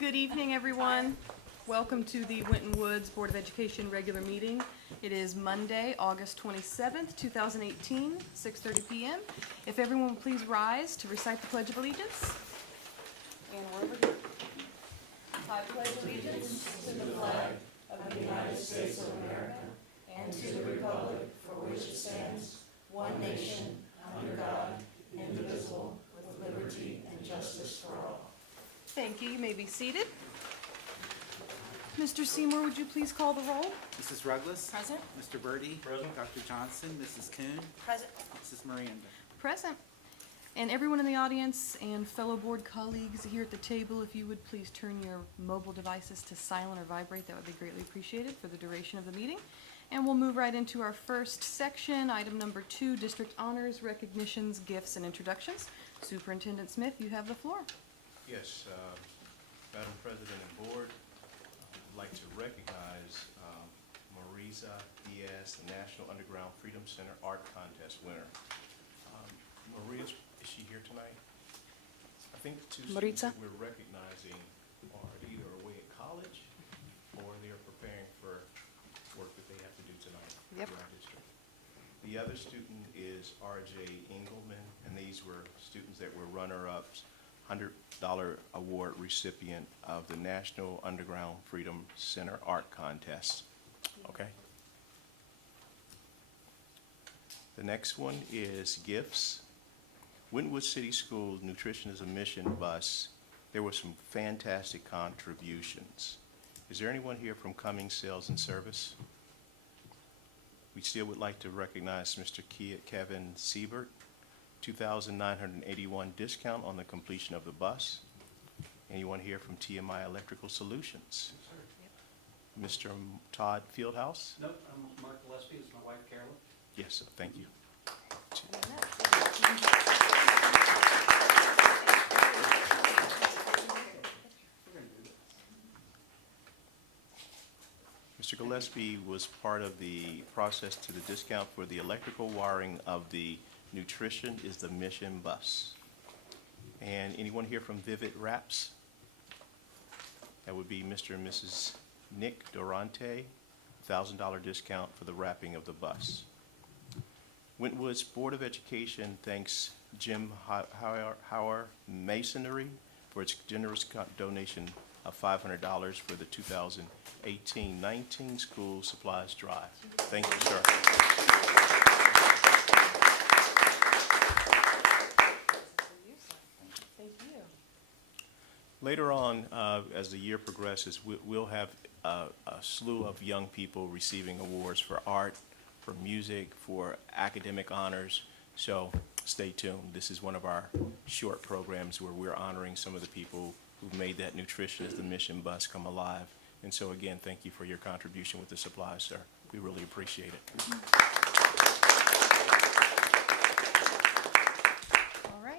Good evening, everyone. Welcome to the Winton Woods Board of Education regular meeting. It is Monday, August 27th, 2018, 6:30 p.m. If everyone would please rise to recite the Pledge of Allegiance. And we're over here. I pledge allegiance to the flag of the United States of America and to the republic for which it stands, one nation, under God, indivisible, with liberty and justice for all. Thank you. You may be seated. Mr. Seymour, would you please call the roll? Mrs. Ruggles? Present. Mr. Birdie? Present. Dr. Johnson? Mrs. Kuhn? Present. Mrs. Miranda? Present. And everyone in the audience and fellow board colleagues here at the table, if you would please turn your mobile devices to silent or vibrate, that would be greatly appreciated for the duration of the meeting. And we'll move right into our first section, item number 2, District Honors, Recognitions, Gifts, and Introductions. Superintendent Smith, you have the floor. Yes, Madam President and Board, I'd like to recognize Marisa Diaz, the National Underground Freedom Center Art Contest winner. Maria, is she here tonight? I think the two students that we're recognizing are either away at college or they are preparing for work that they have to do tonight in our district. The other student is R.J. Engelman, and these were students that were runner-ups, $100 award recipient of the National Underground Freedom Center Art Contest. Okay. The next one is gifts. Winton City Schools Nutrition is a Mission bus. There were some fantastic contributions. Is there anyone here from Cummings Sales and Service? We still would like to recognize Mr. Kevin Siebert, $2,981 discount on the completion of the bus. Anyone here from TMI Electrical Solutions? Yes, Mr. Todd Fieldhouse? Nope, I'm Mark Gillespie. It's my wife, Carolyn. Yes, sir. Thank you. Mr. Gillespie was part of the process to the discount for the electrical wiring of the Nutrition is the Mission bus. And anyone here from Vivid Wraps? That would be Mr. and Mrs. Nick Durante, $1,000 discount for the wrapping of the bus. Winton Woods Board of Education thanks Jim Hauer Masonry for its generous donation of $500 for the 2018-19 school supplies drive. Thank you, sir. Later on, as the year progresses, we'll have a slew of young people receiving awards for art, for music, for academic honors. So stay tuned. This is one of our short programs where we're honoring some of the people who've made that Nutrition is the Mission bus come alive. And so again, thank you for your contribution with the supplies, sir. We really appreciate it.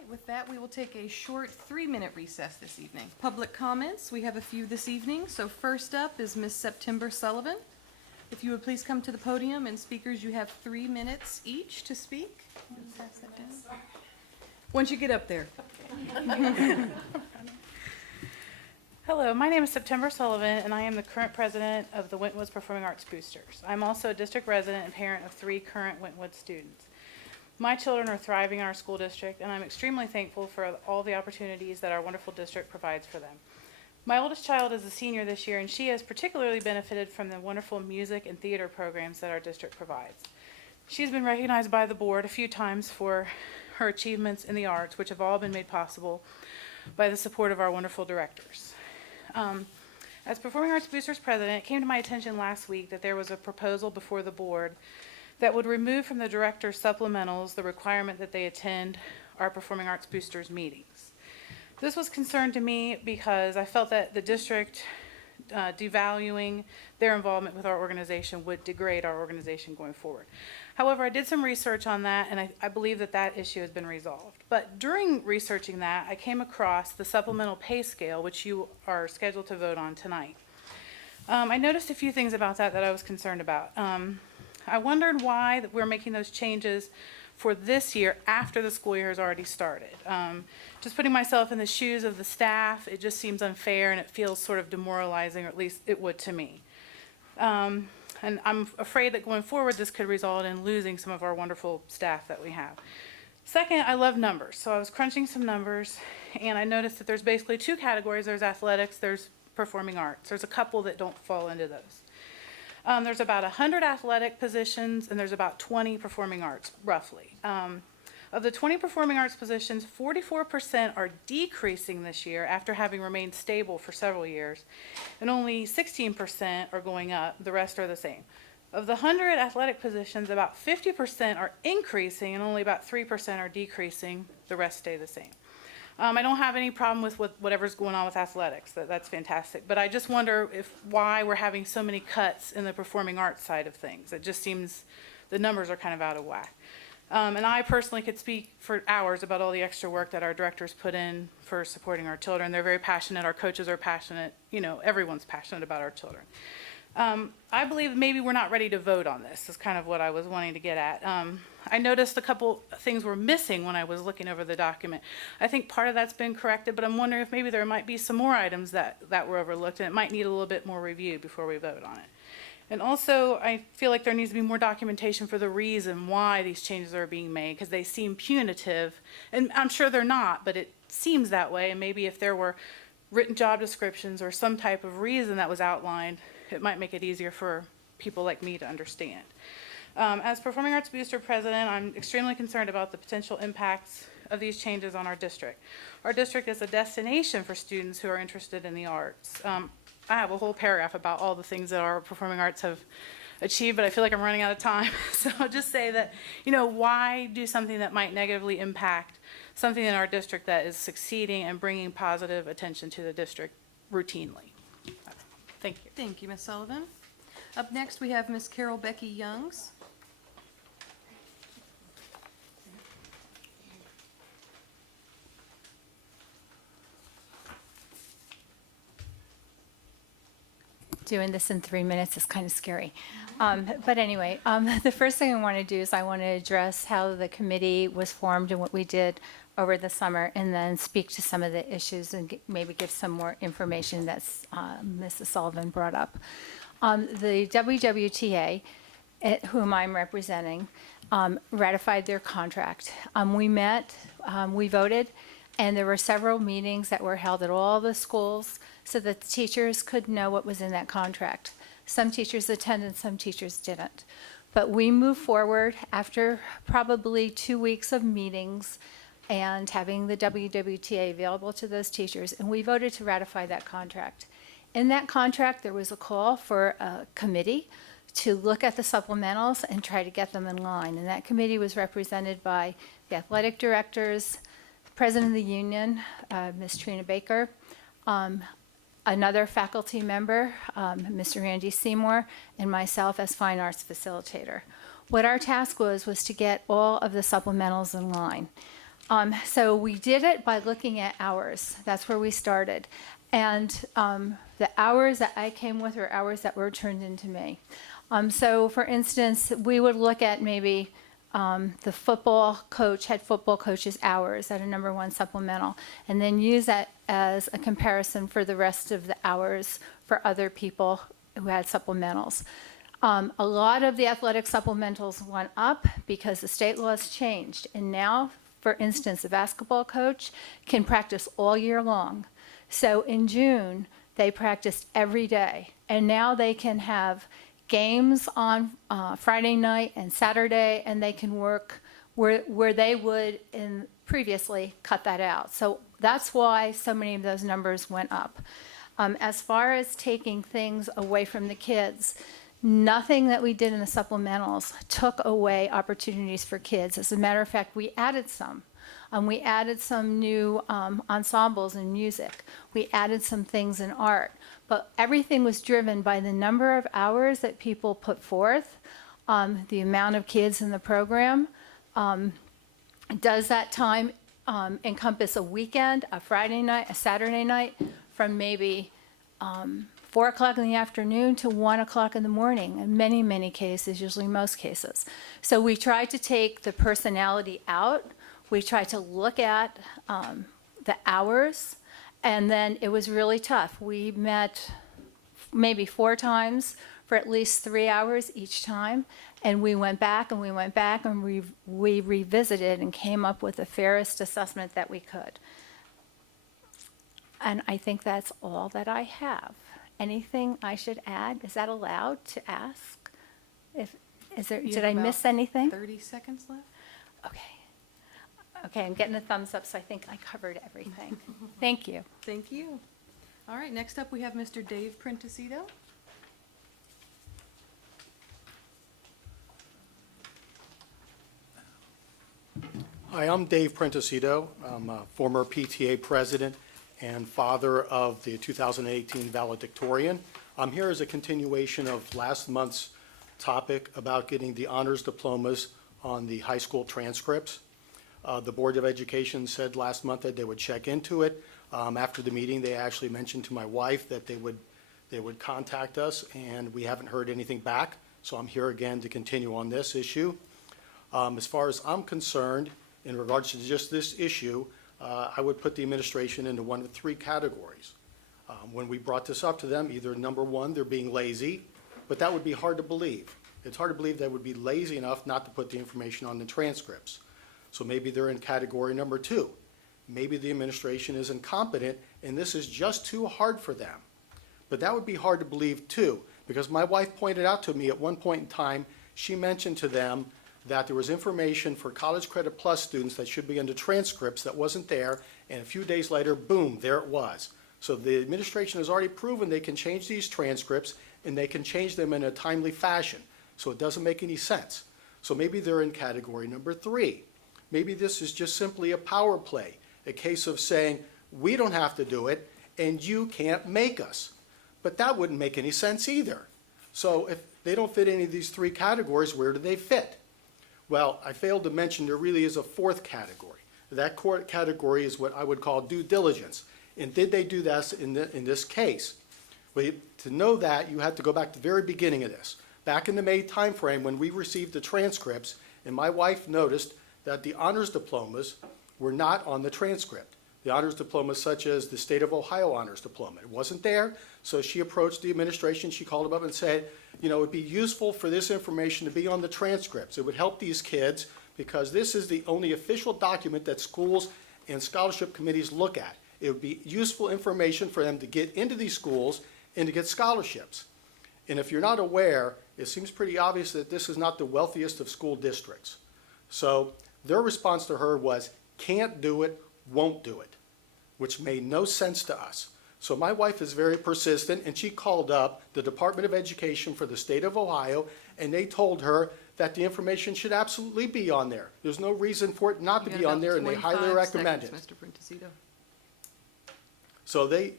With that, we will take a short 3-minute recess this evening. Public comments, we have a few this evening. So first up is Ms. September Sullivan. If you would please come to the podium, and speakers, you have 3 minutes each to speak. Pass that down. Once you get up there. Hello, my name is September Sullivan, and I am the current president of the Winton Woods Performing Arts Boosters. I'm also a district resident and parent of 3 current Winton Woods students. My children are thriving in our school district, and I'm extremely thankful for all the opportunities that our wonderful district provides for them. My oldest child is a senior this year, and she has particularly benefited from the wonderful music and theater programs that our district provides. She's been recognized by the board a few times for her achievements in the arts, which have all been made possible by the support of our wonderful directors. As Performing Arts Boosters president, it came to my attention last week that there was a proposal before the board that would remove from the director's supplementals the requirement that they attend our Performing Arts Boosters meetings. This was concern to me because I felt that the district devaluing their involvement with our organization would degrade our organization going forward. However, I did some research on that, and I believe that that issue has been resolved. But during researching that, I came across the supplemental pay scale, which you are scheduled to vote on tonight. I noticed a few things about that I was concerned about. I wondered why we're making those changes for this year after the school year has already started. Just putting myself in the shoes of the staff, it just seems unfair and it feels sort of demoralizing, or at least it would to me. And I'm afraid that going forward, this could result in losing some of our wonderful staff that we have. Second, I love numbers. So I was crunching some numbers and I noticed that there's basically two categories. There's athletics, there's performing arts. There's a couple that don't fall into those. There's about 100 athletic positions and there's about 20 performing arts, roughly. Of the 20 performing arts positions, 44% are decreasing this year after having remained stable for several years, and only 16% are going up. The rest are the same. Of the 100 athletic positions, about 50% are increasing and only about 3% are decreasing. The rest stay the same. I don't have any problem with whatever's going on with athletics. That's fantastic. But I just wonder why we're having so many cuts in the performing arts side of things. It just seems the numbers are kind of out of whack. And I personally could speak for hours about all the extra work that our directors put in for supporting our children. They're very passionate. Our coaches are passionate. You know, everyone's passionate about our children. I believe maybe we're not ready to vote on this, is kind of what I was wanting to get at. I noticed a couple things were missing when I was looking over the document. I think part of that's been corrected, but I'm wondering if maybe there might be some more items that were overlooked, and it might need a little bit more review before we vote on it. And also, I feel like there needs to be more documentation for the reason why these changes are being made, because they seem punitive, and I'm sure they're not, but it seems that way, and maybe if there were written job descriptions or some type of reason that was outlined, it might make it easier for people like me to understand. As Performing Arts Booster President, I'm extremely concerned about the potential impacts of these changes on our district. Our district is a destination for students who are interested in the arts. I have a whole paragraph about all the things that our performing arts have achieved, but I feel like I'm running out of time. So I'll just say that, you know, why do something that might negatively impact something in our district that is succeeding and bringing positive attention to the district routinely? Thank you. Thank you, Ms. Sullivan. Up next, we have Ms. Carol Becky Youngs. Doing this in 3 minutes is kind of scary. But anyway, the first thing I want to do is I want to address how the committee was formed and what we did over the summer, and then speak to some of the issues and maybe give some more information that Mrs. Sullivan brought up. The WWTA, whom I'm representing, ratified their contract. We met, we voted, and there were several meetings that were held at all the schools so that the teachers could know what was in that contract. Some teachers attended, some teachers didn't. But we moved forward after probably 2 weeks of meetings and having the WWTA available to those teachers, and we voted to ratify that contract. In that contract, there was a call for a committee to look at the supplementals and try to get them in line. And that committee was represented by the athletic directors, the president of the union, Ms. Trina Baker, another faculty member, Mr. Randy Seymour, and myself as fine arts facilitator. What our task was to get all of the supplementals in line. So we did it by looking at hours. That's where we started. And the hours that I came with were hours that were turned into me. So for instance, we would look at maybe the football coach, head football coach's hours at a number 1 supplemental, and then use that as a comparison for the rest of the hours for other people who had supplementals. A lot of the athletic supplementals went up because the state laws changed, and now, for instance, the basketball coach can practice all year long. So in June, they practiced every day, and now they can have games on Friday night and Saturday, and they can work where they would previously cut that out. So that's why so many of those numbers went up. As far as taking things away from the kids, nothing that we did in the supplementals took away opportunities for kids. As a matter of fact, we added some. We added some new ensembles in music. We added some things in art. But everything was driven by the number of hours that people put forth, the amount of kids in the program. Does that time encompass a weekend, a Friday night, a Saturday night, from maybe 4 o'clock in the afternoon to 1 o'clock in the morning in many, many cases, usually most cases. So we tried to take the personality out. We tried to look at the hours, and then it was really tough. We met maybe 4 times for at least 3 hours each time, and we went back and we went back and we revisited and came up with the fairest assessment that we could. And I think that's all that I have. Anything I should add? Is that allowed to ask? You Did have I miss about anything? 30 seconds left. Okay. Okay, I'm getting a thumbs up, so I think I covered everything. Thank you. Thank you. All right, next up we have Mr. Dave Printesito. Hi, I'm Dave Printesito. I'm a former PTA president and father of the 2018 valedictorian. I'm here as a continuation of last month's topic about getting the honors diplomas on the high school transcripts. The Board of Education said last month that they would check into it. After the meeting, they actually mentioned to my wife that they would contact us, and we haven't heard anything back. So I'm here again to continue on this issue. As far as I'm concerned, in regards to just this issue, I would put the administration into one of 3 categories. When we brought this up to them, either number 1, they're being lazy, but that would be hard to believe. It's hard to believe they would be lazy enough not to put the information on the transcripts. So maybe they're in category number 2. Maybe the administration is incompetent and this is just too hard for them. But that would be hard to believe too, because my wife pointed out to me at one point in time, she mentioned to them that there was information for College Credit Plus students that should be in the transcripts that wasn't there, and a few days later, boom, there it was. So the administration has already proven they can change these transcripts, and they can change them in a timely fashion. So it doesn't make any sense. So maybe they're in category number 3. Maybe this is just simply a power play, a case of saying, we don't have to do it, and you can't make us. But that wouldn't make any sense either. So if they don't fit any of these 3 categories, where do they fit? Well, I failed to mention there really is a 4th category. That category is what I would call due diligence. And did they do that in this case? Well, to know that, you have to go back to the very beginning of this. Back in the May timeframe, when we received the transcripts, and my wife noticed that the honors diplomas were not on the transcript. The honors diplomas such as the State of Ohio honors diploma. It wasn't there, so she approached the administration. She called them up and said, you know, it'd be useful for this information to be on the transcripts. It would help these kids because this is the only official document that schools and scholarship committees look at. It would be useful information for them to get into these schools and to get scholarships. And if you're not aware, it seems pretty obvious that this is not the wealthiest of school districts. So their response to her was, can't do it, won't do it, which made no sense to us. So my wife is very persistent, and she called up the Department of Education for the state of Ohio, and they told her that the information should absolutely be on there. There's no reason for it not to You got be on about there, and they highly 25 recommend it. seconds, Mr. Printesito.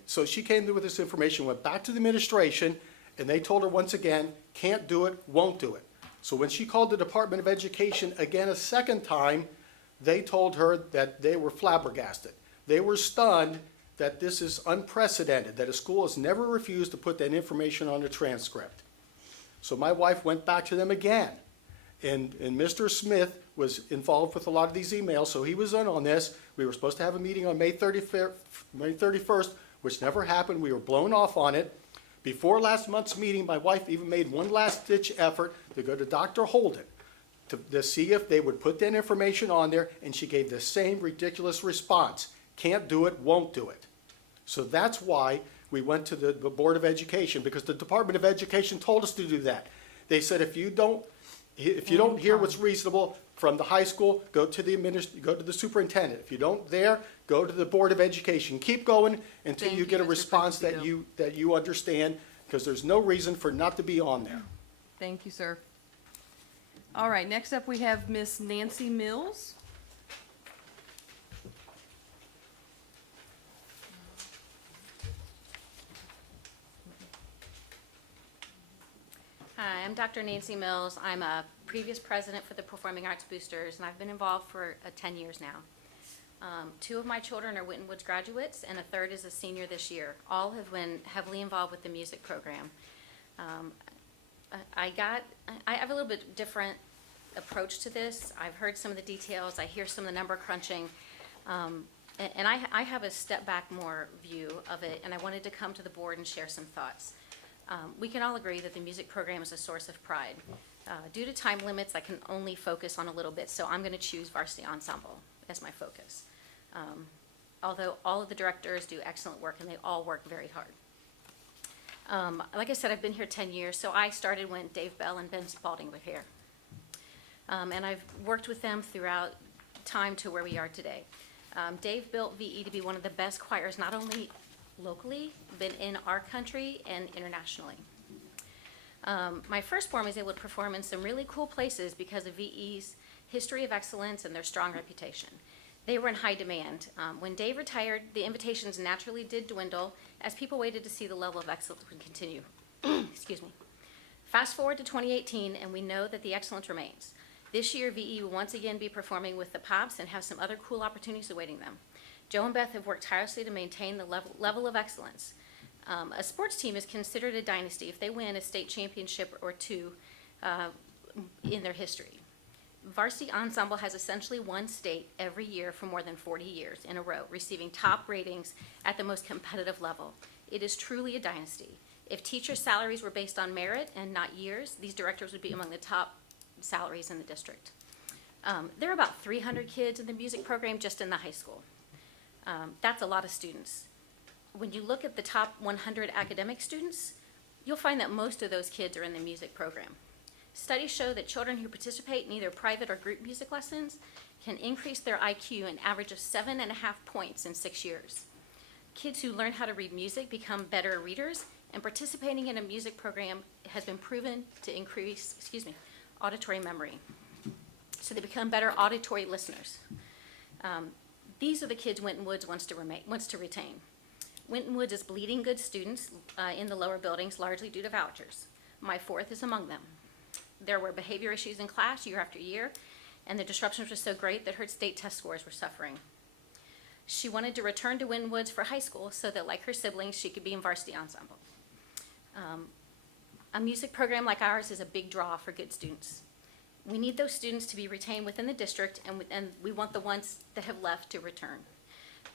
So she came through with this information, went back to the administration, and they told her once again, can't do it, won't do it. So when she called the Department of Education again a second time, they told her that they were flabbergasted. They were stunned that this is unprecedented, that a school has never refused to put that information on the transcript. So my wife went back to them again. And Mr. Smith was involved with a lot of these emails, so he was in on this. We were supposed to have a meeting on May 31st, which never happened. We were blown off on it. Before last month's meeting, my wife even made one last-ditch effort to go to Dr. Holden to see if they would put that information on there, and she gave the same ridiculous response. Can't do it, won't do it. So that's why we went to the Board of Education, because the Department of Education told us to do that. They said if you don't hear what's reasonable from the high school, go to the superintendent. If you don't there, go to the Board of Education. Keep going until Thank you you, get a Mr. response that Printesito. you understand, because there's no reason for it not to be on there. Thank you, sir. All right, next up we have Miss Nancy Mills. Hi, I'm Dr. Nancy Mills. I'm a previous president for the Performing Arts Boosters, and I've been involved for 10 years now. Two of my children are Winton Woods graduates, and a third is a senior this year. All have been heavily involved with the music program. I have a little bit different approach to this. I've heard some of the details. I hear some of the number crunching. And I have a step back more view of it, and I wanted to come to the board and share some thoughts. We can all agree that the music program is a source of pride. Due to time limits, I can only focus on a little bit, so I'm going to choose varsity ensemble as my focus. Although all of the directors do excellent work, and they all work very hard. Like I said, I've been here 10 years, so I started when Dave Bell and Ben Spalding were here. And I've worked with them throughout time to where we are today. Dave built VE to be one of the best choirs, not only locally, but in our country and internationally. My firstborn was able to perform in some really cool places because of VE's history of excellence and their strong reputation. They were in high demand. When Dave retired, the invitations naturally did dwindle as people waited to see the level of excellence would continue. Excuse me. Fast forward to 2018, and we know that the excellence remains. This year, VE will once again be performing with the Pops and have some other cool opportunities awaiting them. Joe and Beth have worked tirelessly to maintain the level of excellence. A sports team is considered a dynasty if they win a state championship or two in their history. Varsity Ensemble has essentially won state every year for more than 40 years in a row, receiving top ratings at the most competitive level. It is truly a dynasty. If teacher salaries were based on merit and not years, these directors would be among the top salaries in the district. There are about 300 kids in the music program just in the high school. That's a lot of students. When you look at the top 100 academic students, you'll find that most of those kids are in the music program. Studies show that children who participate in either private or group music lessons can increase their IQ an average of 7.5 points in 6 years. Kids who learn how to read music become better readers, and participating in a music program has been proven to increase, auditory memory. So they become better auditory listeners. These are the kids Winton Woods wants to retain. Winton Woods is bleeding good students in the lower buildings, largely due to vouchers. My fourth is among them. There were behavior issues in class year after year, and the disruptions were so great that her state test scores were suffering. She wanted to return to Winton Woods for high school so that, like her siblings, she could be in varsity ensemble. A music program like ours is a big draw for good students. We need those students to be retained within the district, and we want the ones that have left to return.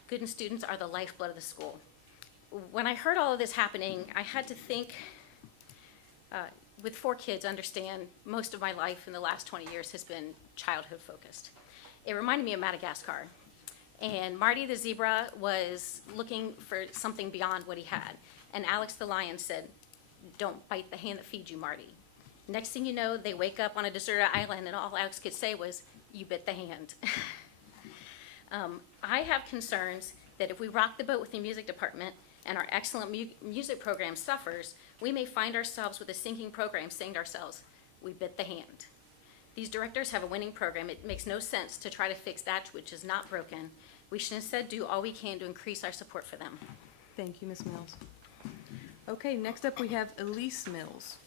Good students are the lifeblood of the school. When I heard all of this happening, I had to think, with 4 kids, understand most of my life in the last 20 years has been childhood focused. It reminded me of Madagascar. And Marty the zebra was looking for something beyond what he had. And Alex the lion said, "Don't bite the hand that feeds you, Marty." Next thing you know, they wake up on a deserted island and all Alex could say was, "You bit the hand." I have concerns that if we rock the boat with the music department and our excellent music program suffers, we may find ourselves with a sinking program saying to ourselves, "We bit the hand." These directors have a winning program. It makes no sense to try to fix that which is not broken. We should instead do all we can to increase our support for them. Thank you, Ms. Mills. Okay, next up we have Elise Mills.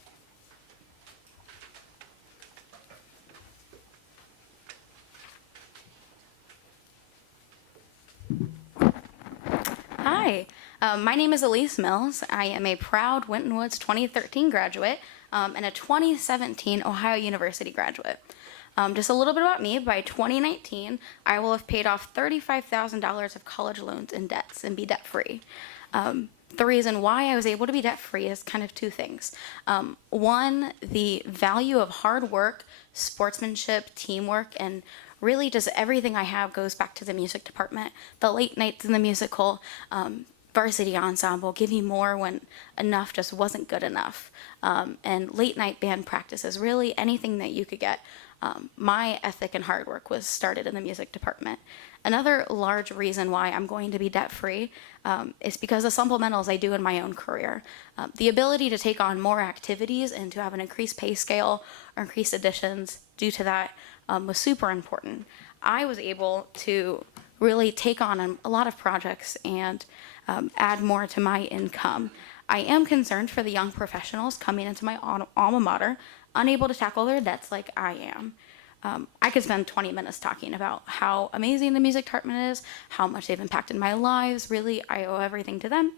Hi, my name is Elise Mills. I am a proud Winton Woods 2013 graduate and a 2017 Ohio University graduate. Just a little bit about me. By 2019, I will have paid off $35,000 of college loans and debts and be debt-free. The reason why I was able to be debt-free is kind of 2 things. One, the value of hard work, sportsmanship, teamwork, and really just everything I have goes back to the music department. The late nights in the musical, varsity ensemble, give you more when enough just wasn't good enough. And late night band practices, really anything that you could get. My ethic and hard work was started in the music department. Another large reason why I'm going to be debt-free is because of supplementals I do in my own career. The ability to take on more activities and to have an increased pay scale or increased additions due to that was super important. I was able to really take on a lot of projects and add more to my income. I am concerned for the young professionals coming into my alma mater, unable to tackle their debts like I am. I could spend 20 minutes talking about how amazing the music department is, how much they've impacted my lives. Really, I owe everything to them.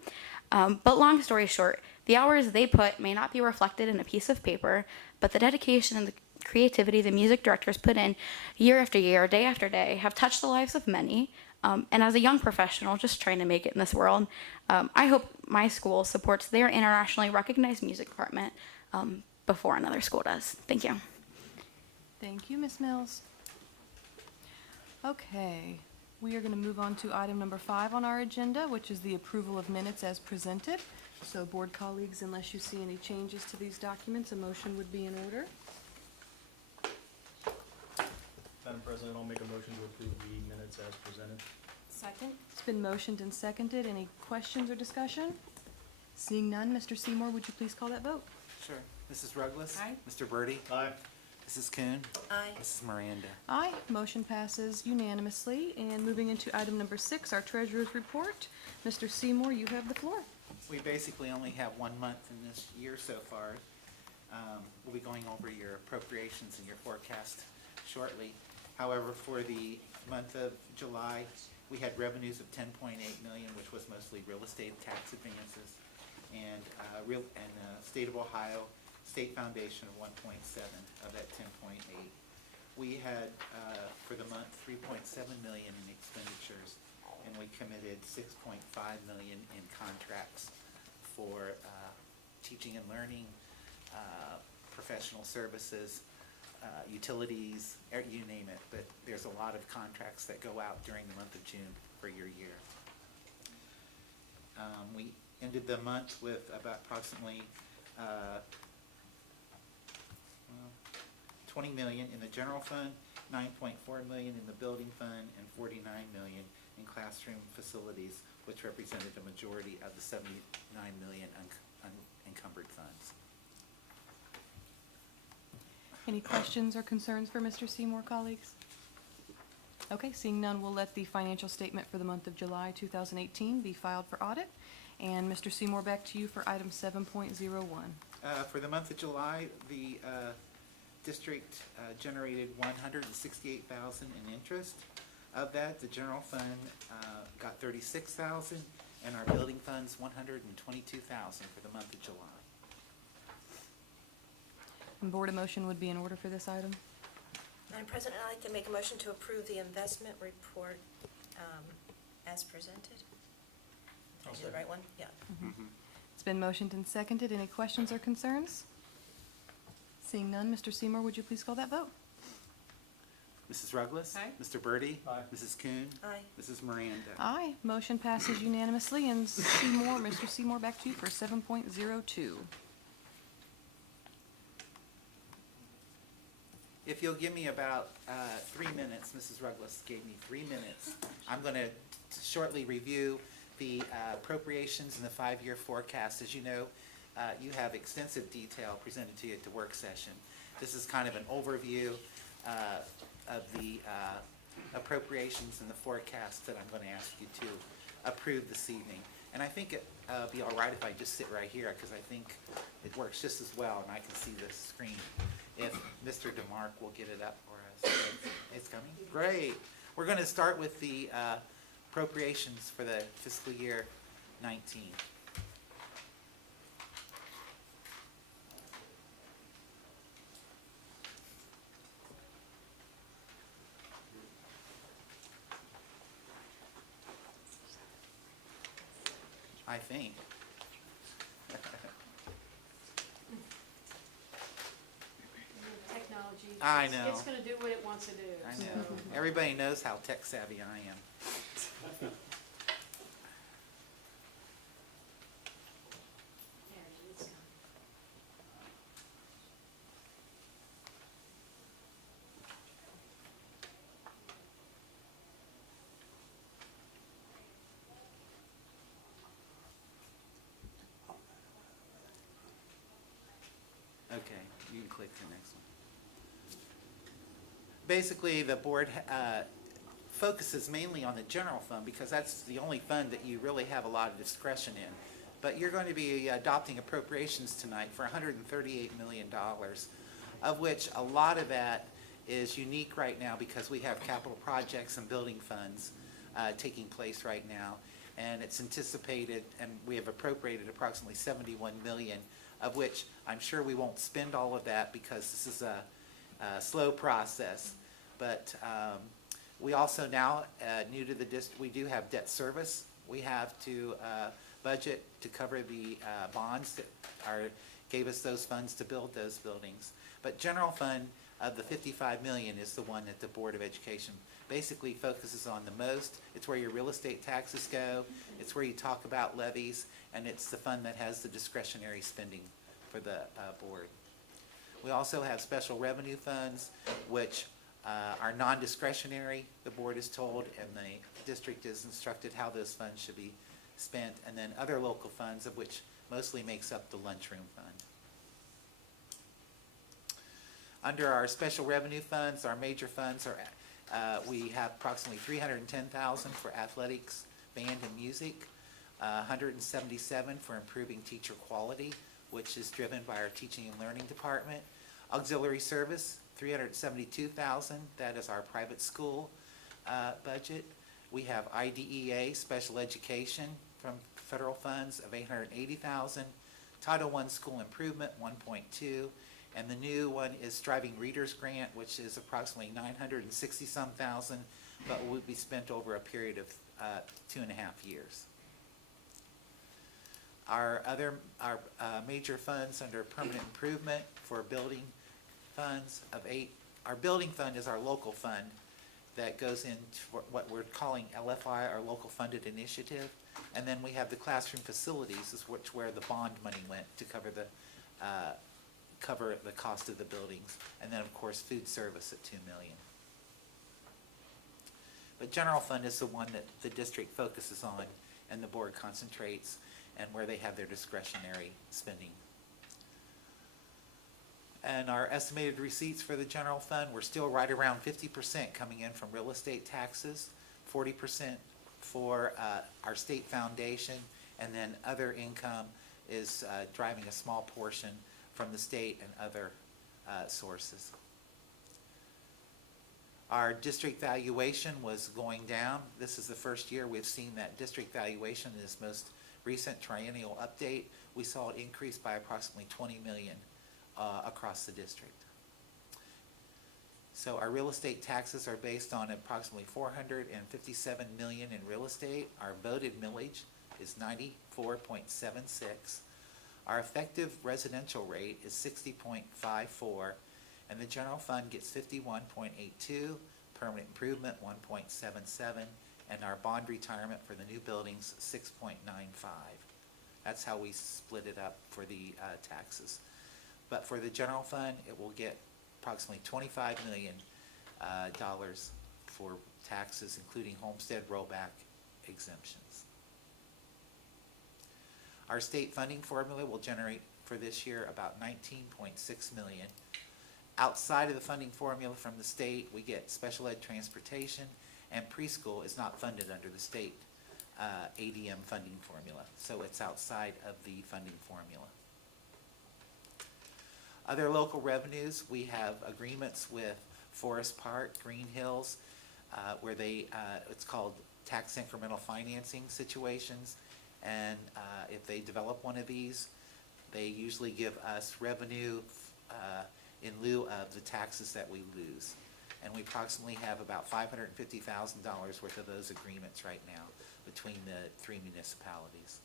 But long story short, the hours they put may not be reflected in a piece of paper, but the dedication and the creativity the music directors put in year after year, day after day, have touched the lives of many. And as a young professional just trying to make it in this world, I hope my school supports their internationally recognized music department before another school does. Thank you. Thank you, Ms. Mills. Okay, we are going to move on to item number 5 on our agenda, which is the approval of minutes as presented. So, board colleagues, unless you see any changes to these documents, a motion would be in order. Madam President, I'll make a motion to approve the minutes as presented. Second. It's been motioned and seconded. Any questions or discussion? Seeing none, Mr. Seymour, would you please call that vote? Sure. Mrs. Ruggles? Aye. Mr. Birdie? Aye. Mrs. Kuhn? Aye. Mrs. Miranda? Aye, motion passes unanimously. And moving into item number 6, our treasurer's report. Mr. Seymour, you have the floor. We basically only have 1 month in this year so far. We'll be going over your appropriations and your forecast shortly. However, for the month of July, we had revenues of $10.8 million, which was mostly real estate tax advances, and State of Ohio State Foundation of 1.7 of that 10.8. We had, for the month, $3.7 million in expenditures, and we committed $6.5 million in contracts for teaching and learning, professional services, utilities, you name it, but there's a lot of contracts that go out during the month of June for your year. We ended the month with about approximately $20 million in the general fund, $9.4 million in the building fund, and $49 million in classroom facilities, which represented the majority of the $79 million unencumbered funds. Any questions or concerns for Mr. Seymour, colleagues? Okay, seeing none, we'll let the financial statement for the month of July 2018 be filed for audit. And Mr. Seymour, back to you for item 7.01. For the month of July, the district generated $168,000 in interest. Of that, the general fund got $36,000, and our building funds $122,000 for the month of July. And board, a motion would be in order for this item. Madam President, I'd like to make a motion to approve the investment report as presented. Did I do the right one? Yeah. It's been motioned and seconded. Any questions or concerns? Seeing none, Mr. Seymour, would you please call that vote? Mrs. Ruggles? Aye. Mr. Birdie? Aye. Mrs. Kuhn? Aye. Mrs. Miranda? Aye, motion passes unanimously. And Seymour, Mr. Seymour, back to you for 7.02. If you'll give me about 3 minutes, Mrs. Ruggles gave me 3 minutes. I'm going to shortly review the appropriations and the 5-year forecast. As you know, you have extensive detail presented to you at the work session. This is kind of an overview of the appropriations and the forecast that I'm going to ask you to approve this evening. And I think it'd be all right if I just sit right here, because I think it works just as well and I can see the screen. If Mr. DeMark will get it up for us. It's coming? Great. We're going to start with the appropriations for the fiscal year 19. I think. Technology. I know. It's going to do what it wants to do. I know. Everybody knows how tech savvy I am. There it is. Okay, you can click the next one. Basically, the board focuses mainly on the general fund because that's the only fund that you really have a lot of discretion in. But you're going to be adopting appropriations tonight for $138 million, of which a lot of that is unique right now because we have capital projects and building funds taking place right now. And it's anticipated, and we have appropriated approximately 71 million, of which I'm sure we won't spend all of that because this is a slow process. But we also now, new to the district, we do have debt service. We have to budget to cover the bonds that gave us those funds to build those buildings. But general fund of the 55 million is the one that the Board of Education basically focuses on the most. It's where your real estate taxes go. It's where you talk about levies, and it's the fund that has the discretionary spending for the board. We also have special revenue funds, which are non-discretionary, the board is told, and the district is instructed how those funds should be spent, and then other local funds, of which mostly makes up the lunchroom fund. Under our special revenue funds, our major funds are, we have approximately 310,000 for athletics, band, and music, 177 for improving teacher quality, which is driven by our teaching and learning department. Auxiliary service, 372,000. That is our private school budget. We have IDEA, special education from federal funds of 880,000. Title I school improvement, 1.2. And the new one is Striving Readers Grant, which is approximately 960-some thousand, but will be spent over a period of 2.5 years. Our major funds under permanent improvement for building funds of 8. Our building fund is our local fund that goes into what we're calling LFI, our local funded initiative. And then we have the classroom facilities, is where the bond money went to cover the cost of the buildings. And then, of course, food service at $2 million. But general fund is the one that the district focuses on and the board concentrates, and where they have their discretionary spending. And our estimated receipts for the general fund, we're still right around 50% coming in from real estate taxes, 40% for our state foundation, and then other income is driving a small portion from the state and other sources. Our district valuation was going down. This is the first year we've seen that district valuation in this most recent triennial update. We saw it increase by approximately 20 million across the district. So our real estate taxes are based on approximately 457 million in real estate. Our voted millage is 94.76. Our effective residential rate is 60.54, and the general fund gets 51.82, permanent improvement 1.77, and our bond retirement for the new buildings 6.95. That's how we split it up for the taxes. But for the general fund, it will get approximately $25 million for taxes, including homestead rollback exemptions. Our state funding formula will generate for this year about $19.6 million. Outside of the funding formula from the state, we get special ed transportation, and preschool is not funded under the state ADM funding formula, so it's outside of the funding formula. Other local revenues, we have agreements with Forest Park, Green Hills, where it's called tax incremental financing situations, and if they develop one of these, they usually give us revenue in lieu of the taxes that we lose. And we approximately have about $550,000 worth of those agreements right now between the 3 municipalities.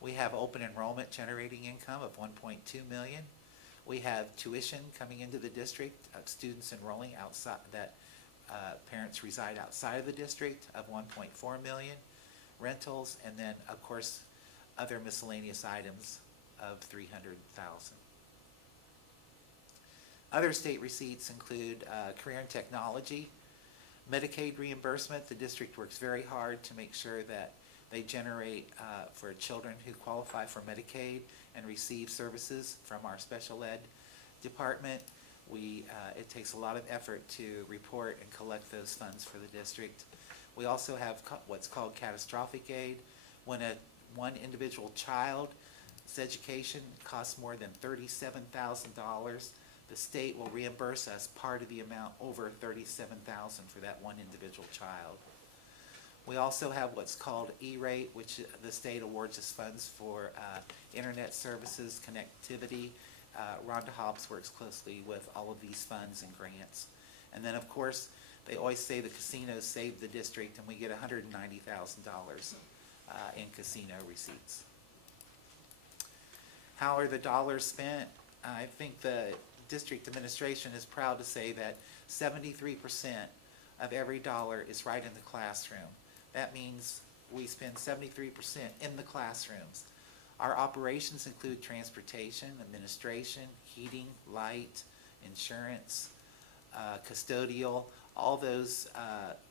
We have open enrollment generating income of $1.2 million. We have tuition coming into the district of students enrolling outside, that parents reside outside of the district, of $1.4 million. Rentals, and then, of course, other miscellaneous items of $300,000. Other state receipts include career and technology, Medicaid reimbursement. The district works very hard to make sure that they generate for children who qualify for Medicaid and receive services from our special ed department. It takes a lot of effort to report and collect those funds for the district. We also have what's called catastrophic aid. When one individual child's education costs more than $37,000, the state will reimburse us part of the amount over $37,000 for that one individual child. We also have what's called E-rate, which the state awards us funds for internet services, connectivity. Rhonda Hobbs works closely with all of these funds and grants. And then, of course, they always say the casinos save the district, and we get $190,000 in casino receipts. How are the dollars spent? I think the district administration is proud to say that 73% of every dollar is right in the classroom. That means we spend 73% in the classrooms. Our operations include transportation, administration, heating, light, insurance, custodial, all those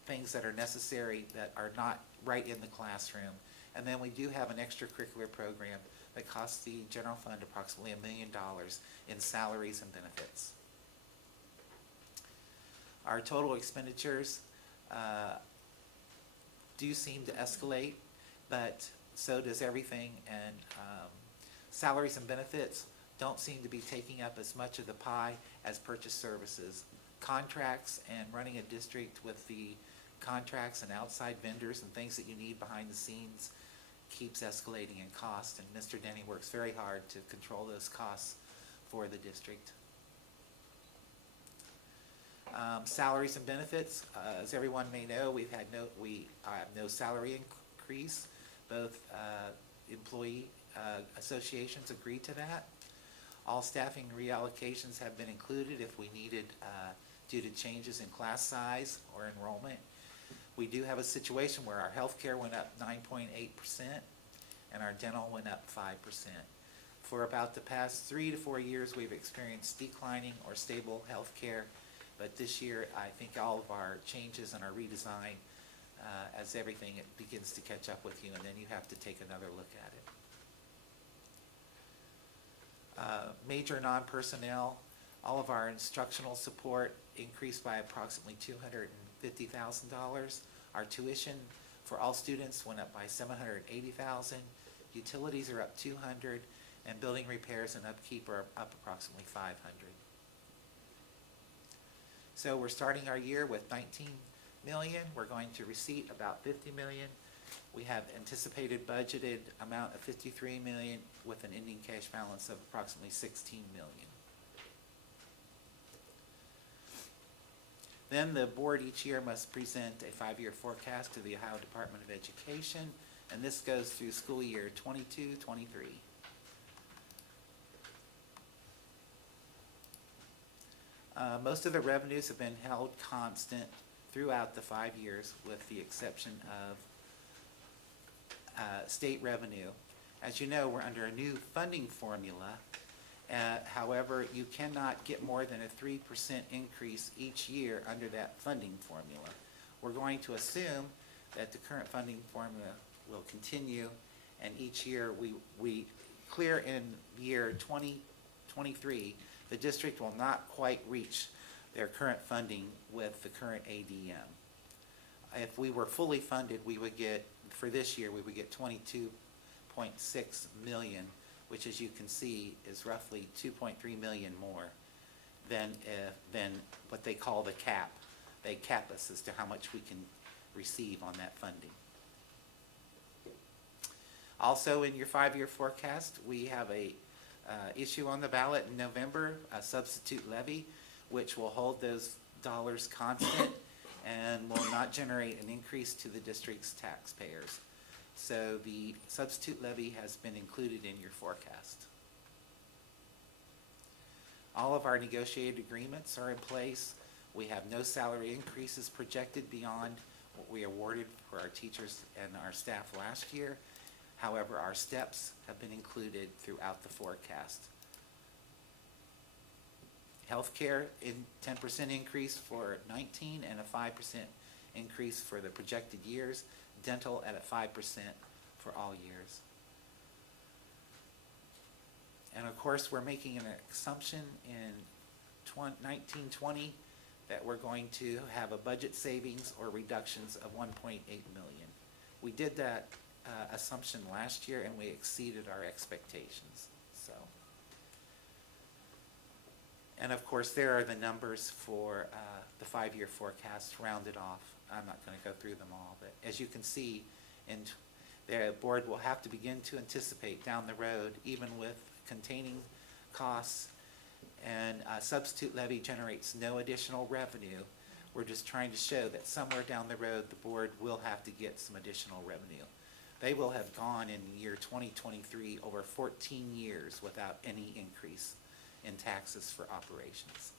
things that are necessary that are not right in the classroom. And then we do have an extracurricular program that costs the general fund approximately $1 million in salaries and benefits. Our total expenditures do seem to escalate, but so does everything, and salaries and benefits don't seem to be taking up as much of the pie as purchase services. Contracts and running a district with the contracts and outside vendors and things that you need behind the scenes keeps escalating in cost, and Mr. Denny works very hard to control those costs for the district. Salaries and benefits, as everyone may know, we have no salary increase. Both employee associations agree to that. All staffing reallocations have been included if we needed due to changes in class size or enrollment. We do have a situation where our health care went up 9.8% and our dental went up 5%. For about the past 3 to 4 years, we've experienced declining or stable health care, but this year I think all of our changes and our redesign, as everything, it begins to catch up with you, and then you have to take another look at it. Major non-personnel, all of our instructional support increased by approximately $250,000. Our tuition for all students went up by $780,000. Utilities are up $200,000, and building repairs and upkeep are up approximately $500,000. So we're starting our year with $19 million. We're going to receipt about $50 million. We have anticipated budgeted amount of $53 million with an ending cash balance of approximately $16 million. Then the board each year must present a 5-year forecast to the Ohio Department of Education, and this goes through school year 22-23. Most of the revenues have been held constant throughout the 5 years, with the exception of state revenue. As you know, we're under a new funding formula. However, you cannot get more than a 3% increase each year under that funding formula. We're going to assume that the current funding formula will continue, and each year we clear in year 2023, the district will not quite reach their current funding with the current ADM. If we were fully funded, we would get, for this year, we would get $22.6 million, which, as you can see, is roughly $2.3 million more than what they call the cap. They cap us as to how much we can receive on that funding. Also, in your 5-year forecast, we have a issue on the ballot in November, a substitute levy, which will hold those dollars constant and will not generate an increase to the district's taxpayers. So the substitute levy has been included in your forecast. All of our negotiated agreements are in place. We have no salary increases projected beyond what we awarded for our teachers and our staff last year. However, our steps have been included throughout the forecast. Healthcare in 10% increase for 19 and a 5% increase for the projected years. Dental at a 5% for all years. And of course, we're making an assumption in 1920 that we're going to have a budget savings or reductions of $1.8 million. We did that assumption last year, and we exceeded our expectations. So, And of course, there are the numbers for the 5-year forecast rounded off. I'm not going to go through them all, but as you can see, the board will have to begin to anticipate down the road, even with containing costs, and substitute levy generates no additional revenue. We're just trying to show that somewhere down the road, the board will have to get some additional revenue. They will have gone in year 2023 over 14 years without any increase in taxes for operations.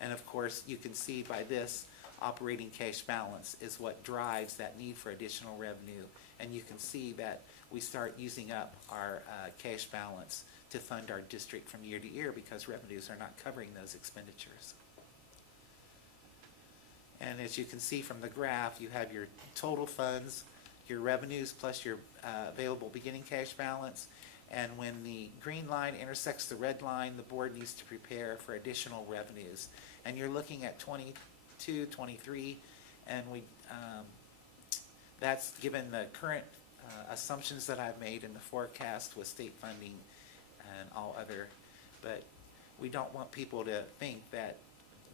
And of course, you can see by this, operating cash balance is what drives that need for additional revenue. And you can see that we start using up our cash balance to fund our district from year to year because revenues are not covering those expenditures. And as you can see from the graph, you have your total funds, your revenues plus your available beginning cash balance. And when the green line intersects the red line, the board needs to prepare for additional revenues. And you're looking at 22, 23, and that's given the current assumptions that I've made in the forecast with state funding and all other. But we don't want people to think that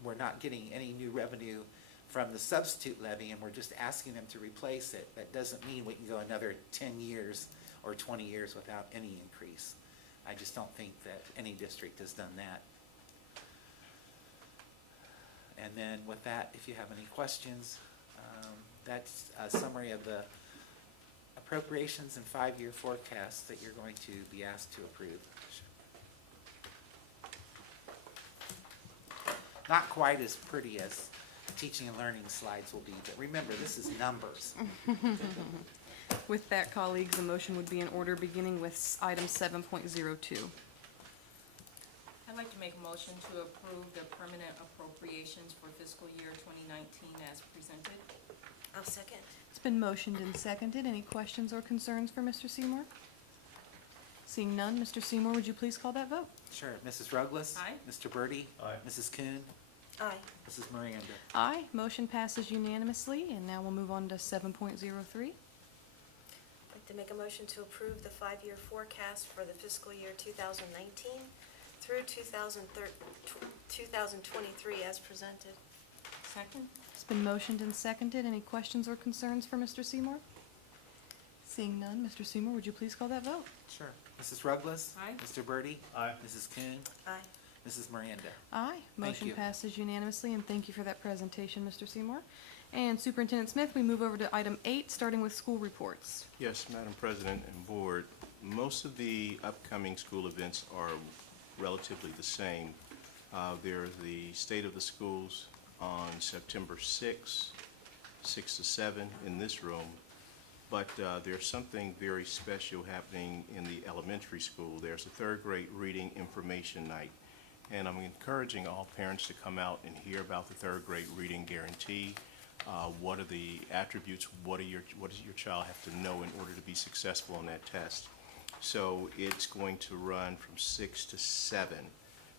we're not getting any new revenue from the substitute levy and we're just asking them to replace it. That doesn't mean we can go another 10 years or 20 years without any increase. I just don't think that any district has done that. And then with that, if you have any questions, that's a summary of the appropriations and 5-year forecasts that you're going to be asked to approve. Not quite as pretty as teaching and learning slides will be, but remember, this is numbers. With that, colleagues, the motion would be in order beginning with item 7.02. I'd like to make a motion to approve the permanent appropriations for fiscal year 2019 as presented. I'll second. It's been motioned and seconded. Any questions or concerns for Mr. Seymour? Seeing none, Mr. Seymour, would you please call that vote? Sure. Mrs. Ruggles? Aye. Mr. Birdie? Aye. Mrs. Kuhn? Aye. Mrs. Miranda? Aye. Motion passes unanimously, and now we'll move on to 7.03. I'd like to make a motion to approve the 5-year forecast for the fiscal year 2019 through 2023 as presented. Second? It's been motioned and seconded. Any questions or concerns for Mr. Seymour? Seeing none, Mr. Seymour, would you please call that vote? Sure. Mrs. Ruggles? Aye. Mr. Birdie? Aye. Mrs. Kuhn? Aye. Mrs. Miranda? Aye. Thank Motion you. passes unanimously, and thank you for that presentation, Mr. Seymour. And Superintendent Smith, we move over to item 8, starting with school reports. Yes, Madam President and Board, most of the upcoming school events are relatively the same. There's the State of the Schools on September 6th, 6 to 7 in this room, but there's something very special happening in the elementary school. There's a 3rd grade reading information night, and I'm encouraging all parents to come out and hear about the 3rd grade reading guarantee. What are the attributes? What does your child have to know in order to be successful on that test? So it's going to run from 6 to 7.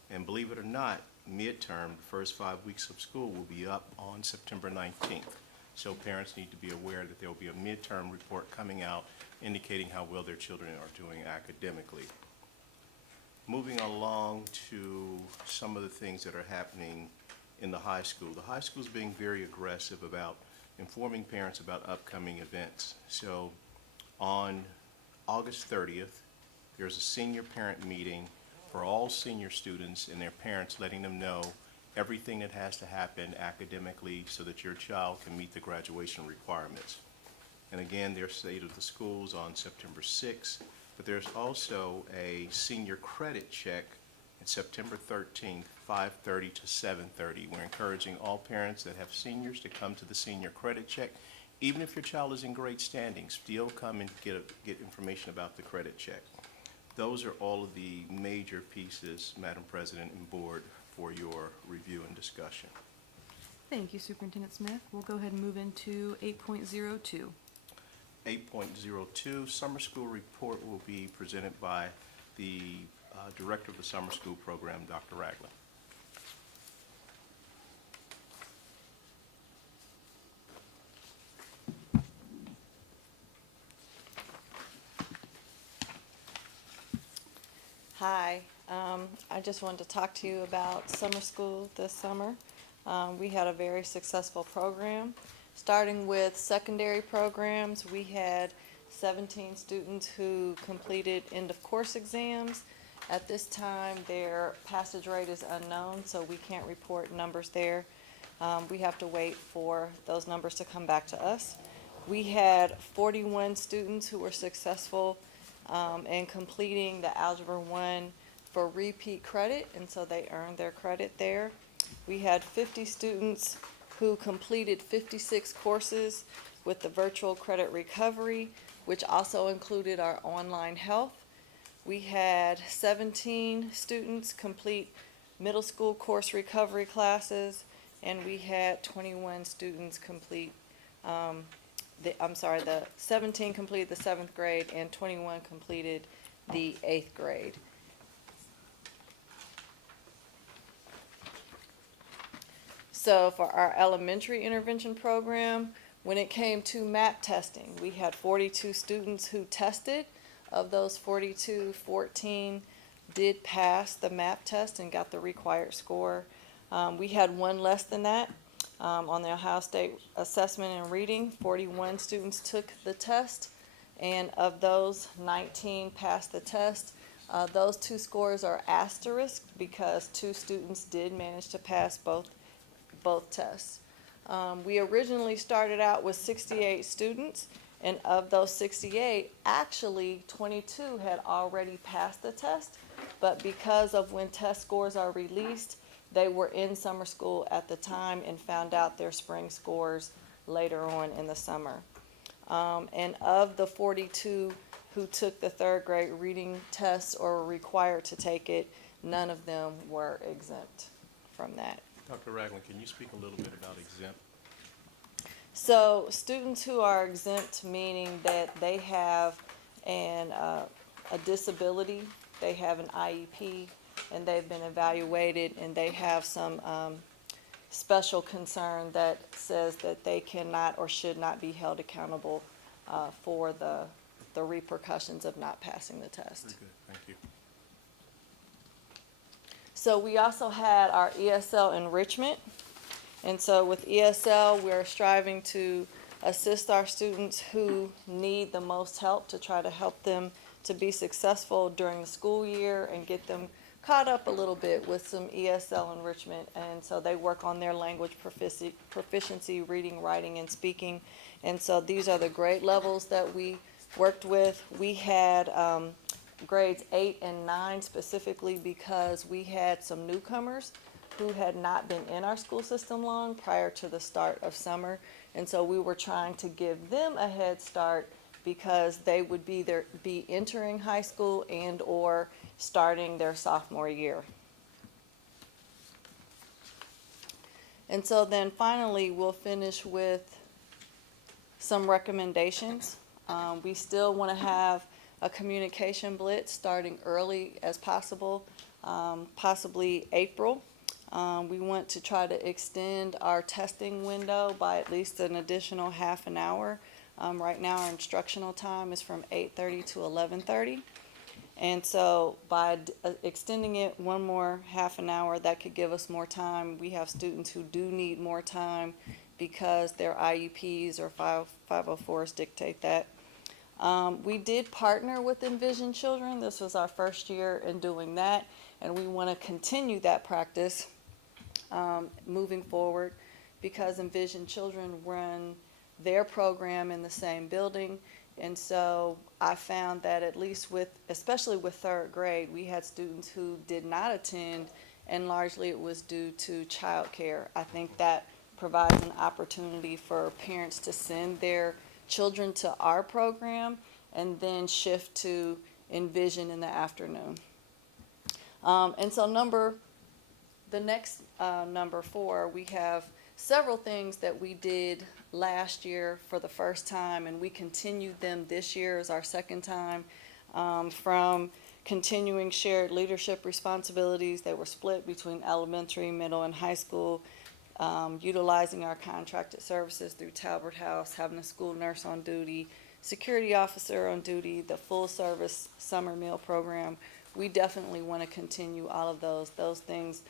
And believe it or not, midterm, the first 5 weeks of school will be up on September 19th. So parents need to be aware that there will be a midterm report coming out indicating how well their children are doing academically. Moving along to some of the things that are happening in the high school. The high school is being very aggressive about informing parents about upcoming events. So on August 30th, there's a senior parent meeting for all senior students and their parents, letting them know everything that has to happen academically so that your child can meet the graduation requirements. And again, there's State of the Schools on September 6th, but there's also a senior credit check on September 13th, 5:30 to 7:30. We're encouraging all parents that have seniors to come to the senior credit check. Even if your child is in great standing, still come and get information about the credit check. Those are all of the major pieces, Madam President and Board, for your review and discussion. Thank you, Superintendent Smith. We'll go ahead and move into 8.02. 8.02, summer school report will be presented by the Director of the Summer School Program, Dr. Ragland. Hi, I just wanted to talk to you about summer school this summer. We had a very successful program. Starting with secondary programs, we had 17 students who completed end-of-course exams. At this time, their passage rate is unknown, so we can't report numbers there. We have to wait for those numbers to come back to us. We had 41 students who were successful in completing the Algebra 1 for repeat credit, and so they earned their credit there. We had 50 students who completed 56 courses with the virtual credit recovery, which also included our online health. We had 17 students complete middle school course recovery classes, and we had 21 students complete, the 17 completed the 7th grade and 21 completed the 8th grade. So for our elementary intervention program, when it came to MAP testing, we had 42 students who tested. Of those 42, 14 did pass the MAP test and got the required score. We had one less than that on the Ohio State Assessment in Reading. 41 students took the test, and of those, 19 passed the test. Those two scores are asterisked because 2 students did manage to pass both tests. We originally started out with 68 students, and of those 68, actually 22 had already passed the test, but because of when test scores are released, they were in summer school at the time and found out their spring scores later on in the summer. And of the 42 who took the 3rd grade reading tests or were required to take it, none of them were exempt from that. Dr. Ragland, can you speak a little bit about exempt? So students who are exempt, meaning that they have a disability, they have an IEP, and they've been evaluated, and they have some special concern that says that they cannot or should not be held accountable for the repercussions of not passing the test. Very good, thank you. So we also had our ESL Enrichment. And so with ESL, we're striving to assist our students who need the most help to try to help them to be successful during the school year and get them caught up a little bit with some ESL enrichment. And so they work on their language proficiency, reading, writing, and speaking. And so these are the grade levels that we worked with. We had grades 8 and 9 specifically because we had some newcomers who had not been in our school system long prior to the start of summer. And so we were trying to give them a head start because they would be entering high school and or starting their sophomore year. And so then finally we'll finish with some recommendations. We still want to have a communication blitz starting early as possible, possibly April. We want to try to extend our testing window by at least an additional half an hour. Right now our instructional time is from 8:30 to 11:30. And so by extending it one more half an hour, that could give us more time. We have students who do need more time because their IEPs or 504s dictate that. We did partner with Envision Children. This was our first year in doing that, and we want to continue that practice moving forward because Envision Children run their program in the same building. And so I found that at least especially with 3rd grade, we had students who did not attend, and largely it was due to childcare. I think that provides an opportunity for parents to send their children to our program and then shift to Envision in the afternoon. And so number 4, we have several things that we did last year for the first time, and we continued them this year as our second time, from continuing shared leadership responsibilities. They were split between elementary, middle, and high school, utilizing our contracted services through Talbert House, having a school nurse on duty, security officer on duty, the full service summer meal program. we definitely want to continue all of those things.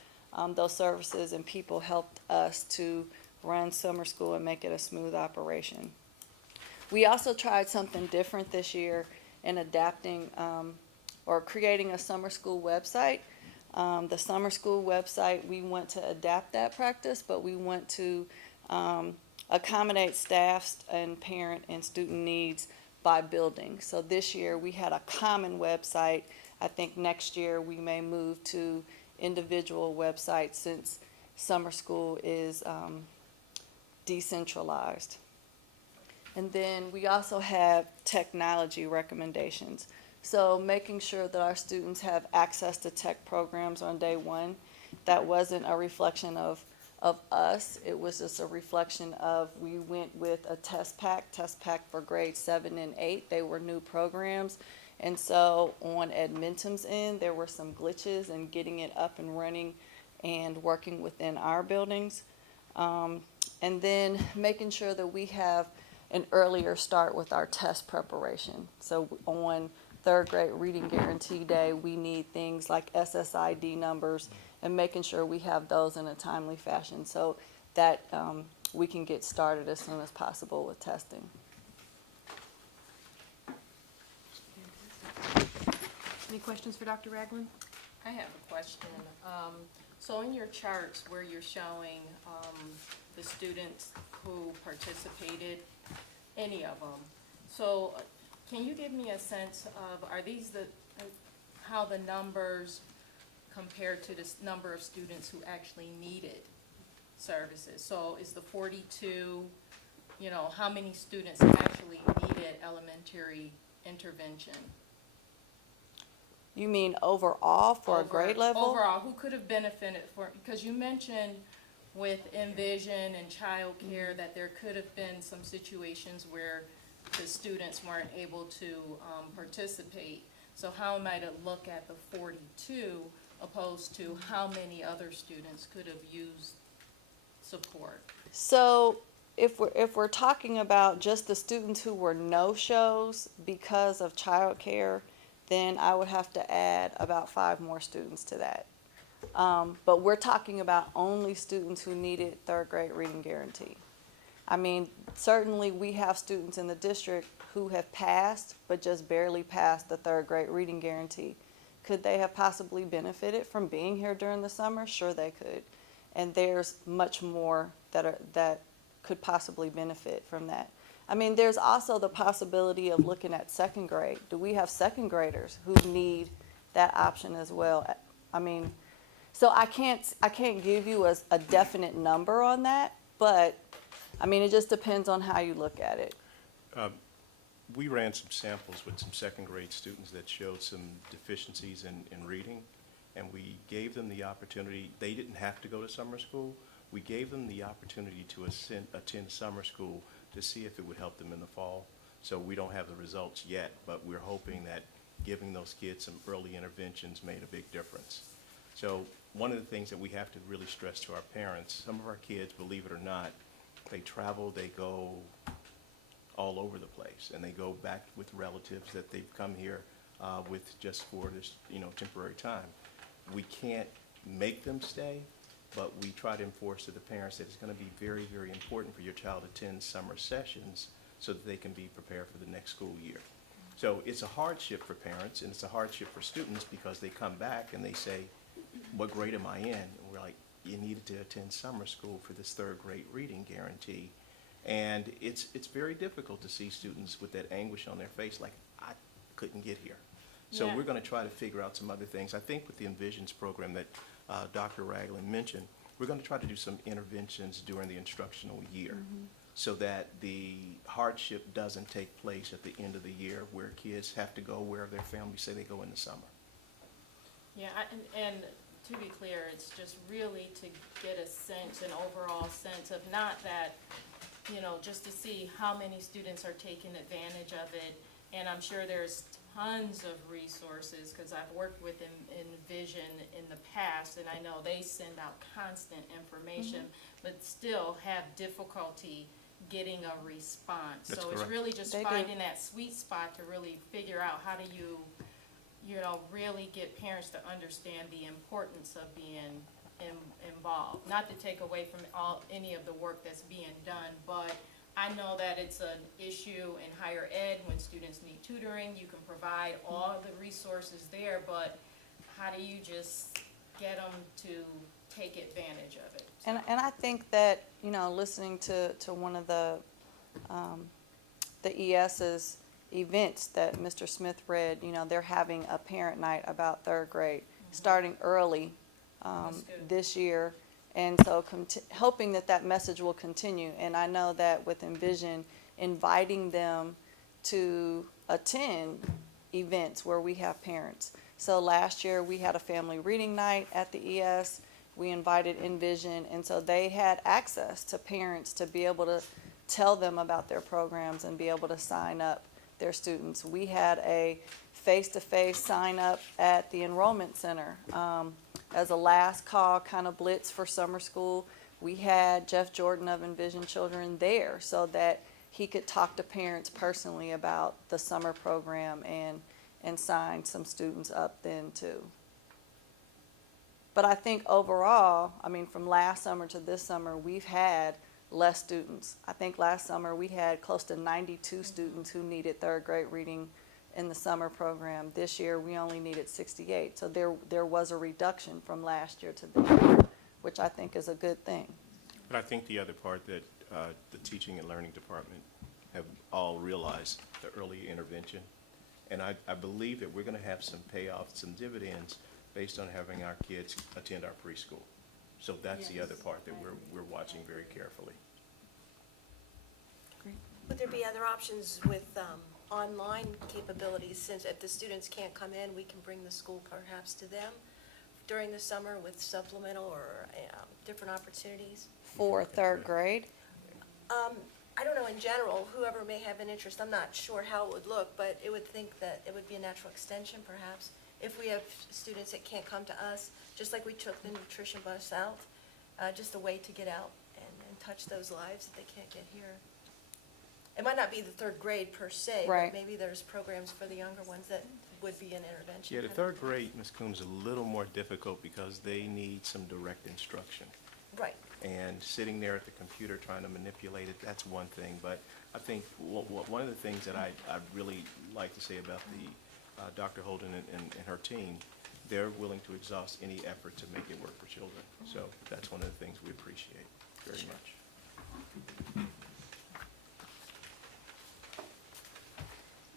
Those services and people helped us to run summer school and make it a smooth operation. We also tried something different this year in adapting or creating a summer school website. The summer school website, we want to adapt that practice, but we want to accommodate staff and parent and student needs by building. So this year we had a common website. I think next year we may move to individual websites since summer school is decentralized. And then we also have technology recommendations. So making sure that our students have access to tech programs on day one. That wasn't a reflection of us. It was just a reflection of, we went with a test pack for grades 7 and 8. They were new programs. And so on Edmonton's end, there were some glitches in getting it up and running and working within our buildings. And then making sure that we have an earlier start with our test preparation. So on third grade reading guarantee day, we need things like SSID numbers and making sure we have those in a timely fashion so that we can get started as soon as possible with testing. Any questions for Dr. Ragland? I have a question. So in your charts where you're showing the students who participated, any of them, so can you give me a sense of, are these how the numbers compared to the number of students who actually needed services? So is the 42, how many students actually needed elementary intervention? You mean overall for a grade level? Overall, who could have benefited because you mentioned with Envision and child care that there could have been some situations where the students weren't able to participate. So how am I to look at the 42 opposed to how many other students could have used support? So if we're talking about just the students who were no-shows because of child care, then I would have to add about 5 more students to that. But we're talking about only students who needed third grade reading guarantee. I mean, certainly we have students in the district who have passed, but just barely passed the third grade reading guarantee. Could they have possibly benefited from being here during the summer? Sure they could. And there's much more that could possibly benefit from that. I mean, there's also the possibility of looking at second grade. Do we have second graders who need that option as well? I mean, so I can't give you a definite number on that, but I mean, it just depends on how you look at it. We ran some samples with some second grade students that showed some deficiencies in reading, and we gave them the opportunity. They didn't have to go to summer school. We gave them the opportunity to attend summer school to see if it would help them in the fall. So we don't have the results yet, but we're hoping that giving those kids some early interventions made a big difference. So one of the things that we have to really stress to our parents, some of our kids, believe it or not, they travel, they go all over the place, and they go back with relatives that they've come here with just for this, temporary time. We can't make them stay, but we try to enforce to the parents that it's going to be very, very important for your child to attend summer sessions so that they can be prepared for the next school year. So it's a hardship for parents, and it's a hardship for students because they come back and they say, what grade am I in? And we're like, you needed to attend summer school for this third grade reading guarantee. And it's very difficult to see students with that anguish on their face, like, I couldn't get here. So Yeah. we're going to try to figure out some other things. I think with the Envisions program that Dr. Ragland mentioned, we're going to try to do some interventions during the instructional year so that the hardship doesn't take place at the end of the year where kids have to go where their families say they go in the summer. Yeah, and to be clear, it's just really to get a sense, an overall sense of not that, just to see how many students are taking advantage of it. And I'm sure there's tons of resources, because I've worked with Envision in the past, and I know they send out constant information, but still have difficulty getting a response. That's So correct. it's really just They do. finding that sweet spot to really figure out how do you really get parents to understand the importance of being involved. Not to take away from any of the work that's being done, but I know that it's an issue in higher ed when students need tutoring. You can provide all the resources there, but how do you just get them to take advantage of it? And I think that, listening to one of the ES's events that Mr. Smith read, they're having a parent night about third grade, starting early That's good. this year. And so hoping that message will continue. And I know that with Envision, inviting them to attend events where we have parents. So last year, we had a family reading night at the ES. We invited Envision, and so they had access to parents to be able to tell them about their programs and be able to sign up their students. We had a face-to-face sign-up at the enrollment center as a last call kind of blitz for summer school. We had Jeff Jordan of Envision Children there so that he could talk to parents personally about the summer program and sign some students up then too. But I think overall, from last summer to this summer, we've had less students. I think last summer we had close to 92 students who needed third grade reading in the summer program. This year we only needed 68. So there was a reduction from last year to this year, which I think is a good thing. But I think the other part that the teaching and learning department have all realized, the early intervention. And I believe that we're going to have some payoffs, some dividends based on having our kids attend our preschool. So that's the other part that we're watching very carefully. Would there be other options with online capabilities, since if the students can't come in, we can bring the school perhaps to them during the summer with supplemental or different opportunities? For third grade? I don't know, in general, whoever may have an interest, I'm not sure how it would look, but it would think that it would be a natural extension perhaps. If we have students that can't come to us, just like we took the nutrition bus out, just a way to get out and touch those lives that they can't get here. It might not be the third grade per se, Right. but maybe there's programs for the younger ones that would be an intervention. Yeah, the third grade, Ms. Coon, is a little more difficult because they need some direct instruction. Right. And sitting there at the computer trying to manipulate it, that's one thing. But I think one of the things that I'd really like to say about the Dr. Holden and her team, they're willing to exhaust any effort to make it work for children. So that's one of the things we appreciate very much.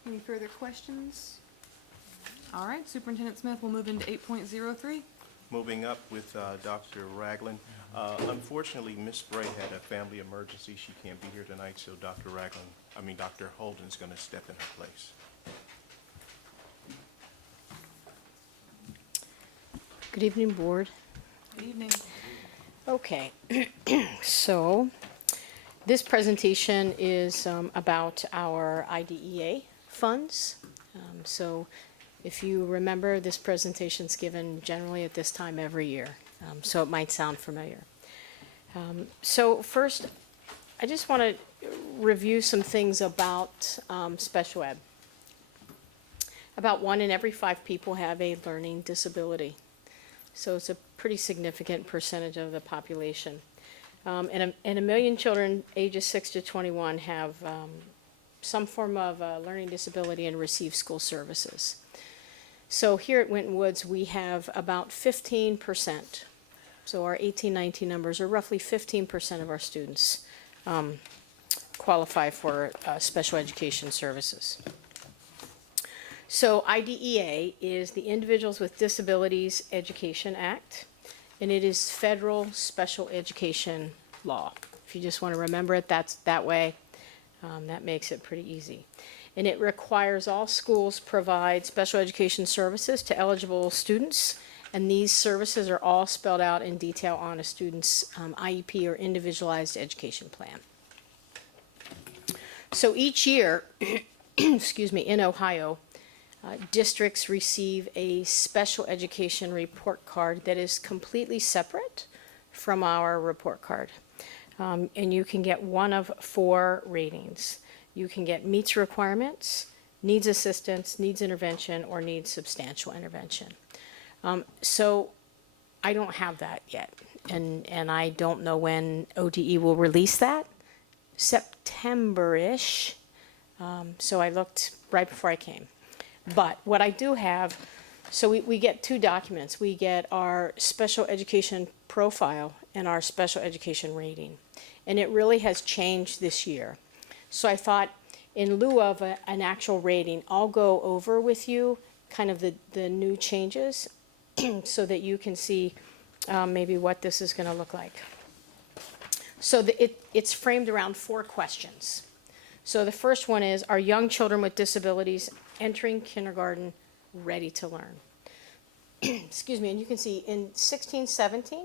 Any further questions? All right, Superintendent Smith, we'll move into 8.03. Moving up with Dr. Ragland. Unfortunately, Ms. Spray had a family emergency. She can't be here tonight, so Dr. Holden's going to step in her place. Good evening, Board. Good evening. Okay, so this presentation is about our IDEA funds. So if you remember, this presentation's given generally at this time every year, so it might sound familiar. So first, I just want to review some things about special ed. About 1 in every 5 people have a learning disability. So it's a pretty significant percentage of the population. And a million children ages 6 to 21 have some form of learning disability and receive school services. So here at Winton Woods, we have about 15%. So our 18-19 numbers are roughly 15% of our students qualify for special education services. So IDEA is the Individuals with Disabilities Education Act, and it is federal special education law. If you just want to remember it, that's that way. That makes it pretty easy. And it requires all schools provide special education services to eligible students, and these services are all spelled out in detail on a student's IEP or individualized education plan. So each year, excuse me, in Ohio, districts receive a special education report card that is completely separate from our report card. And you can get one of 4 ratings. You can get meets requirements, needs assistance, needs intervention, or needs substantial intervention. So I don't have that yet, and I don't know when ODE will release that. September-ish. So I looked right before I came. But what I do have, so we get two documents. We get our special education profile and our special education rating. And it really has changed this year. So I thought, in lieu of an actual rating, I'll go over with you kind of the new changes so that you can see maybe what this is going to look like. So it's framed around 4 questions. So the first one is, are young children with disabilities entering kindergarten ready to learn? Excuse me, and you can see in 16-17,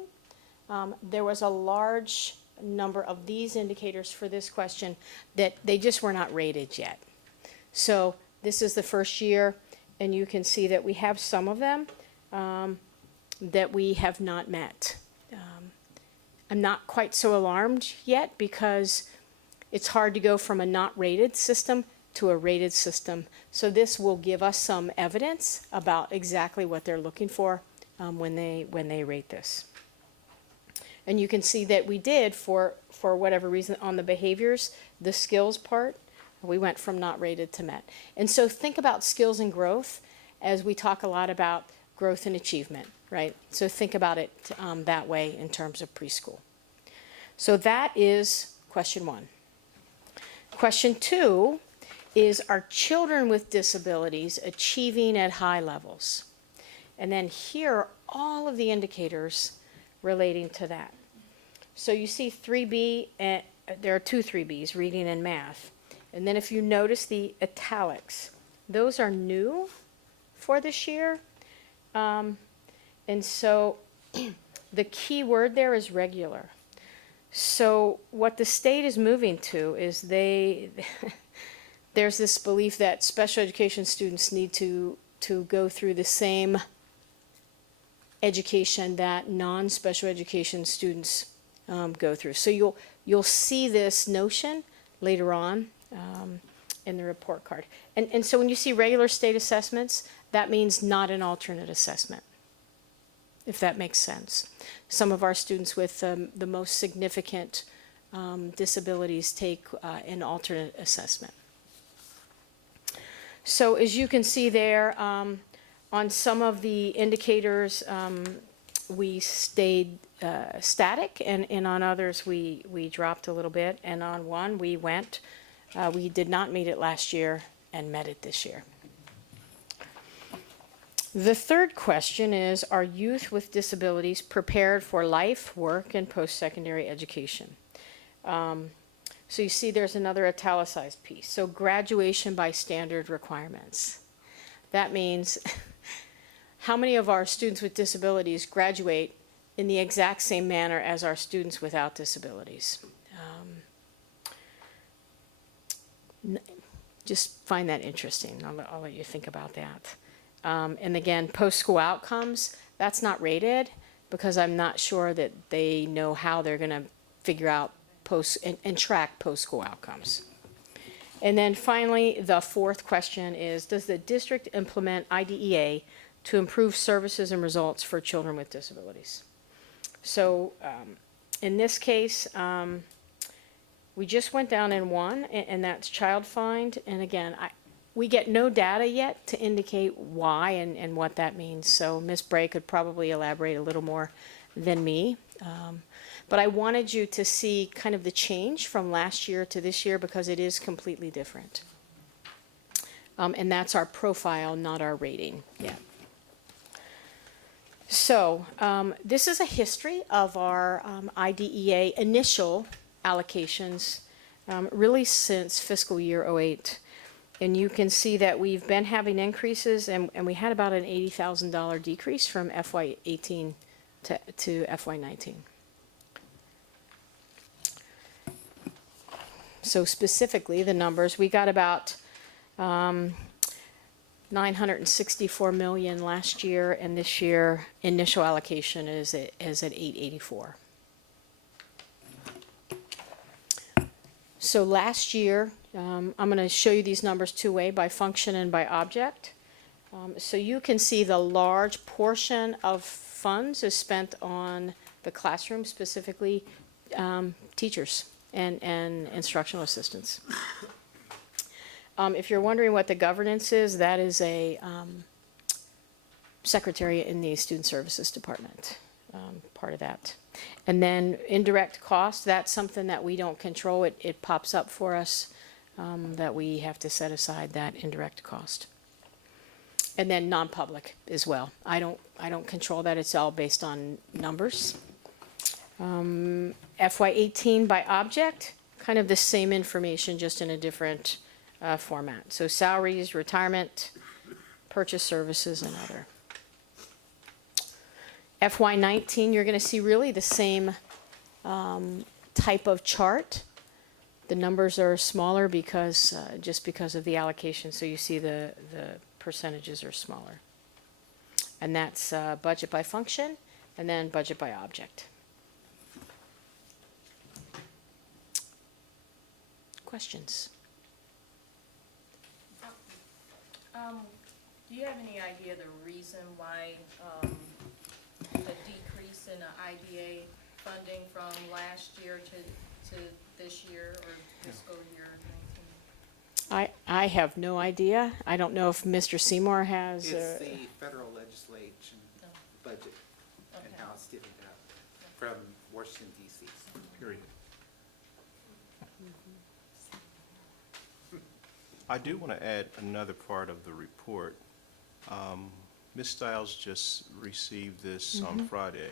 there was a large number of these indicators for this question that they just were not rated yet. So this is the first year, and you can see that we have some of them that we have not met. I'm not quite so alarmed yet because it's hard to go from a not rated system to a rated system. So this will give us some evidence about exactly what they're looking for when they rate this. And you can see that we did, for whatever reason, on the behaviors, the skills part, we went from not rated to met. And so think about skills and growth as we talk a lot about growth and achievement, right? So think about it that way in terms of preschool. So that is question 1. Question 2 is, are children with disabilities achieving at high levels? And then here are all of the indicators relating to that. So you see 3B, there are 2 3Bs, reading and math. And then if you notice the italics, those are new for this year. And so the key word there is regular. So what the state is moving to is there's this belief that special education students need to go through the same education that non-special education students go through. So you'll see this notion later on in the report card. And so when you see regular state assessments, that means not an alternate assessment, if that makes sense. Some of our students with the most significant disabilities take an alternate assessment. So as you can see there, on some of the indicators, we stayed static, and on others we dropped a little bit, and on one we did not meet it last year and met it this year. The third question is, are youth with disabilities prepared for life, work, and post-secondary education? So you see there's another italicized piece. So graduation by standard requirements. That means how many of our students with disabilities graduate in the exact same manner as our students without disabilities? Just find that interesting. I'll let you think about that. And again, post-school outcomes, that's not rated because I'm not sure that they know how they're going to figure out and track post-school outcomes. And then finally, the fourth question is, does the district implement IDEA to improve services and results for children with disabilities? So in this case, we just went down in one, and that's child find. And again, we get no data yet to indicate why and what that means. So Ms. Bray could probably elaborate a little more than me. But I wanted you to see kind of the change from last year to this year because it is completely different. And that's our profile, not our rating yet. So this is a history of our IDEA initial allocations really since fiscal year 08. And you can see that we've been having increases, and we had about an $80,000 decrease from FY18 to FY19. So specifically, the numbers, we got about 964 million last year, and this year initial allocation is at 884. So last year, I'm going to show you these numbers two-way, by function and by object. So you can see the large portion of funds is spent on the classroom, specifically teachers and instructional assistants. If you're wondering what the governance is, that is a secretary in the Student Services Department, part of that. And then indirect cost, that's something that we don't control. It pops up for us, that we have to set aside that indirect cost. And then non-public as well. I don't control that. It's all based on numbers. FY18 by object, kind of the same information, just in a different format. So salaries, retirement, purchase services, and other. FY19, you're going to see really the same type of chart. The numbers are smaller because just because of the allocation. So you see the percentages are smaller. And that's budget by function and then budget by object. Questions? Do you have any idea the reason why the decrease in the IDA funding from last year to this year or fiscal year 19? I have no idea. I don't know if Mr. Seymour has. It's the federal legislation budget and how it's divvied up from Washington DC. Period. I do want to add another part of the report. Ms. Stiles just received this on Friday,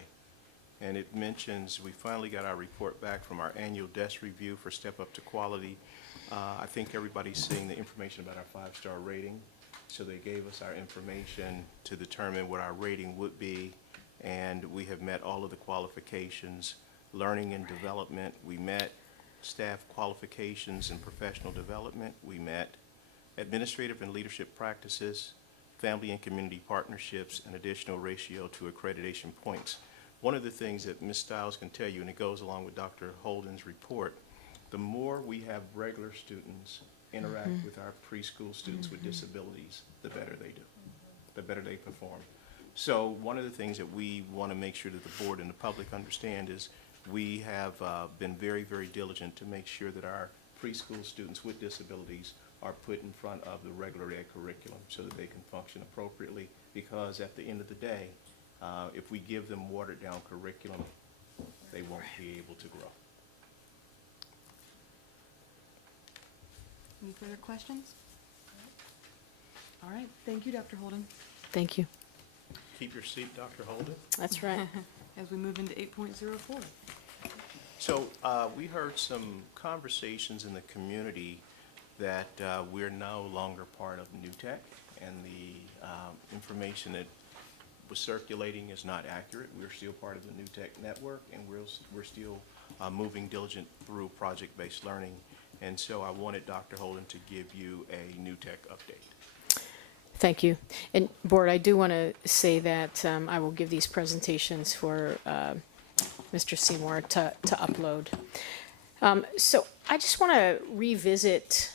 and it mentions we finally got our report back from our annual desk review for Step Up to Quality. I think everybody's seeing the information about our 5-star rating. So they gave us our information to determine what our rating would be, and we have met all of the qualifications. Learning and development, we met. Staff qualifications and professional development, we met. Administrative and leadership practices, family and community partnerships, and additional ratio to accreditation points. One of the things that Ms. Stiles can tell you, and it goes along with Dr. Holden's report, the more we have regular students interact with our preschool students with disabilities, the better they do, the better they perform. So one of the things that we want to make sure that the board and the public understand is we have been very, very diligent to make sure that our preschool students with disabilities are put in front of the regular ed curriculum so that they can function appropriately, because at the end of the day, if we give them watered down curriculum, they won't be able to grow. Any further questions? All right, thank you, Dr. Holden. Thank you. Keep your seat, Dr. Holden. That's right. As we move into 8.04. So we heard some conversations in the community that we're no longer part of NewTek, and the information that was circulating is not accurate. We're still part of the NewTek network, and we're still moving diligent through project-based learning. And so I wanted Dr. Holden to give you a NewTek update. Thank you. And Board, I do want to say that I will give these presentations for Mr. Seymour to upload. So I just want to revisit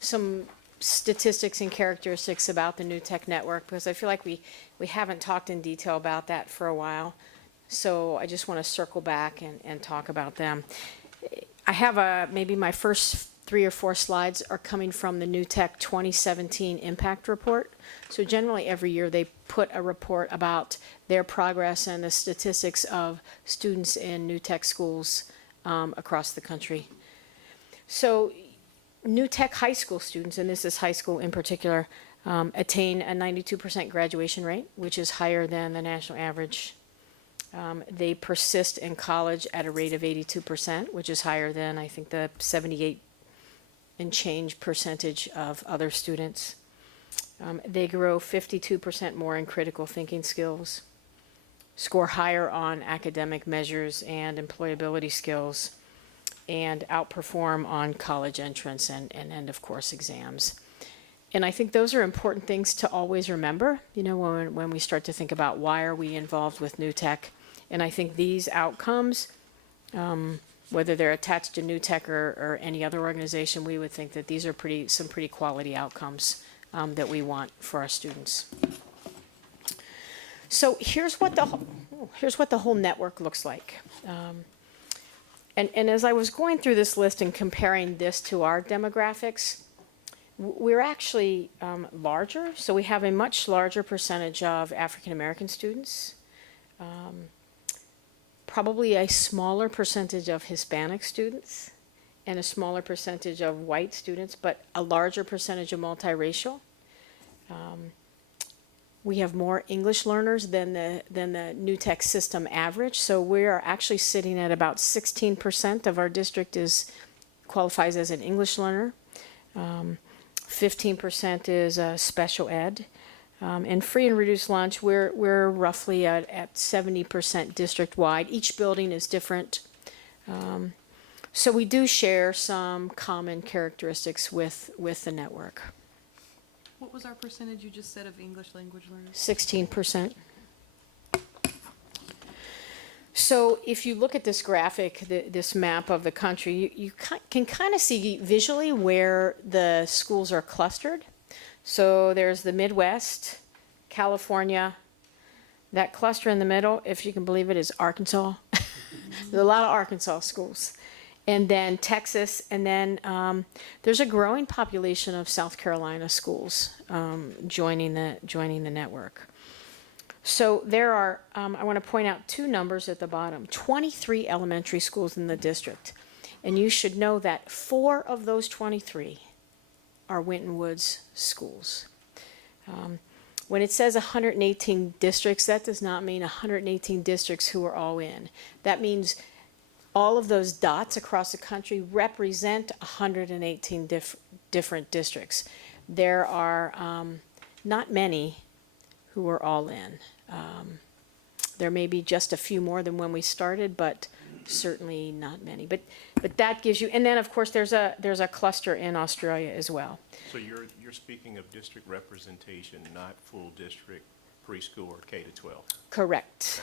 some statistics and characteristics about the NewTek network, because I feel like we haven't talked in detail about that for a while. So I just want to circle back and talk about them. I have maybe my first 3 or 4 slides are coming from the NewTek 2017 Impact Report. So generally every year they put a report about their progress and the statistics of students in NewTek schools across the country. So NewTek high school students, and this is high school in particular, attain a 92% graduation rate, which is higher than the national average. They persist in college at a rate of 82%, which is higher than, I think, the 78 and change percentage of other students. They grow 52% more in critical thinking skills, score higher on academic measures and employability skills, and outperform on college entrance and end of course exams. And I think those are important things to always remember, you know, when we start to think about why are we involved with NewTek. And I think these outcomes whether they're attached to New Tech or any other organization, we would think that these are some pretty quality outcomes that we want for our students. So here's what the whole network looks like. And as I was going through this list and comparing this to our demographics, we're actually larger. So we have a much larger percentage of African American students, probably a smaller percentage of Hispanic students, and a smaller percentage of white students, but a larger percentage of multiracial. We have more English learners than the New Tech system average. So we are actually sitting at about 16% of our district qualifies as an English learner. 15% is special ed. And free and reduced lunch, we're roughly at 70% district-wide. Each building is different. So we do share some common characteristics with the network. What was our percentage you just said of English language learners? 16%. So if you look at this graphic, this map of the country, you can kind of see visually where the schools are clustered. So there's the Midwest, California. That cluster in the middle, if you can believe it, is Arkansas. There's a lot of Arkansas schools. And then Texas, and then there's a growing population of South Carolina schools joining the network. So there are, I want to point out two numbers at the bottom, 23 elementary schools in the district. And you should know that 4 of those 23 are Winton Woods schools. When it says 118 districts, that does not mean 118 districts who are all in. That means all of those dots across the country represent 118 different districts. There are not many who are all in. There may be just a few more than when we started, but certainly not many. But that gives you, and then of course there's a cluster in Australia as well. So you're speaking of district representation, not full district preschool or K to 12? Correct.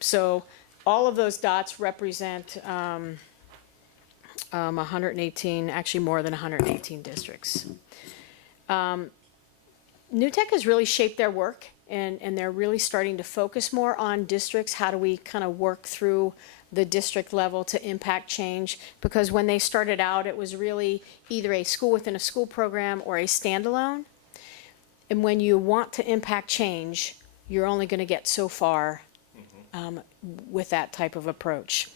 So all of those dots represent 118, actually more than 118 districts. New Tech has really shaped their work, and they're really starting to focus more on districts. How do we kind of work through the district level to impact change? Because when they started out, it was really either a school within a school program or a standalone. And when you want to impact change, you're only going to get so far with that type of approach.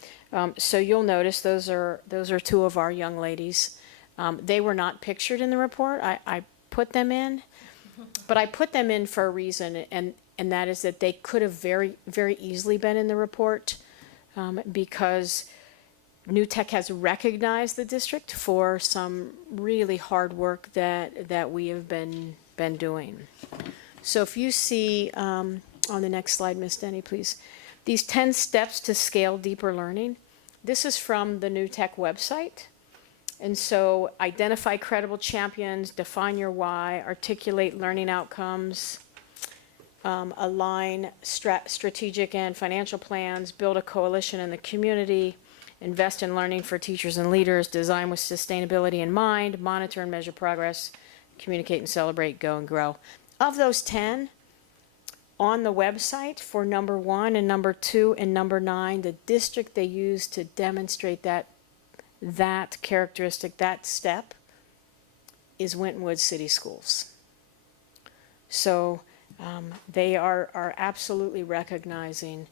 So you'll notice those are 2 of our young ladies. They were not pictured in the report. I put them in, but I put them in for a reason, and that is that they could have very, very easily been in the report because New Tech has recognized the district for some really hard work that we have been doing. So if you see on the next slide, Ms. Denny, please. These 10 steps to scale deeper learning. This is from the New Tech website. And so identify credible champions, define your why, articulate learning outcomes, align strategic and financial plans, build a coalition in the community, invest in learning for teachers and leaders, design with sustainability in mind, monitor and measure progress, communicate and celebrate, go and grow. Of those 10, on the website for number 1 and number 2 and number 9, the district they use to demonstrate that characteristic, that step, is Winton Woods City Schools. So they are absolutely recognizing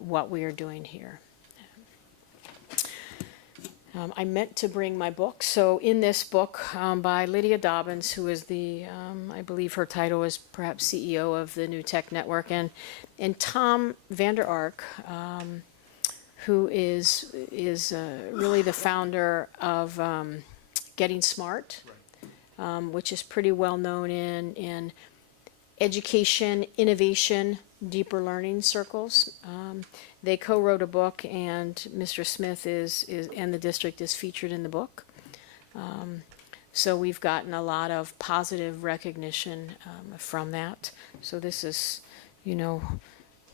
what we are doing here. I meant to bring my book. So in this book by Lydia Dobbins, who is I believe her title is perhaps CEO of the New Tech Network, and Tom Vander Ark, who is really the founder of Getting Smart, which is pretty well known in education, innovation, deeper learning circles. They co-wrote a book, and Mr. Smith and the district is featured in the book. So we've gotten a lot of positive recognition from that. So this is,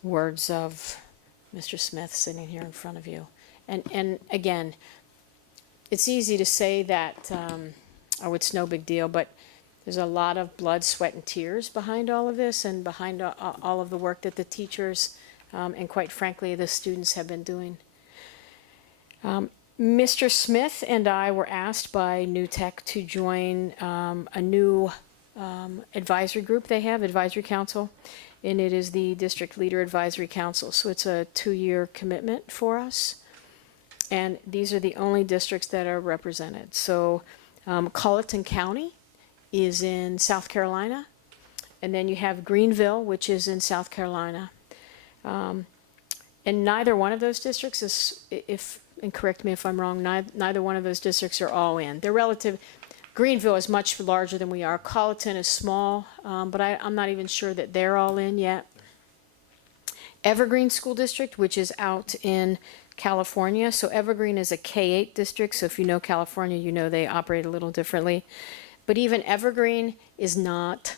words of Mr. Smith sitting here in front of you. And again, it's easy to say that, oh, it's no big deal, but there's a lot of blood, sweat, and tears behind all of this and behind all of the work that the teachers and quite frankly, the students have been doing. Mr. Smith and I were asked by New Tech to join a new advisory group they have, Advisory Council, and it is the District Leader Advisory Council. So it's a 2-year commitment for us. And these are the only districts that are represented. So Colleton County is in South Carolina, and then you have Greenville, which is in South Carolina. And neither one of those districts is, and correct me if I'm wrong, neither one of those districts are all in. They're relative. Greenville is much larger than we are. Colleton is small, but I'm not even sure that they're all in yet. Evergreen School District, which is out in California. So Evergreen is a K-8 district. So if you know California, you know they operate a little differently. But even Evergreen is not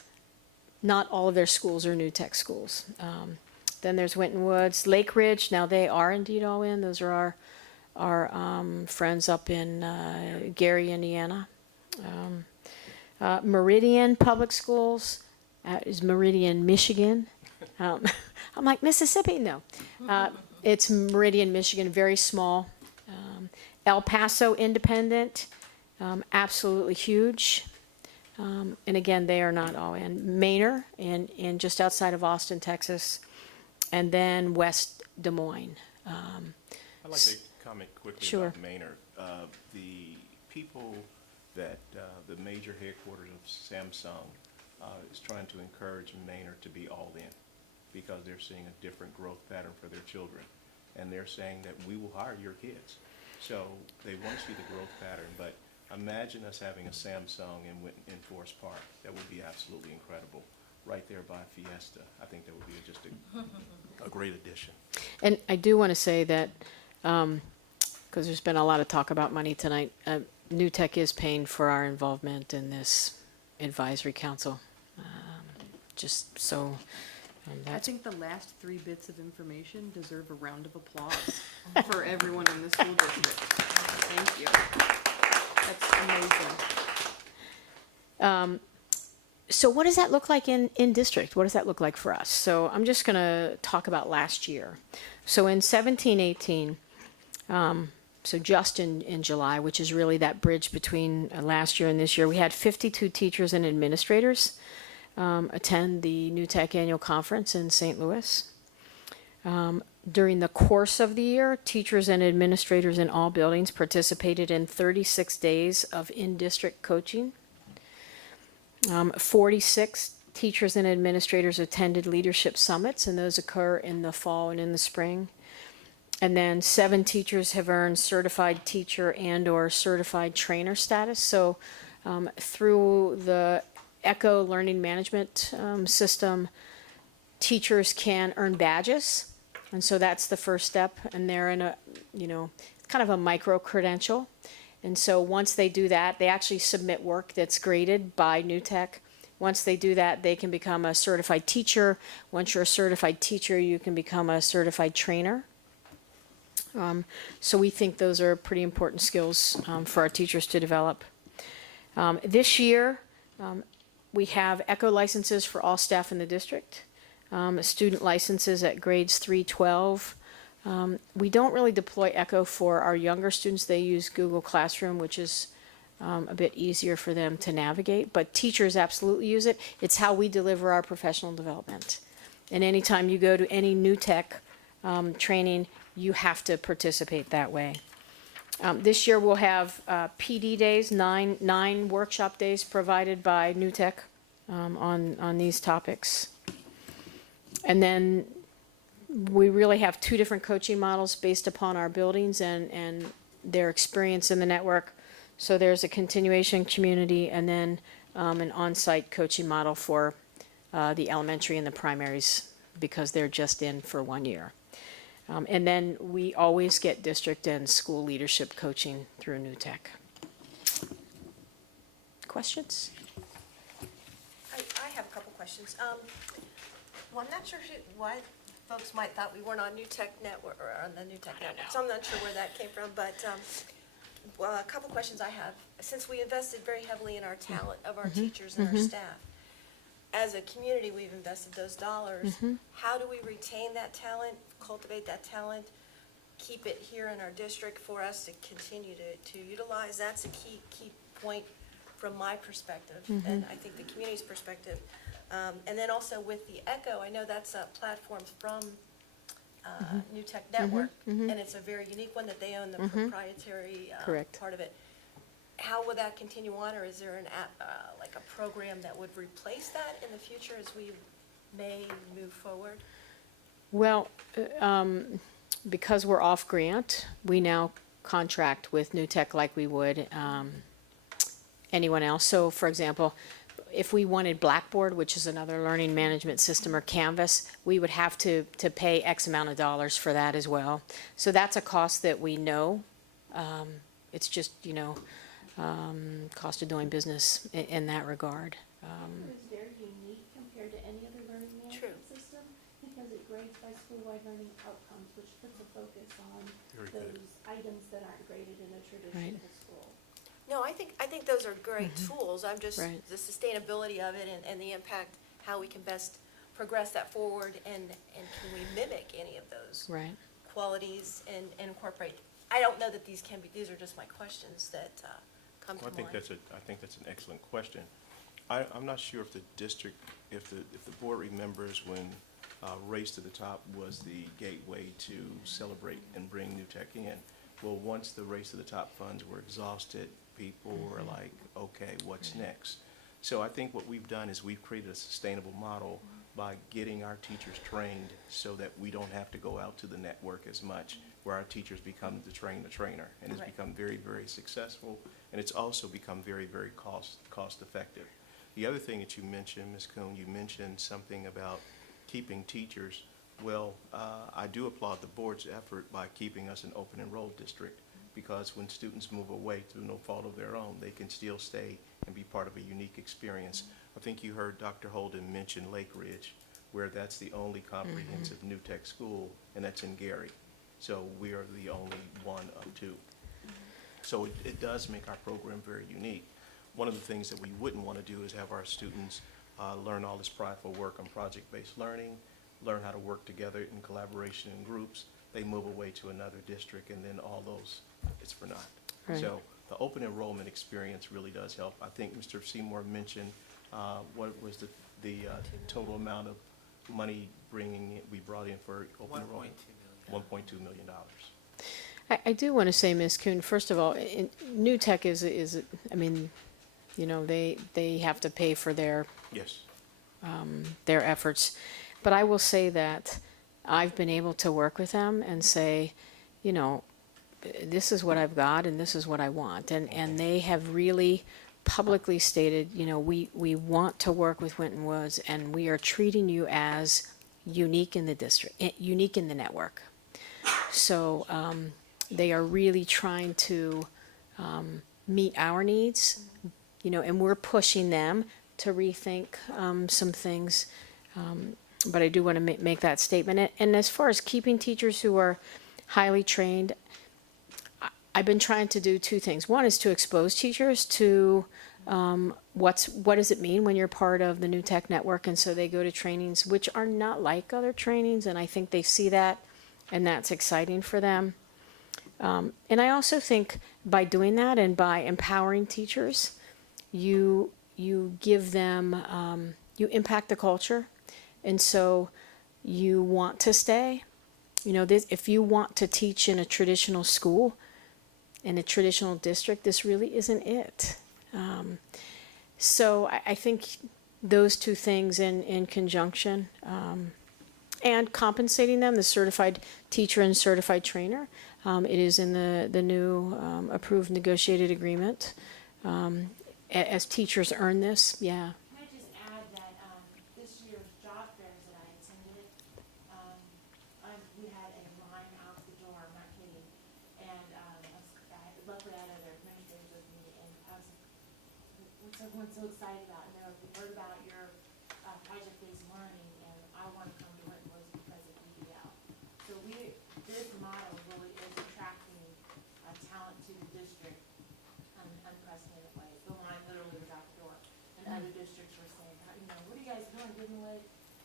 all of their schools are New Tech schools. Then there's Winton Woods, Lake Ridge. Now they are indeed all in. Those are our friends up in Gary, Indiana. Meridian Public Schools is Meridian, Michigan. I'm like, Mississippi? No. It's Meridian, Michigan, very small. El Paso Independent, absolutely huge. And again, they are not all in. Manor, in just outside of Austin, Texas. And then West Des Moines. I'd like to comment quickly Sure. about Maynard. The people that, the major headquarters of Samsung is trying to encourage Maynard to be all in because they're seeing a different growth pattern for their children. And they're saying that we will hire your kids. So they want to see the growth pattern, but imagine us having a Samsung in Forest Park. That would be absolutely incredible. Right there by Fiesta. I think that would be just a great addition. And I do want to say that, because there's been a lot of talk about money tonight, New Tech is paying for our involvement in this advisory council. Just so I that's, think the last 3 bits of information deserve a round of applause for everyone in the school district. Thank you. That's amazing. so what does that look like in district? What does that look like for us? So I'm just going to talk about last year. So in 17-18, so just in July, which is really that bridge between last year and this year, we had 52 teachers and administrators attend the New Tech Annual Conference in St. Louis. During the course of the year, teachers and administrators in all buildings participated in 36 days of in-district coaching. 46 teachers and administrators attended leadership summits, and those occur in the fall and in the spring. And then 7 teachers have earned certified teacher and or certified trainer status. So through the ECHO learning management system, teachers can earn badges. And so that's the first step. And they're in a, it's kind of a micro credential. And so once they do that, they actually submit work that's graded by New Tech. Once they do that, they can become a certified teacher. Once you're a certified teacher, you can become a certified trainer. So we think those are pretty important skills for our teachers to develop. This year, we have ECHO licenses for all staff in the district, student licenses at grades 3-12. We don't really deploy ECHO for our younger students. They use Google Classroom, which is a bit easier for them to navigate, but teachers absolutely use it. It's how we deliver our professional development. And anytime you go to any New Tech training, you have to participate that way. This year we'll have PD days, nine workshop days provided by New Tech on these topics. And then we really have 2 different coaching models based upon our buildings and their experience in the network. So there's a continuation community and then an on-site coaching model for the elementary and the primaries because they're just in for 1 year. And then we always get district and school leadership coaching through New Tech. Questions? I have a couple questions. Well, I'm not sure why folks might thought we weren't on New Tech Network, or on the New Tech Network, so I'm not sure where that came from, but, well, a couple questions I have. Since we invested very heavily in our talent of our teachers and our staff, as a community, we've invested those dollars. How do we retain that talent, cultivate that talent, keep it here in our district for us to continue to utilize? That's a key point from my perspective, and I think the community's perspective. And then also with the ECHO, I know that's a platform from New Tech Network, and it's a very unique one that they own the proprietary Correct. part of it. How will that continue on, or is there an app, like a program that would replace that in the future as we may move forward? Well, because we're off grant, we now contract with New Tech like we would anyone else. So, for example, if we wanted Blackboard, which is another learning management system, or Canvas, we would have to pay X amount of dollars for that as well. So that's a cost that we know. It's just, cost of doing business in that regard. It's very unique compared to any other learning management system because it grades by school-wide learning outcomes, which puts a focus on those items that aren't graded in a traditional school. No, I think those are great tools. I'm just, the sustainability of it and the impact, how we can best progress that forward, and can we mimic any of those qualities and incorporate? I don't know that these are just my questions that come to mind. I think that's an excellent question. I'm not sure if the district, if the board remembers when Race to the Top was the gateway to celebrate and bring New Tech in. Well, once the Race to the Top funds were exhausted, people were like, okay, what's next? So I think what we've done is we've created a sustainable model by getting our teachers trained so that we don't have to go out to the network as much, where our teachers become the trainer, and it's become very, very successful, and it's also become very, very cost effective. The other thing that you mentioned, Ms. Kuhn, you mentioned something about keeping teachers. Well, I do applaud the board's effort by keeping us an open enrolled district, because when students move away through no fault of their own, they can still stay and be part of a unique experience. I think you heard Dr. Holden mention Lake Ridge, where that's the only comprehensive New Tech school, and that's in Gary. So we are the only one of two. So it does make our program very unique. One of the things that we wouldn't want to do is have our students learn all this prideful work on project-based learning, learn how to work together in collaboration in groups. They move away to another district, and then all those, it's for naught. So the open enrollment experience really does help. I think Mr. Seymour mentioned what was the total amount of money we brought in for open enrollment? $1.2 million. I do want to say, Ms. Kuhn, first of all, New Tech is I mean, they have to pay for their efforts. But I will say that I've been able to work with them and say, this is what I've got and this is what I want. And they have really publicly stated, we want to work with Winton Woods, and we are treating you as unique in the district, unique in the network. So they are really trying to meet our needs, and we're pushing them to rethink some things. But I do want to make that statement. And as far as keeping teachers who are highly trained, I've been trying to do two things. One is to expose teachers to what does it mean when you're part of the New Tech Network, and so they go to trainings which are not like other trainings, and I think they see that, and that's exciting for them. And I also think by doing that and by empowering teachers, you give them, you impact the culture, and so you want to stay. If you want to teach in a traditional school, in a traditional district, this really isn't it. So I think those two things in conjunction, and compensating them, the certified teacher and certified trainer, it is in the new approved negotiated agreement. As teachers earn this, Can I just add that this year's job fairs that I attended, we had a line out the door, I'm not kidding. And luckily I had other administrators with me, and I was like, what's everyone so excited about? And they're like, we heard about your project-based learning, and I want to come to Winton Woods because of you.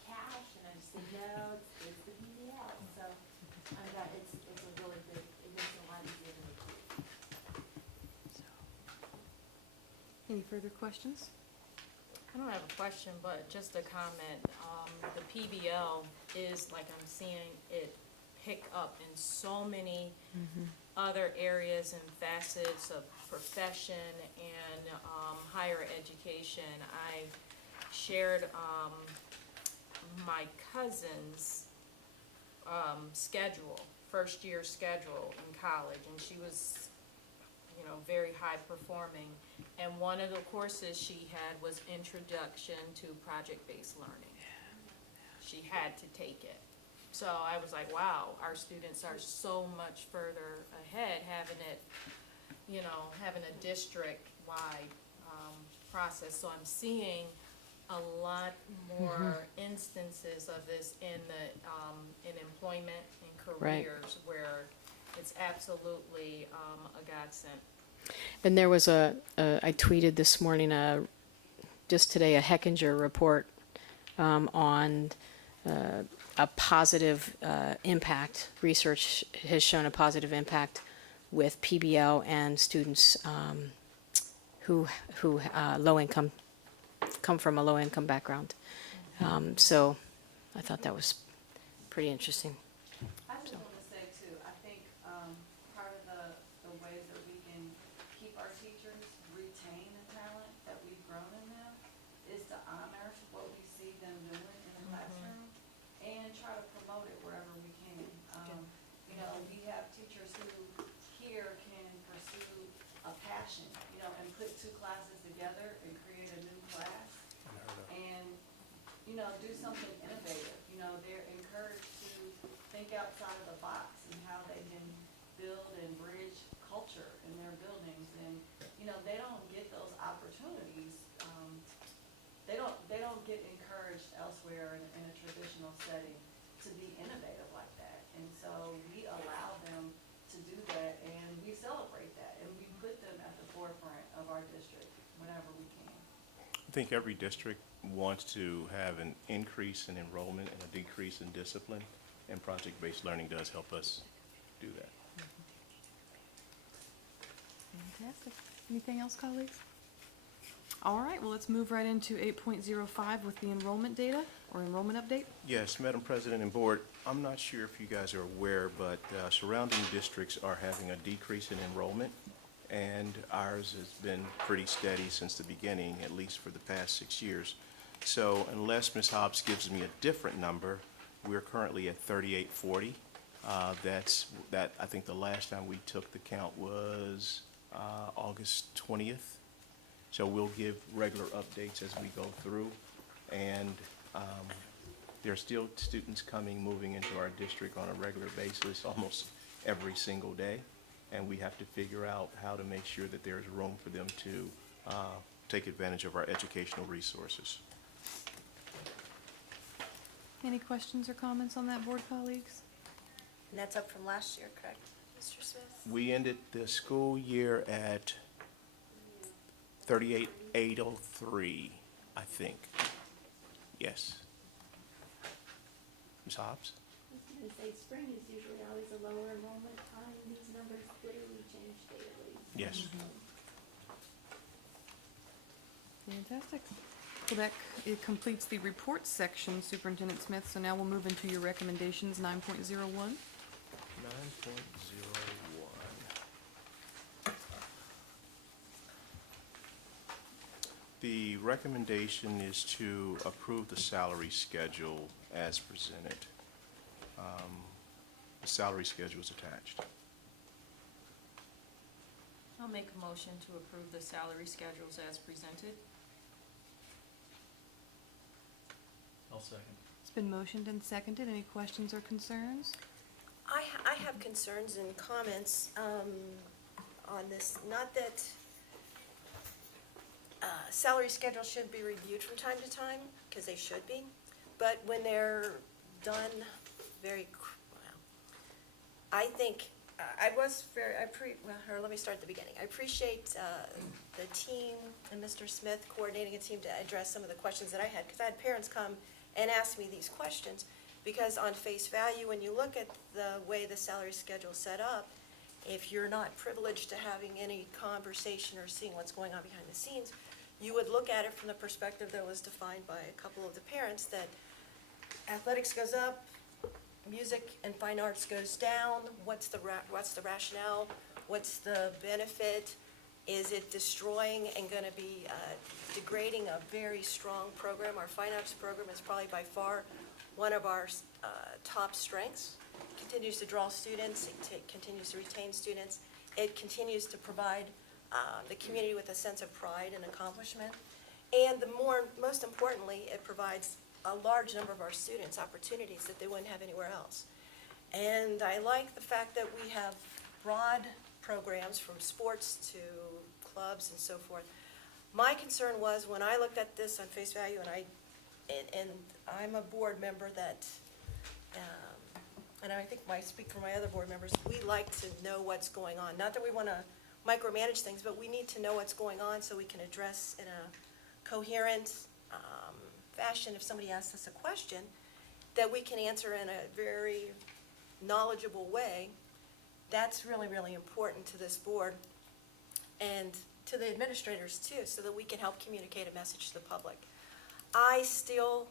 cash? And I just said, no, it's the PBL. So it's a really big, it makes it a lot easier to recruit. Any further questions? I don't have a question, but just a comment. The PBL is, like I'm seeing it pick up in so many other areas and facets of profession and higher education. I shared my cousin's schedule, first year schedule in college, and she was, you know, very high performing. And one of the courses she had was Introduction to Project-Based Learning. She had to take it. So I was like, wow, our students are so much further ahead having it, you know, having a district-wide process. So I'm seeing a lot more instances of this in the in employment and Right. careers where it's absolutely a godsend. And there was I tweeted this morning, just today, a Hechinger report on a positive impact. Research has shown a positive impact with PBL and students who low income, come from a low income background. So I thought that was pretty interesting. I just want to say too, I think part of the ways that we can keep our teachers, retain the talent that we've grown in them, is to honor what we see them doing in the classroom and try to promote it wherever we can. You know, we have teachers who here can pursue a passion, you know, and put two classes together and create a new class. And, you know, do something innovative. You know, they're encouraged to think outside of the box and how they can build and bridge culture in their buildings. And, you know, they don't get those opportunities. They don't get encouraged elsewhere in a traditional setting to be innovative like that. And so we allow them to do that, and we celebrate that, and we put them at the forefront of our district whenever we can. I think every district wants to have an increase in enrollment and a decrease in discipline, and project-based learning does help us do that. Fantastic. Anything else, colleagues? All right, well, let's move right into 8.05 with the enrollment data or enrollment update. Yes, Madam President and Board, I'm not sure if you guys are aware, but surrounding districts are having a decrease in enrollment, and ours has been pretty steady since the beginning, at least for the past 6 years. So unless Ms. Hobbs gives me a different number, we're currently at 3840. I think the last time we took the count was August 20th. So we'll give regular updates as we go through. And there are still students moving into our district on a regular basis, almost every single day. And we have to figure out how to make sure that there's room for them to take advantage of our educational resources. Any questions or comments on that, board colleagues? And that's up from last year, correct, Mr. Smith? We ended the school year at 38,803, I think. Yes. Ms. Hobbs? I was gonna say, spring is usually always a lower enrollment time. These numbers literally change daily. Yes. Fantastic. Well, it completes the report section, Superintendent Smith. So now we'll move into your recommendations, 9.01. 9.01. The recommendation is to approve the salary schedule as presented. The salary schedule is attached. I'll make a motion to approve the salary schedules as presented. I'll second. It's been motioned and seconded. Any questions or concerns? I have concerns and comments on this. Not that salary schedules should be reviewed from time to time, because they should be, but when they're done I think, let me start at the beginning. I appreciate the team and Mr. Smith coordinating a team to address some of the questions that I had, because I had parents come and ask me these questions. Because on face value, when you look at the way the salary schedule is set up, if you're not privileged to having any conversation or seeing what's going on behind the scenes, you would look at it from the perspective that was defined by a couple of the parents, that athletics goes up, music and fine arts goes down. What's the rationale? What's the benefit? Is it destroying and going to be degrading a very strong program? Our fine arts program is probably by far one of our top strengths. It continues to draw students, it continues to retain students, it continues to provide the community with a sense of pride and accomplishment. And most importantly, it provides a large number of our students opportunities that they wouldn't have anywhere else. And I like the fact that we have broad programs from sports to clubs and so forth. My concern was when I looked at this on face value, and I'm a board member that, and I think I speak for my other board members, we like to know what's going on. Not that we want to micromanage things, but we need to know what's going on so we can address in a coherent fashion, if somebody asks us a question, that we can answer in a very knowledgeable way. That's really, really important to this board and to the administrators too, so that we can help communicate a message to the public. I still,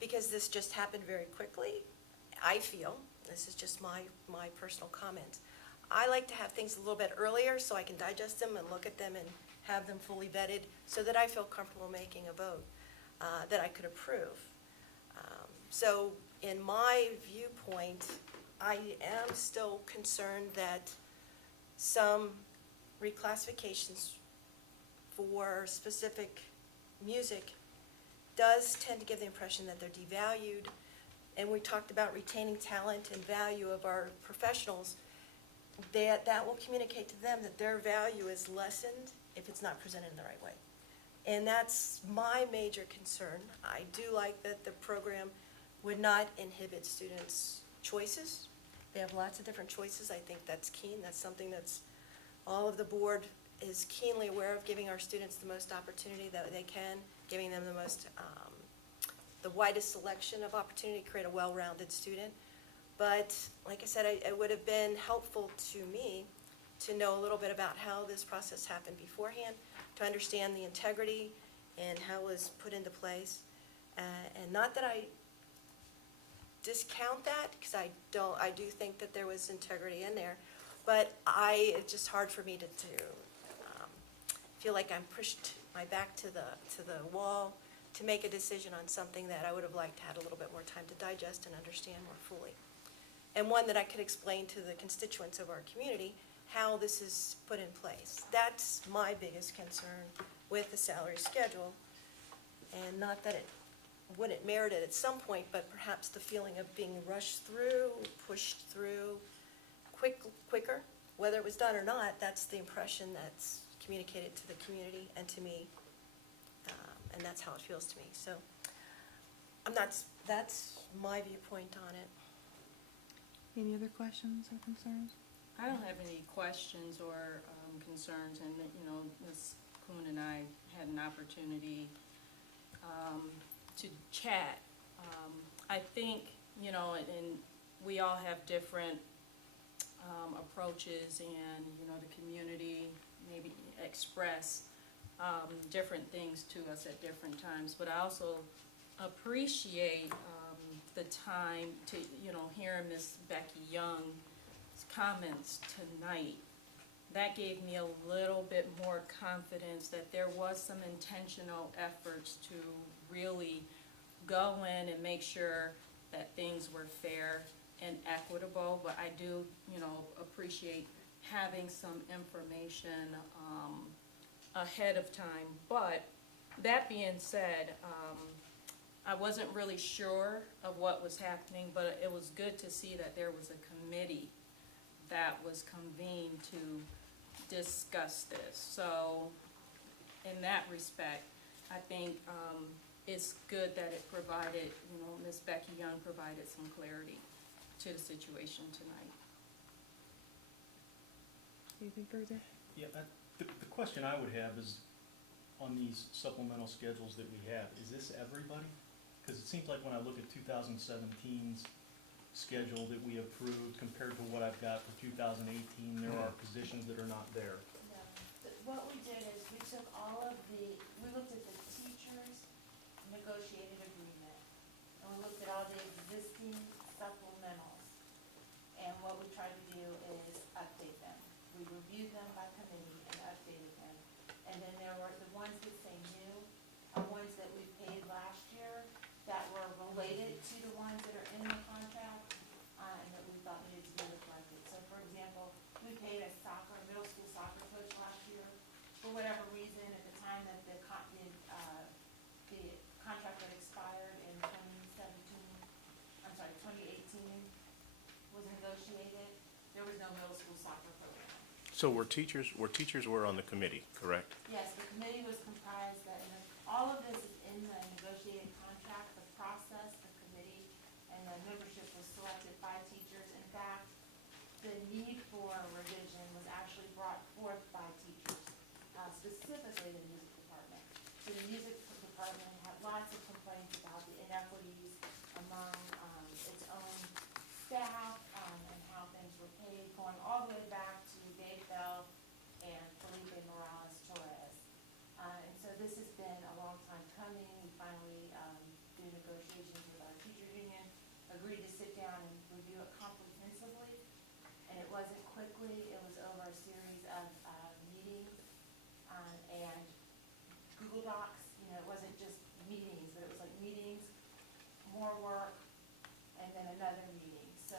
because this just happened very quickly, I feel, this is just my personal comments, I like to have things a little bit earlier so I can digest them and look at them and have them fully vetted so that I feel comfortable making a vote that I could approve. So in my viewpoint, I am still concerned that some reclassifications for specific music does tend to give the impression that they're devalued. And we talked about retaining talent and value of our professionals. That will communicate to them that their value is lessened if it's not presented in the right way. And that's my major concern. I do like that the program would not inhibit students' choices. They have lots of different choices. I think that's keen. That's something that's all of the board is keenly aware of, giving our students the most opportunity that they can, giving them the most, the widest selection of opportunity to create a well-rounded student. But like I said, it would have been helpful to me to know a little bit about how this process happened beforehand, to understand the integrity and how it was put into place. And not that I discount that, because I do think that there was integrity in there, but it's just hard for me to feel like I'm pushed my back to the wall to make a decision on something that I would have liked to have a little bit more time to digest and understand more fully. And one that I could explain to the constituents of our community how this is put in place. That's my biggest concern with the salary schedule. And not that it wouldn't merit it at some point, but perhaps the feeling of being rushed through, pushed through quicker. Whether it was done or not, that's the impression that's communicated to the community and to me. And that's how it feels to me. So that's my viewpoint on it. Any other questions or concerns? I don't have any questions or concerns, and Ms. Kuhn and I had an opportunity to chat. I think, and we all have different approaches, and, the community maybe express different things to us at different times, but I also appreciate the time to, hearing Ms. Becky Young's comments tonight. That gave me a little bit more confidence that there was some intentional efforts to really go in and make sure that things were fair and equitable, but I do, appreciate having some information ahead of time. But that being said, I wasn't really sure of what was happening, but it was good to see that there was a committee that was convened to discuss this. So in that respect, I think it's good that it provided, Ms. Becky Young provided some clarity to the situation tonight. Anything further? Yeah, the question I would have is, on these supplemental schedules that we have, is this everybody? Because it seems like when I look at 2017's schedule that we approved compared to what I've got for 2018, there are positions that are not there. What we did is we took all of we looked at the teacher's negotiated agreement, and we looked at all the existing supplementals. And what we tried to do is update them. We reviewed them by committee and updated them. And then there were the ones that say new, are ones that we paid last year that were related to the ones that are in the contract, and that we thought needed to be reflected. So for example, we paid a middle school soccer coach last year. For whatever reason, at the time that the contract that expired in 2018 was negotiated, there was no middle school soccer program. So were teachers were on the committee, correct? Yes, the committee was comprised that, all of this is in the negotiated contract, the process, the committee, and the membership was selected by teachers. In fact, the need for a revision was actually brought forth by teachers, specifically the music department. So the music department had lots of complaints about the inequities among its own staff, and how things were paid, going all the way back to Dave Bell and Felipe Morales Torres. And so this has been a long time coming. We finally, through negotiations with our teacher union, agreed to sit down and review it comprehensively. And it wasn't quickly, it was over a series of meetings and Google Docs. It wasn't just meetings, but it was like meetings, more work, and then another meeting. So,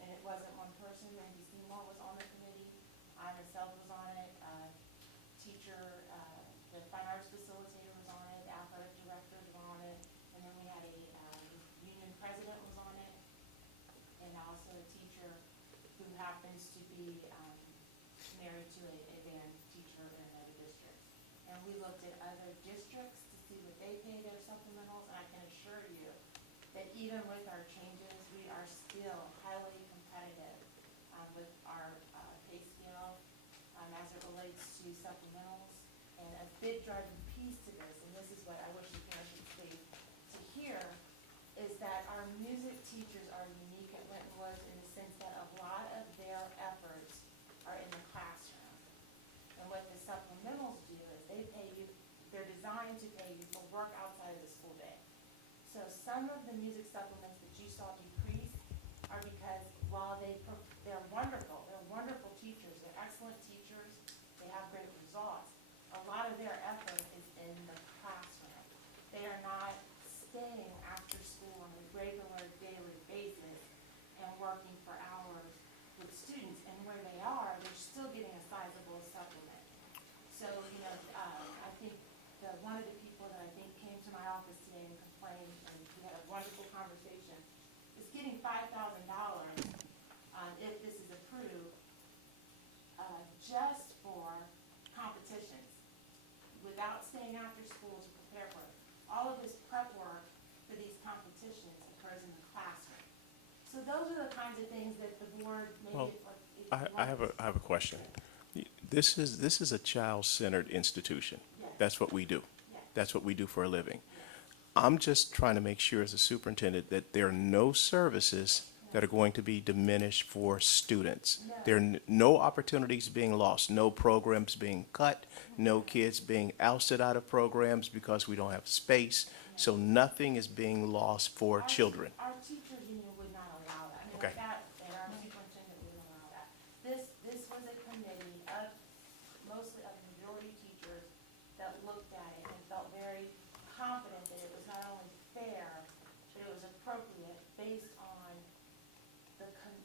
and it wasn't one person. Randy Seymour was on the committee. I myself was on it. Teacher, the fine arts facilitator was on it. The athletic director was on it. And then we had a union president was on it. And also a teacher who happens to be married to a band teacher in another district. And we looked at other districts to see what they pay their supplementals, and I can assure you that even with our changes, we are still highly competitive with our pay scale as it relates to supplementals. And a big driving piece to this, and this is what I wish the parents would stay to hear, is that our music teachers are unique at Winton Woods in the sense that a lot of their efforts are in the classroom. And what the supplementals do is they pay you, they're designed to pay you for work outside of the school day. So some of the music supplements that you saw decrease are because while they're wonderful teachers, they're excellent teachers, they have great results, a lot of their effort is in the classroom. They are not staying after school on a regular daily basis and working for hours with students, and where they are, they're still getting a sizable supplement. So, I think one of the people that I think came to my office today and complained, and we had a wonderful conversation, is getting $5,000 if this is approved, just for competitions, without staying after school to prepare for it. All of this prep work for these competitions occurs in the classroom. So those are the kinds of things that the board maybe. Well, I have a question. This is a child-centered institution. Yes. That's what we do. Yes. That's what we do for a living. I'm just trying to make sure as a superintendent that there are no services that are going to be diminished for students. No. There are no opportunities being lost, no programs being cut, no kids being ousted out of programs because we don't have space. So nothing is being lost for children. Our teacher union would not allow that. I mean, Okay. that, and our superintendent wouldn't allow that. This was a committee of, mostly of majority teachers that looked at it and felt very confident that it was not only fair, but it was appropriate based on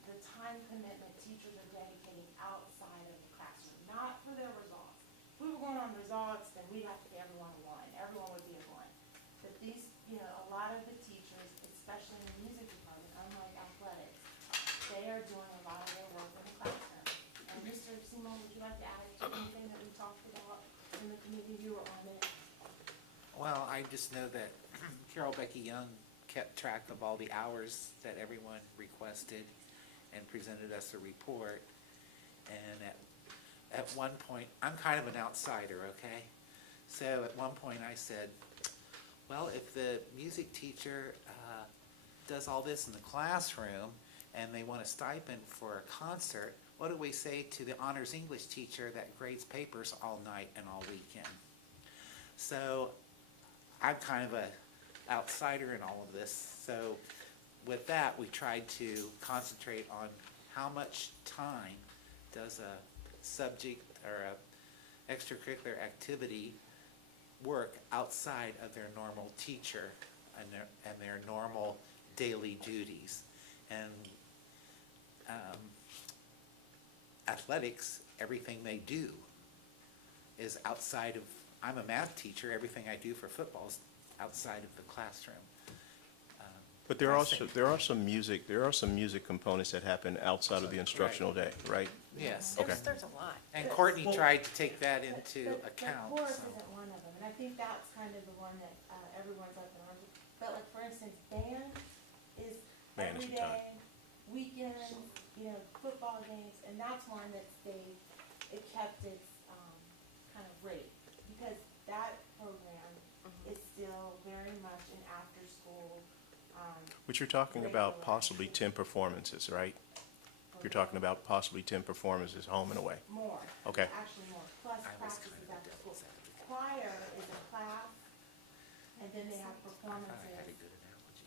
the time commitment teachers are dedicating outside of the classroom, not for their results. If we were going on results, then we'd have to pay everyone one. Everyone would be a one. But these, a lot of the teachers, especially in the music department, unlike athletics, they are doing a lot of their work in the classroom. And Mr. Simon, would you like to add to anything that we talked about in the committee? You were on it. Well, I just know that Carol Becky Young kept track of all the hours that everyone requested and presented us a report. And at one point, I'm kind of an outsider, okay? So at one point I said, Well, if the music teacher does all this in the classroom and they want a stipend for a concert, what do we say to the honors English teacher that grades papers all night and all weekend? So I'm kind of a outsider in all of this. So with that, we tried to concentrate on how much time does a subject or a extracurricular activity work outside of their normal teacher and their normal daily duties. And athletics, everything they do is outside of, I'm a math teacher, everything I do for football is outside of the classroom. But there are some music components that happen outside of the instructional day, right? Yes. Okay. There's a lot. And Courtney tried to take that into account. But chorus so. isn't one of them, and I think that's kind of the one that everyone's up in arms with. But like, for instance, band is Band is every your time. day, weekends, football games, and that's one that it kept its kind of rate. Because that program is still very much an after-school. But you're talking about possibly 10 performances, right? You're talking about possibly 10 performances home and away. More. Okay. Actually more, plus practices after school. Choir is a class, and then they have performances,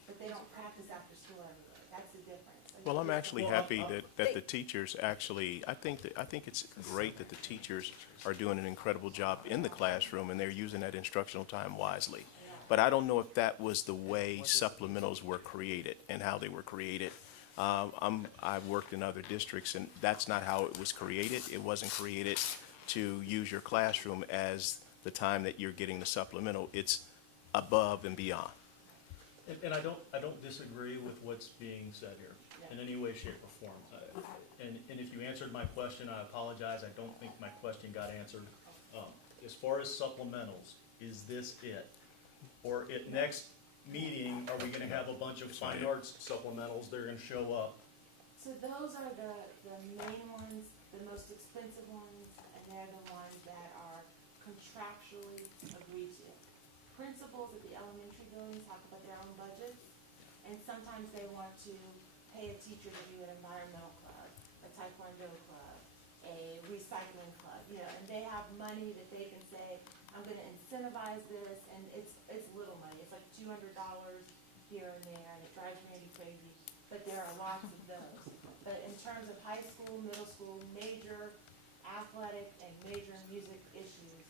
but they don't practice after school everywhere. That's the difference. Well, I'm actually happy that the teachers actually, I think it's great that the teachers are doing an incredible job in the classroom and they're using that instructional time wisely. But I don't know if that was the way supplementals were created and how they were created. I've worked in other districts and that's not how it was created. It wasn't created to use your classroom as the time that you're getting the supplemental. It's above and beyond. And I don't disagree with what's being said here in any way, shape, or form. And if you answered my question, I apologize. I don't think my question got answered. As far as supplementals, is this it? Or at next meeting, are we gonna have a bunch of fine arts supplementals that are gonna show up? So those are the main ones, the most expensive ones, and they're the ones that are contractually agreed to. Principals at the elementary buildings have to put their own budgets, and sometimes they want to pay a teacher to do an environmental club, a taekwondo club, a recycling club, and they have money that they can say, I'm gonna incentivize this, and it's little money, it's like $200 here and there, and it drives Randy crazy, but there are lots of those. But in terms of high school, middle school, major athletic and major music issues,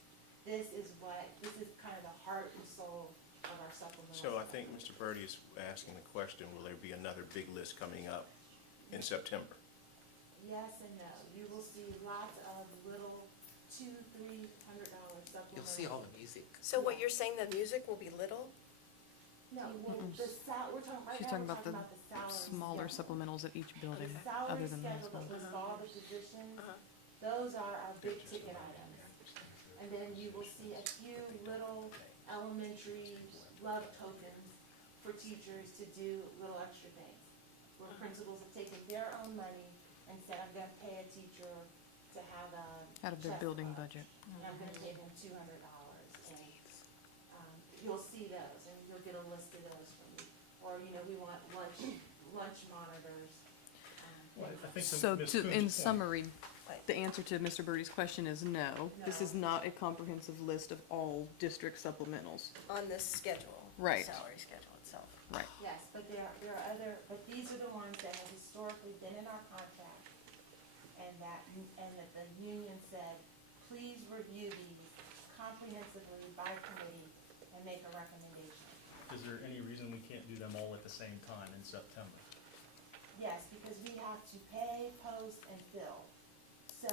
this is kind of the heart and soul of our supplemental. So I think Mr. Birdie is asking the question, will there be another big list coming up in September? Yes and no. You will see lots of little $200-300 supplementals. You'll see all the music. So what you're saying, the music will be little? No, well, we're talking, right She's now, talking we're about talking the about the salary smaller schedule. supplementals at each building, The salary other than the high schedule school. that lists all the positions, those are our big ticket items. And then you will see a few little elementary love tokens for teachers to do little extra things. Where principals have taken their own money and said, I'm gonna pay a teacher to have a Out of their chess building club, budget. and I'm gonna pay them $200, and, you'll see those, and you'll get a list of those from me. Or, we want lunch monitors, I think So Ms. in Kuhn's point- summary, the answer to Mr. Birdie's question is no. This is not a comprehensive list of all district supplementals. On this schedule? Right. The salary schedule itself? Right. Yes, but there are other, but these are the ones that have historically been in our contract, and that the union said, please review these comprehensively by committee and make a recommendation. Is there any reason we can't do them all at the same time in September? Yes, because we have to pay, post, and fill. So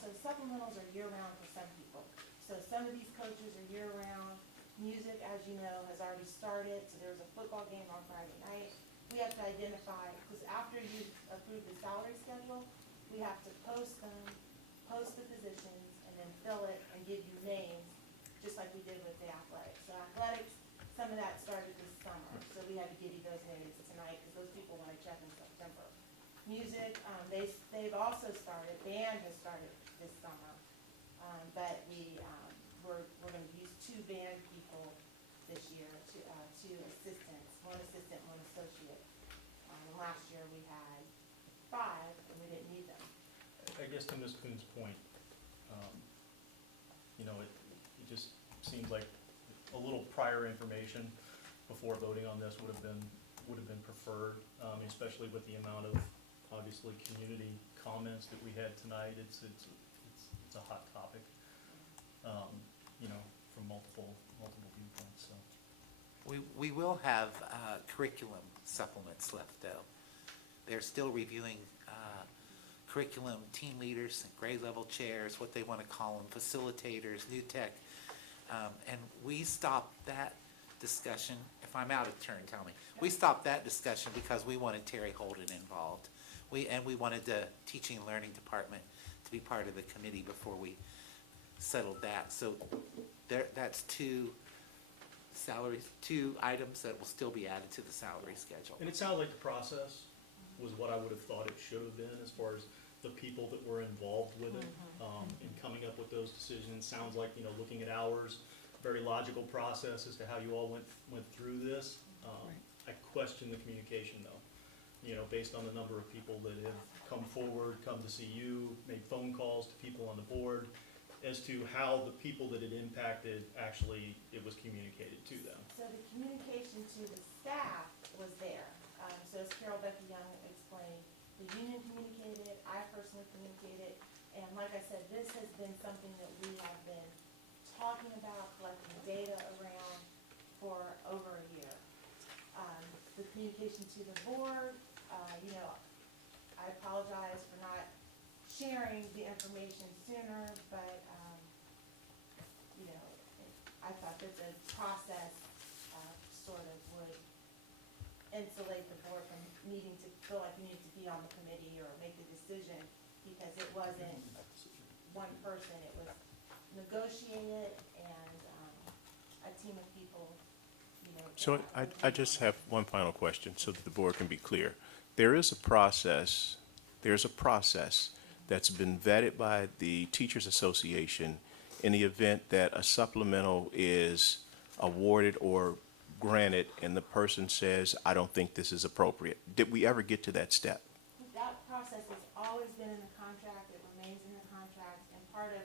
so supplementals are year-round for some people. So some of these coaches are year-round. Music, as you know, has already started, so there's a football game on Friday night. We have to identify, because after you approve the salary schedule, we have to post them, post the positions, and then fill it and give you names, just like we did with the athletics. So athletics, some of that started this summer, so we had to give you those names tonight, because those people want to check in September. Music, they've also started, band has started this summer, but we're gonna use 2 band people this year to two assistants, one assistant, one associate. And last year we had 5 and we didn't need them. I guess to Ms. Kuhn's point, you know, it just seems like a little prior information before voting on this would have been preferred, especially with the amount of, obviously, community comments that we had tonight. It's a hot topic, you know, from multiple viewpoints, so. We will have curriculum supplements left, though. They're still reviewing curriculum, team leaders, grade level chairs, what they want to call them, facilitators, new tech. And we stopped that discussion. If I'm out of turn, tell me. We stopped that discussion because we wanted Terry Holden involved. We wanted the teaching and learning department to be part of the committee before we settled that. So that's two items that will still be added to the salary schedule. And it sounded like the process was what I would have thought it should have been as far as the people that were involved with it, in coming up with those decisions. Sounds like, you know, looking at hours, very logical process as to how you all went through this. I question the communication though, you know, based on the number of people that have come forward, come to see you, made phone calls to people on the board, as to how the people that it impacted, actually, it was communicated to them. So the communication to the staff was there. So as Carol Becky Young explained, the union communicated, I personally communicated, and like I said, this has been something that we have been talking about, collecting data around for over a year. The communication to the board, you know, I apologize for not sharing the information sooner, but, you know, I thought that the process sort of would insulate the board from needing to feel like you need to be on the committee or make the decision, because it wasn't one person, it was negotiated and a team of people, you know. So I just have one final question so that the board can be clear. There's a process that's been vetted by the Teachers Association in the event that a supplemental is awarded or granted and the person says, I don't think this is appropriate. Did we ever get to that step? That process has always been in the contract, it remains in the contract, and part of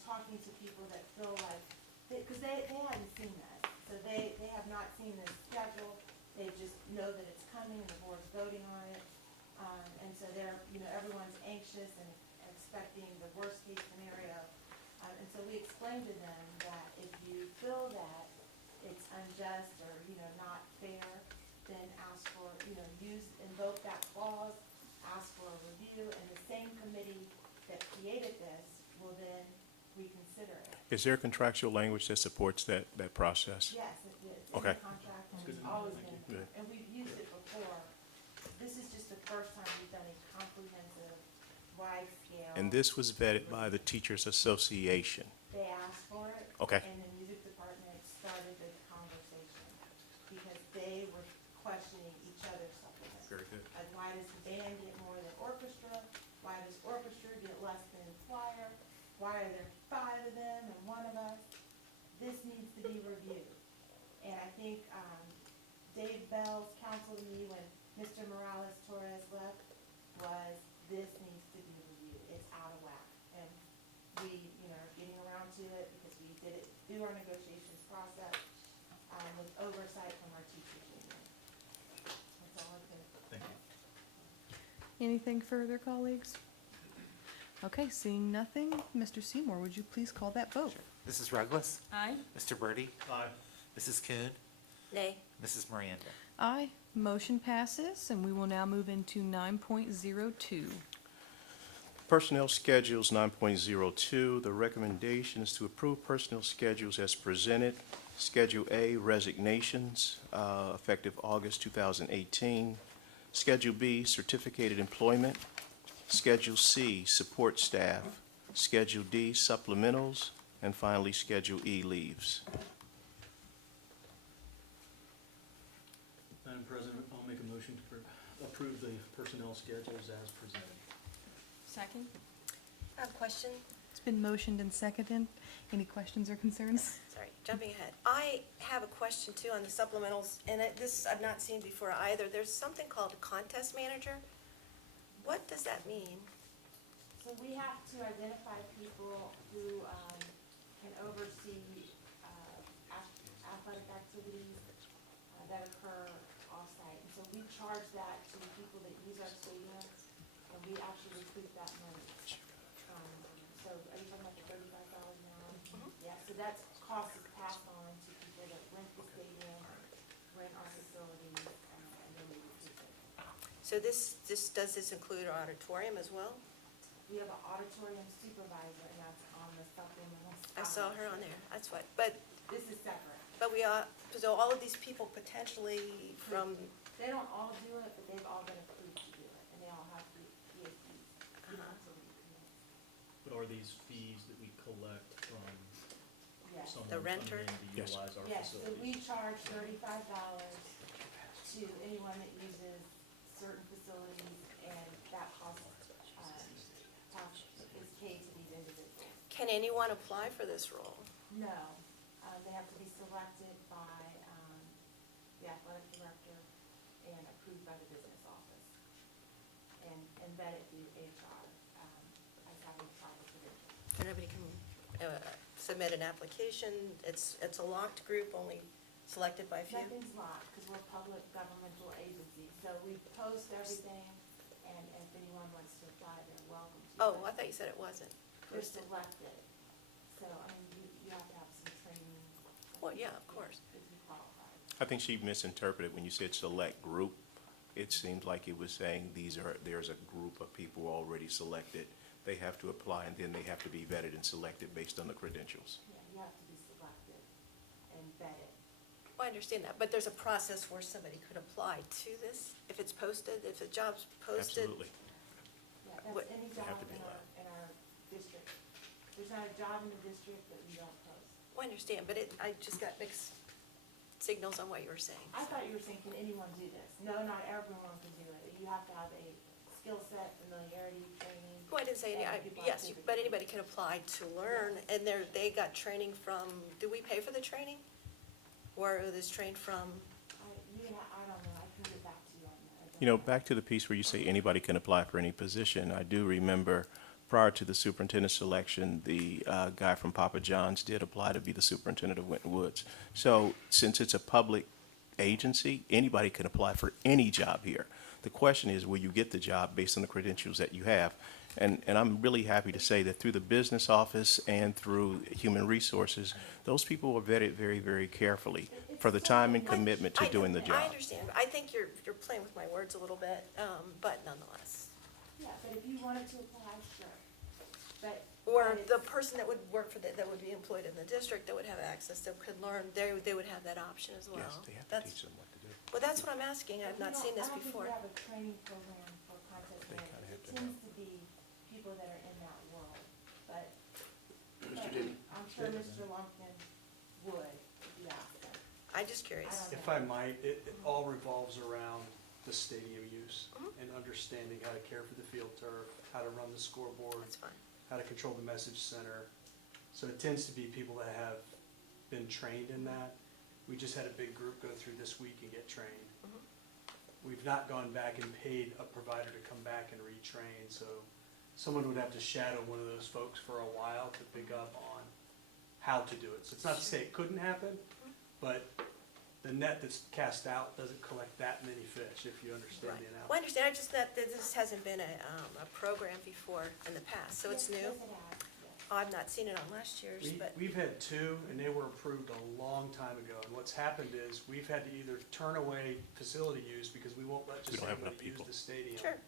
talking to people that feel like, because they hadn't seen that, so they have not seen this schedule, they just know that it's coming and the board's voting on it, and so they're, you know, everyone's anxious and expecting the worst case scenario, and so we explained to them that if you feel that it's unjust or, you know, not fair, then ask for, you know, invoke that clause, ask for a review, and the same committee that created this will then reconsider it. Is there contractual language that supports that process? Yes, it is. Okay. In the contract, and it's always been, and we've used it before. This is just the first time we've done a comprehensive, wide scale. And this was vetted by the Teachers Association? They asked for it. Okay. And the music department started the conversation because they were questioning each other's supplements. Very good. Like, why does the band get more than orchestra? Why does orchestra get less than choir? Why are there 5 of them and 1 of us? This needs to be reviewed. And I think Dave Bell's counsel to me when Mr. Morales Torres left was, this needs to be reviewed. It's out of whack. And we, you know, are getting around to it because we did it through our negotiations process with oversight from our teachers union. That's all I've been. Thank you. Anything further, colleagues? Okay, seeing nothing, Mr. Seymour, would you please call that vote? Mrs. Ruggless? Aye. Mr. Birdie? Aye. Mrs. Kuhn? Nay. Mrs. Miranda? Aye. Motion passes, and we will now move into 9.02. Personnel schedules 9.02, the recommendation is to approve personnel schedules as presented. Schedule A, resignations, effective August 2018. Schedule B, certificated employment. Schedule C, support staff. Schedule D, supplementals. And finally, Schedule E, leaves. Madam President, I'll make a motion to approve the personnel schedules as presented. Second. I have a question. It's been motioned and seconded. Any questions or concerns? Sorry, jumping ahead. I have a question too on the supplementals, and this I've not seen before either. There's something called a contest manager. What does that mean? So we have to identify people who can oversee athletic activities that occur off-site. And so we charge that to people that use our stadiums, and we actually recoup that money. So are you talking about the $35 an hour? Yeah, so that's cost is passed on to people that rent the stadium, rent our facilities, and then we recoup it. So does this include our auditorium as well? We have an auditorium supervisor, and that's on the supplemental. I saw her on there, that's what, but This is separate. so all of these people potentially from, They don't all do it, but they've all been approved to do it, and they all have PhDs. But are these fees that we collect from Yes. someone The coming renter? in to Yes. utilize our Yes, so facilities? we charge $35 to anyone that uses certain facilities, and that cost is paid to these individuals. can anyone apply for this role? No, they have to be selected by the athletic director and approved by the business office, and vetted through HR, as having proper credentials. Anybody can submit an application? It's a locked group, only selected by a few? Nothing's locked, because we're a public governmental agency, so we post everything, and if anyone wants to apply, they're welcome to. Oh, I thought you said it wasn't They're posted. selected, so, I mean, you have to have some training. Well, yeah, of course. To be qualified. I think she misinterpreted when you said select group. It seemed like it was saying there's a group of people already selected. They have to apply, and then they have to be vetted and selected based on the credentials. Yeah, you have to be selected and vetted. Well, I understand that, but there's a process where somebody could apply to this, if it's posted, if the job's posted? Absolutely. Yeah, What- that's any They have job to be in our district. There's not a job in the district that we don't post. Well, I understand, but I just got mixed signals on what you were saying. I thought you were saying, can anyone do this? No, not everyone can do it. You have to have a skill set, familiarity, training. Well, I didn't say any, and people have yes, to- but anybody can apply to learn, and they got training from, do we pay for the training? Or is trained from, I don't know, I can get back to you on that. You know, back to the piece where you say anybody can apply for any position, I do remember prior to the superintendent selection, the guy from Papa John's did apply to be the superintendent of Winton Woods. So since it's a public agency, anybody can apply for any job here. The question is, will you get the job based on the credentials that you have? And I'm really happy to say that through the business office and through human resources, those people were vetted very, very carefully for the time and commitment to doing the I job. understand, I think you're playing with my words a little bit, but nonetheless. Yeah, but if you wanted to apply, sure. But. Or but the it's- person that would work for that would be employed in the district, that would have access, that could learn, they would have that option as well. Yes, they have to That's- teach them what to do. Well, that's what I'm asking, I've we not don't- seen this I don't before. think we have a training program for contest They kinda managers. have It to tends to be people that are in that world, but I'm sure Mr. Lumpkin would, if you asked him. I'm just curious. I don't If I might, it all revolves around the stadium use Mhm. and understanding how to care for the field turf, how to run the scoreboard, That's fine. how to control the message center. So it tends to be people that have been trained in that. We just had a big group go through this week and get trained. Mhm. We've not gone back and paid a provider to come back and retrain, so someone would have to shadow one of those folks for a while to pick up on how to do it. So it's not to say it couldn't happen, but the net that's cast out doesn't collect that many fish, if you understand Right. the Well, I analogy. understand, I just thought that this hasn't been a program before in the past, so it's Yes, new. yes, it has, yes. I've not seen it on last year's, but, We've had two, and they were approved a long time ago, and what's happened is, we've had to either turn away facility use because we won't let We just don't have enough anybody use people. the stadium sure.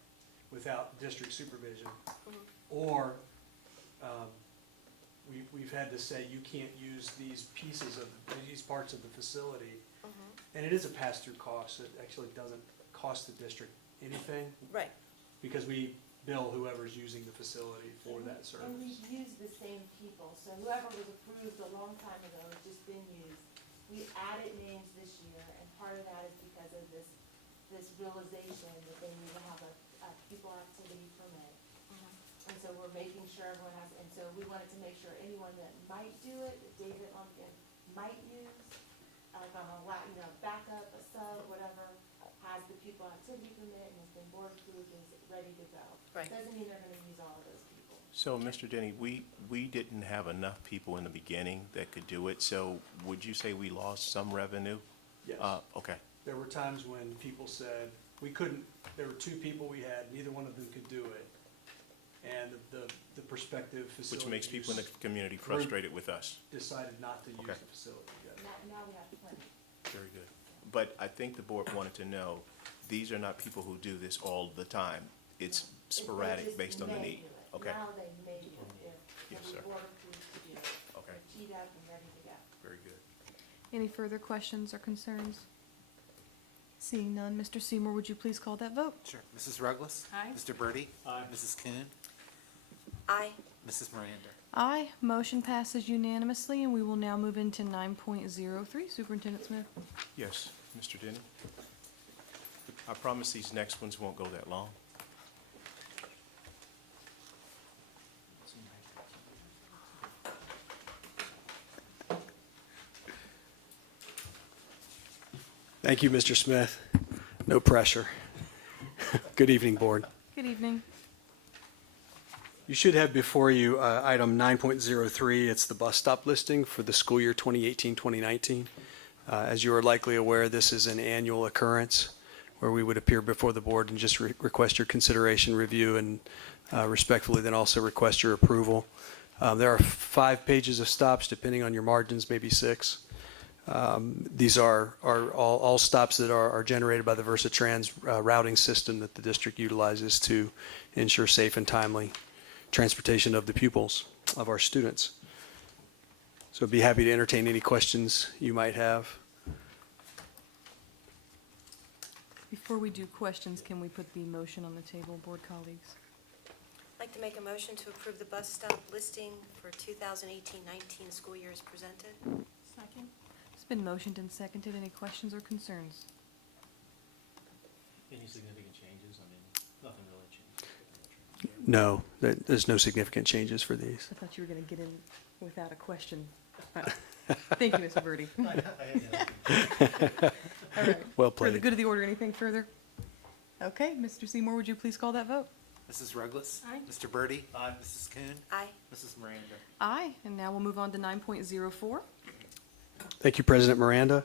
without district supervision. Mhm. Or, we've had to say, you can't use these these parts of the facility. Mhm. And it is a pass-through cost, it actually doesn't cost the district anything, Right, because we bill whoever's using the facility for And that we- service. And we've used the same people, so whoever was approved a long time ago has just been used. We added names this year, and part of that is because of this realization that they need to have a pupil activity permit. And so we're making sure everyone has, and so we wanted to make sure anyone that might do it, that David Lumpkin might use, like on a backup, a sub, whatever, has the pupil activity permit and has been board approved and is ready to go. Right. Doesn't mean they're gonna use all of those people. So, Mr. Denny, we didn't have enough people in the beginning that could do it, so would you say we lost some revenue? Yes. Okay, There were times when people said, we couldn't, there were 2 people we had, neither one of them could do it. And the prospective facility which makes people in the use community group frustrated with us. decided not to use Okay. the facility. Yes. Now we have plenty. Very good. But I think the board wanted to know, these are not people who do this all the time. It's sporadic based on the need. Okay, Now they may do it if Yes, the sir. board approves to do it. okay, They're teed up and ready to go. very good. Any further questions or concerns? Seeing none, Mr. Seymour, would you please call that vote? Sure. Mrs. Ruggles? Aye. Mr. Birdie? Aye. Mrs. Kuhn? Aye. Mrs. Miranda? Aye, motion passes unanimously, and we will now move into 9.03. Superintendent Smith. Yes, Mr. Denny? I promise these next ones won't go that long. Thank you, Mr. Smith. No pressure. Good evening, Board. Good evening. You should have before you item 9.03. It's the bus stop listing for the school year 2018-2019. As you are likely aware, this is an annual occurrence where we would appear before the board and just request your consideration, review, and respectfully then also request your approval. There are 5 pages of stops, depending on your margins, maybe 6. These are all stops that are generated by the Versatrans routing system that the district utilizes to ensure safe and timely transportation of the pupils of our students. So I'd be happy to entertain any questions you might have. Before we do questions, can we put the motion on the table, board colleagues? I'd like to make a motion to approve the bus stop listing for 2018-19 school year as presented. Second. It's been motioned and seconded. Any questions or concerns? Any significant changes? I mean, nothing really changed. No, there's no significant changes for these. I thought you were going to get in without a question. Thank you, Mr. Birdie. All right. Well For the played. good of the order, anything further? Okay, Mr. Seymour, would you please call that vote? Mrs. Ruggles? Aye. Mr. Birdie? Aye. Mrs. Kuhn? Aye. Mrs. Miranda? Aye, and now we'll move on to 9.04. Thank you, President Miranda.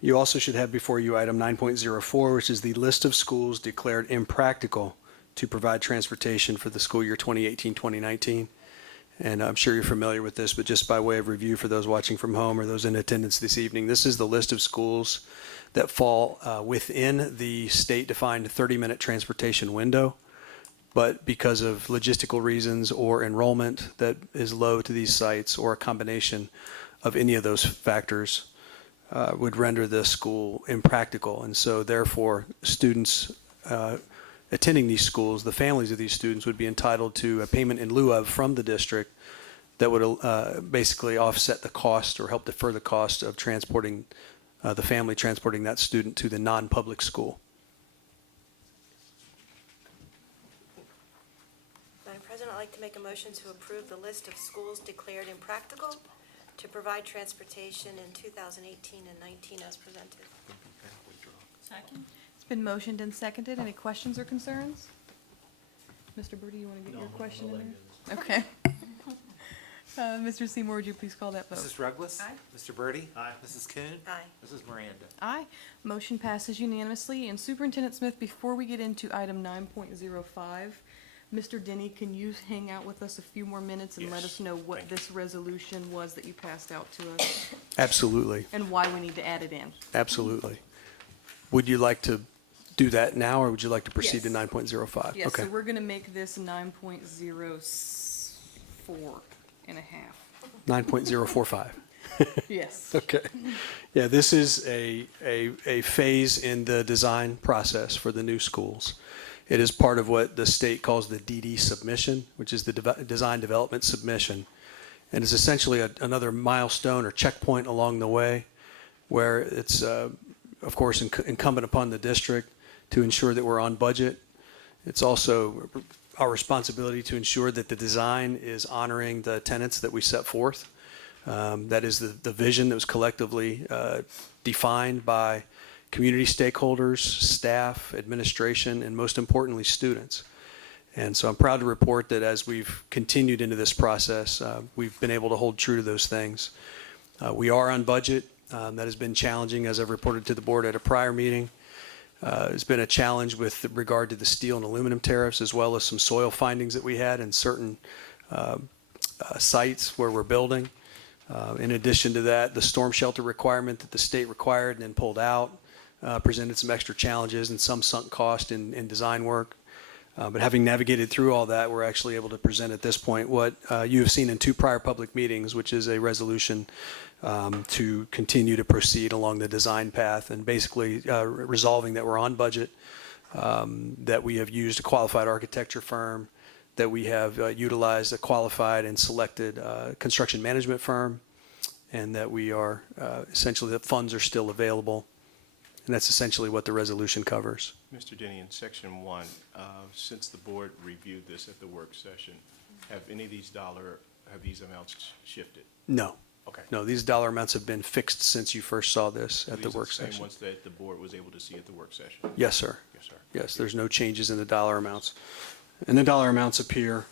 You also should have before you item 9.04, which is the list of schools declared impractical to provide transportation for the school year 2018-2019. And I'm sure you're familiar with this, but just by way of review for those watching from home or those in attendance this evening, this is the list of schools that fall within the state-defined 30-minute transportation window, but because of logistical reasons or enrollment that is low to these sites or a combination of any of those factors would render the school impractical. And so therefore, students attending these schools, the families of these students would be entitled to a payment in lieu of from the district that would basically offset the cost or help defer the cost of transporting the family transporting that student to the non-public school. Madam President, I'd like to make a motion to approve the list of schools declared impractical to provide transportation in 2018 and 19 as presented. Second. It's been motioned and seconded. Any questions or concerns? Mr. Birdie, you want to get your question in there? Okay. Mr. Seymour, would you please call that vote? Mrs. Ruggles? Aye. Mr. Birdie? Aye. Mrs. Kuhn? Aye. Mrs. Miranda? Aye. Motion passes unanimously. And Superintendent Smith, before we get into item 9.05, Mr. Denny, can you hang out with us a few more minutes and let Yes. us know what Thank you. this resolution was that you passed out to us Absolutely, and why we need to add it in? absolutely. Would you like to do that now, or would you like to proceed to Yes. 9.05? Yes, Okay. so we're going to make this 9.04 and a half. 9.045. Yes. Okay. Yeah, this is a phase in the design process for the new schools. It is part of what the state calls the DD submission, which is the design development submission. And it's essentially another milestone or checkpoint along the way where it's, of course, incumbent upon the district to ensure that we're on budget. It's also our responsibility to ensure that the design is honoring the tenets that we set forth. That is the vision that was collectively defined by community stakeholders, staff, administration, and most importantly, students. And so I'm proud to report that as we've continued into this process, we've been able to hold true to those things. We are on budget. That has been challenging, as I've reported to the board at a prior meeting. It's been a challenge with regard to the steel and aluminum tariffs, as well as some soil findings that we had in certain sites where we're building. In addition to that, the storm shelter requirement that the state required and then pulled out presented some extra challenges and some sunk cost in design work. But having navigated through all that, we're actually able to present at this point what you have seen in 2 prior public meetings, which is a resolution to continue to proceed along the design path and basically resolving that we're on budget, that we have used a qualified architecture firm, that we have utilized a qualified and selected construction management firm, and that we are essentially, the funds are still available. And that's essentially what the resolution covers. Mr. Denny, in section 1, since the board reviewed this at the work session, have any of these amounts shifted? No. Okay. No, these dollar amounts have been fixed since you first saw this at the These are work the same session. ones that the board was able to see at the work session? Yes, sir. Yes, sir. Yes, there's no changes in the dollar amounts. And the dollar amounts appear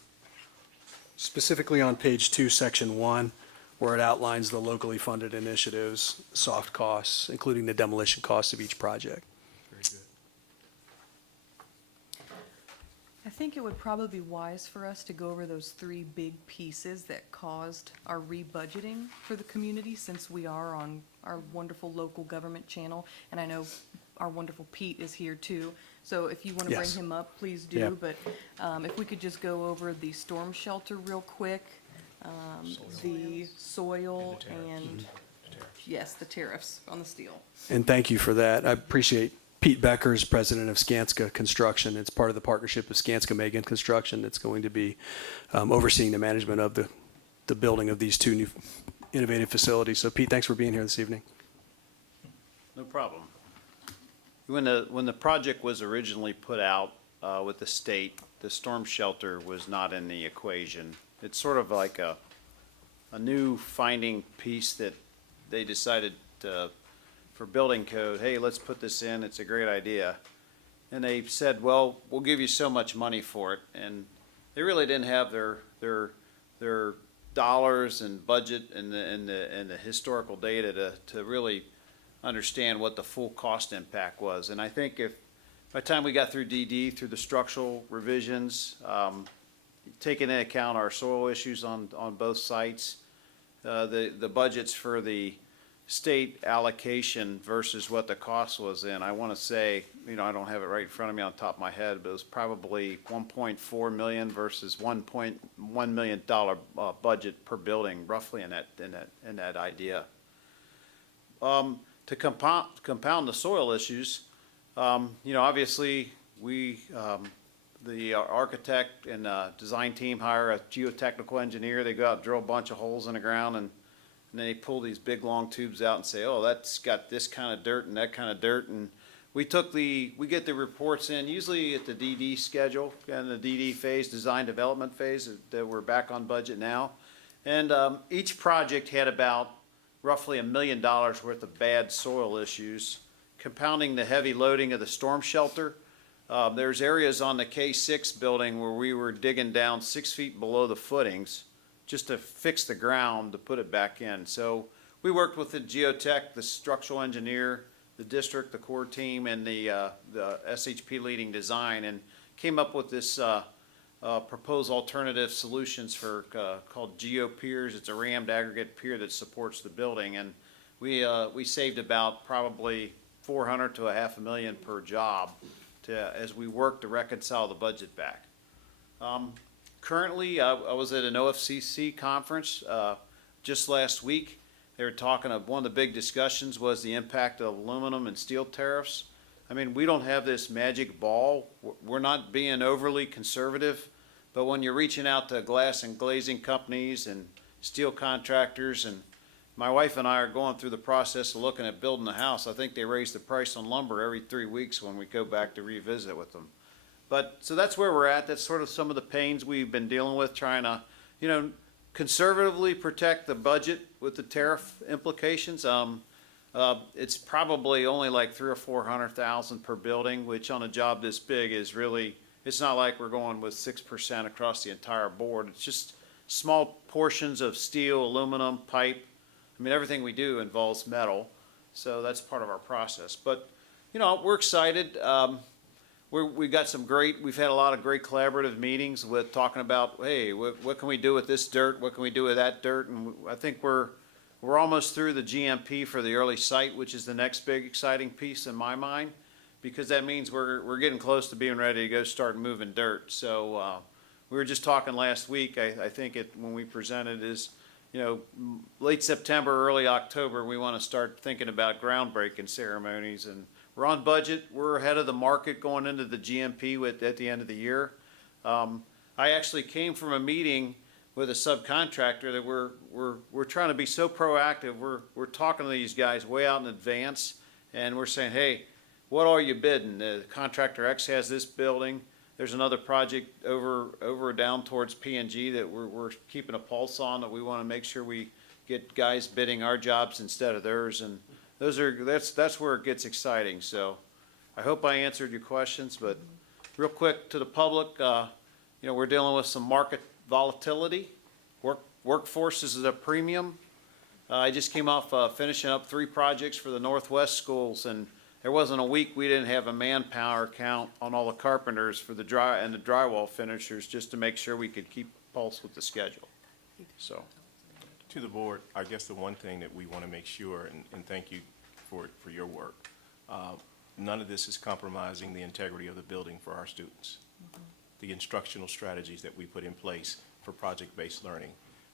specifically on page 2, section 1, where it outlines the locally funded initiatives, soft costs, including the demolition costs of each project. Very good. I think it would probably be wise for us to go over those 3 big pieces that caused our rebudgeting for the community, since we are on our wonderful local government channel. And I know our wonderful Pete is here too. So if you want to bring Yes. him up, please do. Yeah. But if we could just go over the storm shelter real quick, the soil and, yes, the tariffs on the steel. And thank you for that. I appreciate Pete Becker is president of Skanska Construction. It's part of the partnership of Skanska Megan Construction that's going to be overseeing the management of the building of these 2 new innovative facilities. So Pete, thanks for being here this evening. No problem. When the project was originally put out with the state, the storm shelter was not in the equation. It's sort of like a new finding piece that they decided for building code, hey, let's put this in, it's a great idea. And they said, well, we'll give you so much money for it. And they really didn't have their dollars and budget and the historical data to really understand what the full cost impact was. And I think if by the time we got through DD, through the structural revisions, taking into account our soil issues on both sites, the budgets for the state allocation versus what the cost was in, I want to say, I don't have it right in front of me on the top of my head, but it was probably 1.4 million versus $1.1 million budget per building, roughly in that idea. To compound the soil issues, obviously the architect and design team hire a geotechnical engineer. They go out and drill a bunch of holes in the ground, and then they pull these big long tubes out and say, oh, that's got this kind of dirt and that kind of dirt. And we get the reports in usually at the DD schedule and the DD phase, design development phase, that we're back on budget now. And each project had about roughly $1 million worth of bad soil issues, compounding the heavy loading of the storm shelter. There's areas on the K6 building where we were digging down 6 feet below the footings just to fix the ground to put it back in. So we worked with the geotech, the structural engineer, the district, the core team, and the SHP leading design, and came up with this proposed alternative solutions for called geopiers. It's a rammed aggregate pier that supports the building, and we saved about probably $400,000 to $500,000 per job as we work to reconcile the budget back. Currently, I was at an OFCC conference just last week. They were talking of one of the big discussions was the impact of aluminum and steel tariffs. I mean, we don't have this magic ball. We're not being overly conservative, but when you're reaching out to glass and glazing companies and steel contractors, and my wife and I are going through the process of looking at building a house, I think they raise the price on lumber every 3 weeks when we go back to revisit with them. But, so that's where we're at. That's sort of some of the pains we've been dealing with, trying to, conservatively protect the budget with the tariff implications. It's probably only like 300,000 or 400,000 per building, which on a job this big is really, it's not like we're going with 6% across the entire board. It's just small portions of steel, aluminum, pipe. I mean, everything we do involves metal, so that's part of our process. But, we're excited. We've had a lot of great collaborative meetings with talking about, hey, what can we do with this dirt? What can we do with that dirt? And I think we're almost through the GMP for the early site, which is the next big exciting piece in my mind, because that means we're getting close to being ready to go start moving dirt. So we were just talking last week, I think when we presented is, late September, early October, we want to start thinking about groundbreaking ceremonies, and we're on budget. We're ahead of the market going into the GMP at the end of the year. I actually came from a meeting with a subcontractor that we're trying to be so proactive. We're talking to these guys way out in advance, and we're saying, hey, what are you bidding? Contractor X has this building. There's another project over down towards P&G that we're keeping a pulse on, that we want to make sure we get guys bidding our jobs instead of theirs, and that's where it gets exciting. So I hope I answered your questions, but real quick to the public, we're dealing with some market volatility. Workforce is at a premium. I just came off finishing up 3 projects for the Northwest schools, and there wasn't a week we didn't have a manpower count on all the carpenters for the drywall finishers, just to make sure we could keep pulse with the schedule. So. To the board, I guess the one thing that we want to make sure, and thank you for your work, none of this is compromising the integrity of the building for our students. The instructional strategies that we put in place for project-based learning,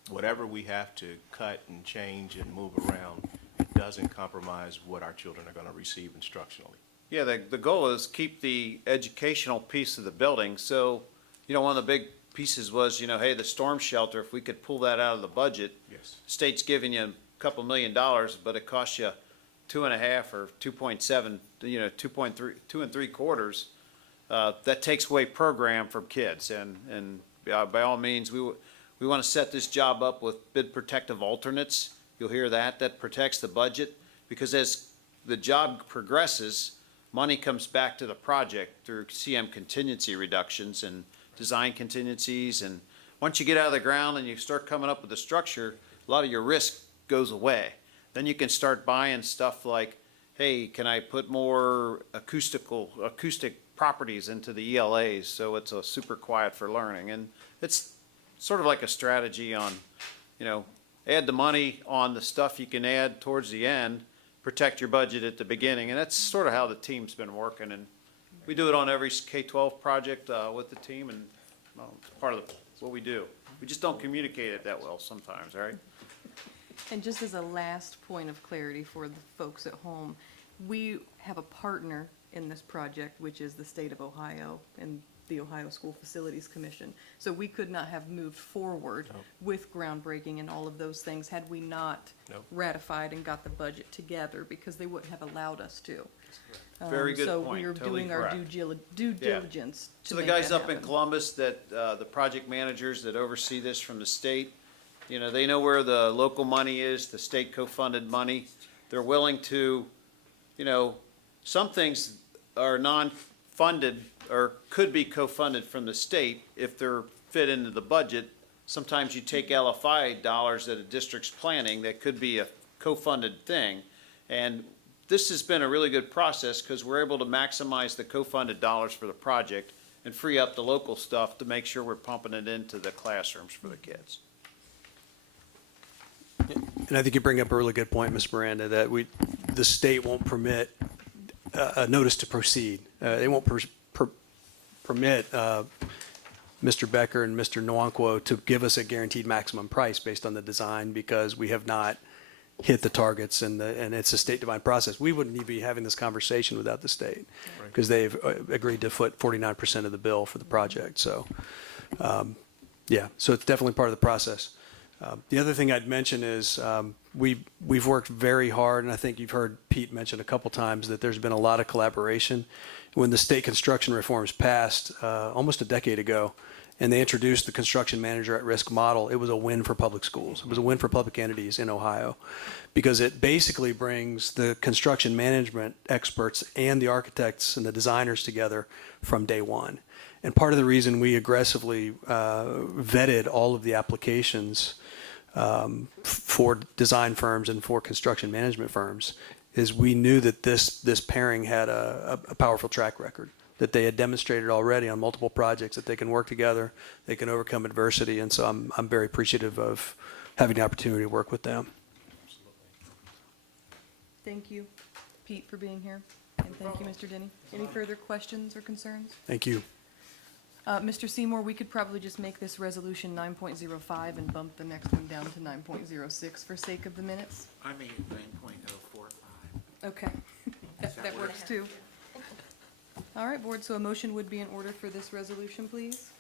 whatever we have to cut and change and move around, it doesn't compromise what our children are going to receive instructionally. Yeah, the goal is keep the educational piece of the building. So, one of the big pieces was, hey, the storm shelter, if we could pull that out of the budget. Yes. State's giving you a couple $1 million, but it costs you 2.5 or 2.7, 2.3, 2 3/4. That takes away program from kids, and by all means, we want to set this job up with bid protective alternates. You'll hear that protects the budget, because as the job progresses, money comes back to the project through CM contingency reductions and design contingencies. And once you get out of the ground and you start coming up with a structure, a lot of your risk goes away. Then you can start buying stuff like, hey, can I put more acoustic properties into the ELAs so it's a super quiet for learning? And it's sort of like a strategy on, add the money on the stuff you can add towards the end, protect your budget at the beginning. And that's sort of how the team's been working. And we do it on every K-12 project with the team, and it's part of what we do. We just don't communicate it that well sometimes, right? And just as a last point of clarity for the folks at home, we have a partner in this project, which is the state of Ohio and the Ohio School Facilities Commission. So we could not have moved forward with groundbreaking and all of those things had we not ratified and got the budget together, because they wouldn't have allowed us to. Very good So point. we are Totally doing our correct. due diligence to So the make guys that up in happen. Columbus that, the project managers that oversee this from the state, they know where the local money is, the state co-funded money. They're willing to, some things are non-funded or could be co-funded from the state if they're fit into the budget. Sometimes you take LFI dollars that a district's planning that could be a co-funded thing. And this has been a really good process, because we're able to maximize the co-funded dollars for the project and free up the local stuff to make sure we're pumping it into the classrooms for the kids. And I think you bring up a really good point, Ms. Miranda, that the state won't permit a notice to proceed. They won't permit Mr. Becker and Mr. Nwankwo to give us a guaranteed maximum price based on the design, because we have not hit the targets, and it's a state-defined process. We wouldn't even be having this conversation without the state, because they've agreed to foot 49% of the bill for the project. So, so it's definitely part of the process. The other thing I'd mention is we've worked very hard, and I think you've heard Pete mention a couple times that there's been a lot of collaboration. when the state construction reforms passed almost a decade ago, and they introduced the construction manager at risk model, it was a win for public schools. It was a win for public entities in Ohio, because it basically brings the construction management experts and the architects and the designers together from day one. And part of the reason we aggressively vetted all of the applications for design firms and for construction management firms is we knew that this pairing had a powerful track record, that they had demonstrated already on multiple projects that they can work together, they can overcome adversity, and so I'm very appreciative of having the opportunity to work with them. Thank you, Pete, for being here, and thank you, Mr. Denny. Any further questions or concerns? Thank you. Mr. Seymour, we could probably just make this resolution 9.05 and bump the next one down to 9.06 for sake of the minutes. I made it 9.045. Okay, that works too. All right, board, so a motion would be in order for this resolution, please?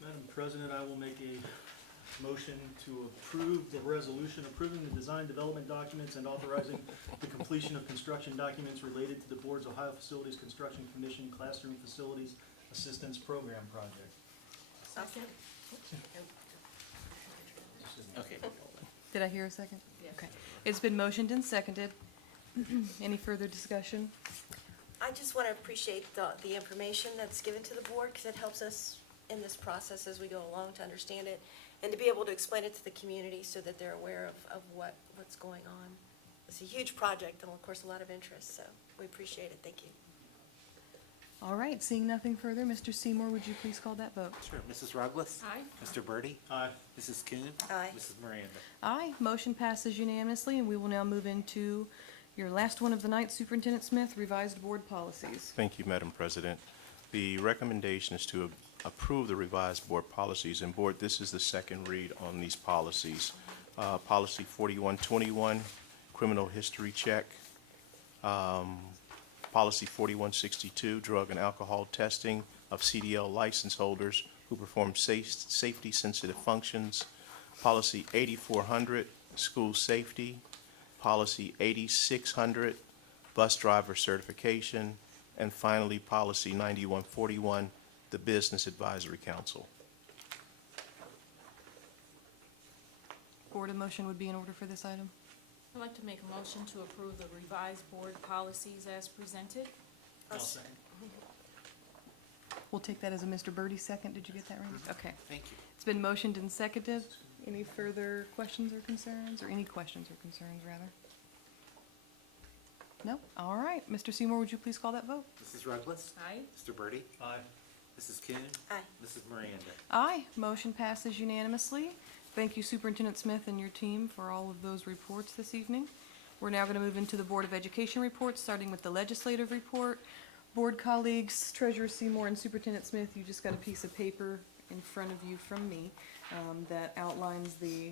Madam President, I will make a motion to approve the resolution approving the design development documents and authorizing the completion of construction documents related to the board's Ohio Facilities Construction Commission Classroom Facilities Assistance Program project. Second. Okay. Did I hear a second? Okay. It's been motioned and seconded. Any further discussion? I just want to appreciate the information that's given to the board, because it helps us in this process as we go along to understand it, and to be able to explain it to the community so that they're aware of what's going on. It's a huge project, and of course, a lot of interest, so we appreciate it. Thank you. All right, seeing nothing further, Mr. Seymour, would you please call that vote? Sure. Mrs. Ruggless? Aye. Mr. Birdie? Aye. Mrs. Kuhn? Aye. Mrs. Miranda? Aye, motion passes unanimously, and we will now move into your last one of the night, Superintendent Smith, revised board policies. Thank you, Madam President. The recommendation is to approve the revised board policies. And board, this is the second read on these policies. Policy 4121, criminal history check. Policy 4162, drug and alcohol testing of CDL license holders who perform safety-sensitive functions. Policy 8400, school safety. Policy 8600, bus driver certification. And finally, Policy 9141, the Business Advisory Council. Board, a motion would be in order for this item. I'd like to make a motion to approve the revised board policies as presented. I'll second. We'll take that as a Mr. Birdie second. Did you get that right? Okay. Thank you. It's been motioned and seconded. Any further questions or concerns, or any questions or concerns, rather? No? All right. Mr. Seymour, would you please call that vote? Mrs. Ruggless? Aye. Mr. Birdie? Aye. Mrs. Kuhn? Aye. Mrs. Miranda? Aye. Motion passes unanimously. Thank you, Superintendent Smith and your team, for all of those reports this evening. We're now going to move into the Board of Education reports, starting with the legislative report. Board colleagues, Treasurer Seymour and Superintendent Smith, you just got a piece of paper in front of you from me that outlines the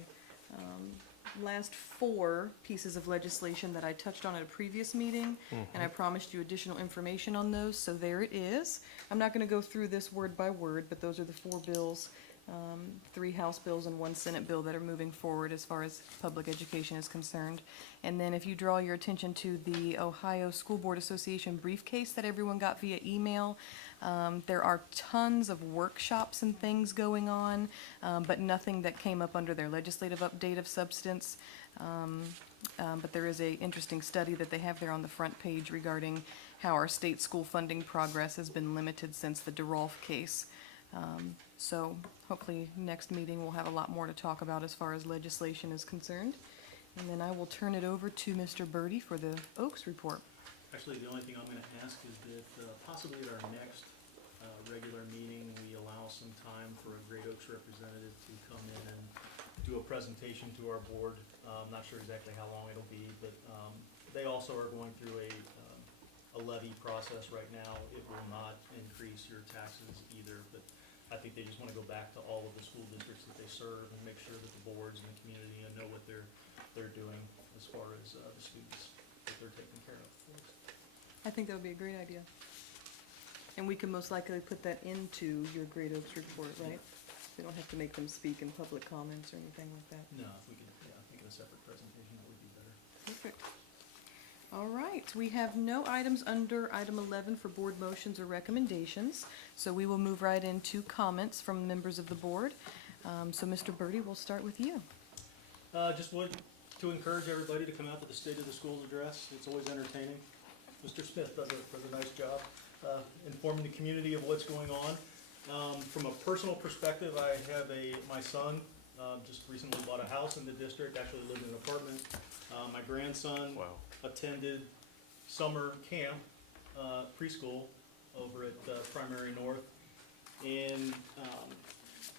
last 4 pieces of legislation that I touched on at a previous meeting, and I promised you additional information on those, so there it is. I'm not going to go through this word by word, but those are the 4 bills, 3 House bills and 1 Senate bill that are moving forward as far as public education is concerned. And then if you draw your attention to the Ohio School Board Association briefcase that everyone got via email, there are tons of workshops and things going on, but nothing that came up under their legislative update of substance. But there is a interesting study that they have there on the front page regarding how our state school funding progress has been limited since the DeRolf case. So hopefully next meeting we'll have a lot more to talk about as far as legislation is concerned. And then I will turn it over to Mr. Birdie for the Oaks report. Actually, the only thing I'm going to ask is that possibly at our next regular meeting, we allow some time for a Great Oaks representative to come in and do a presentation to our board. I'm not sure exactly how long it'll be, but they also are going through a levy process right now. It will not increase your taxes either, but I think they just want to go back to all of the school districts that they serve and make sure that the boards and the community know what they're doing as far as the students that they're taking care of. I think that would be a great idea. And we can most likely put that into your Great Oaks report, right? We don't have to make them speak in public comments or anything like that. No, if we could, yeah, make it a separate presentation, that would be better. Perfect. All right, we have no items under item 11 for board motions or recommendations, so we will move right into comments from members of the board. So Mr. Birdie, we'll start with you. Just would to encourage everybody to come out to the State of the Schools address. It's always entertaining. Mr. Smith does a nice job informing the community of what's going on. From a personal perspective, I have my son just recently bought a house in the district, actually lived in an apartment. My grandson attended summer camp, preschool, over at Primary North. And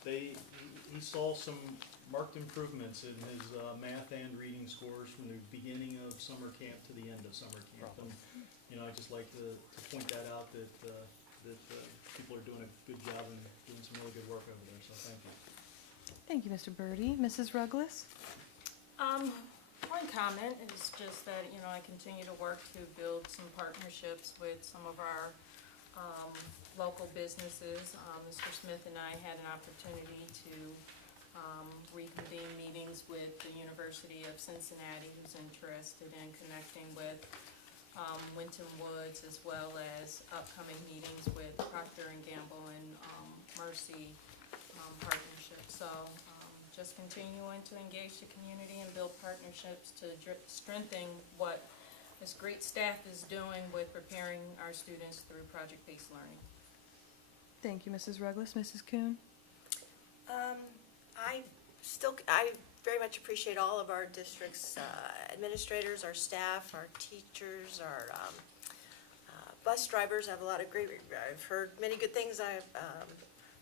he saw some marked improvements in his math and reading scores from the beginning of summer camp to the end of summer camp. And, I'd just like to point that out, that people are doing a good job and doing some really good work over there, so thank you. Thank you, Mr. Birdie. Mrs. Ruggless? One comment is just that, I continue to work to build some partnerships with some of our local businesses. Mr. Smith and I had an opportunity to reconvene meetings with the University of Cincinnati, who's interested in connecting with Winton Woods, as well as upcoming meetings with Procter & Gamble and Mercy partnership. So just continuing to engage the community and build partnerships to strengthen what this great staff is doing with preparing our students through project-based learning. Thank you, Mrs. Ruggless. Mrs. Kuhn? I very much appreciate all of our district's administrators, our staff, our teachers, our bus drivers. I have a lot of I've heard many good things.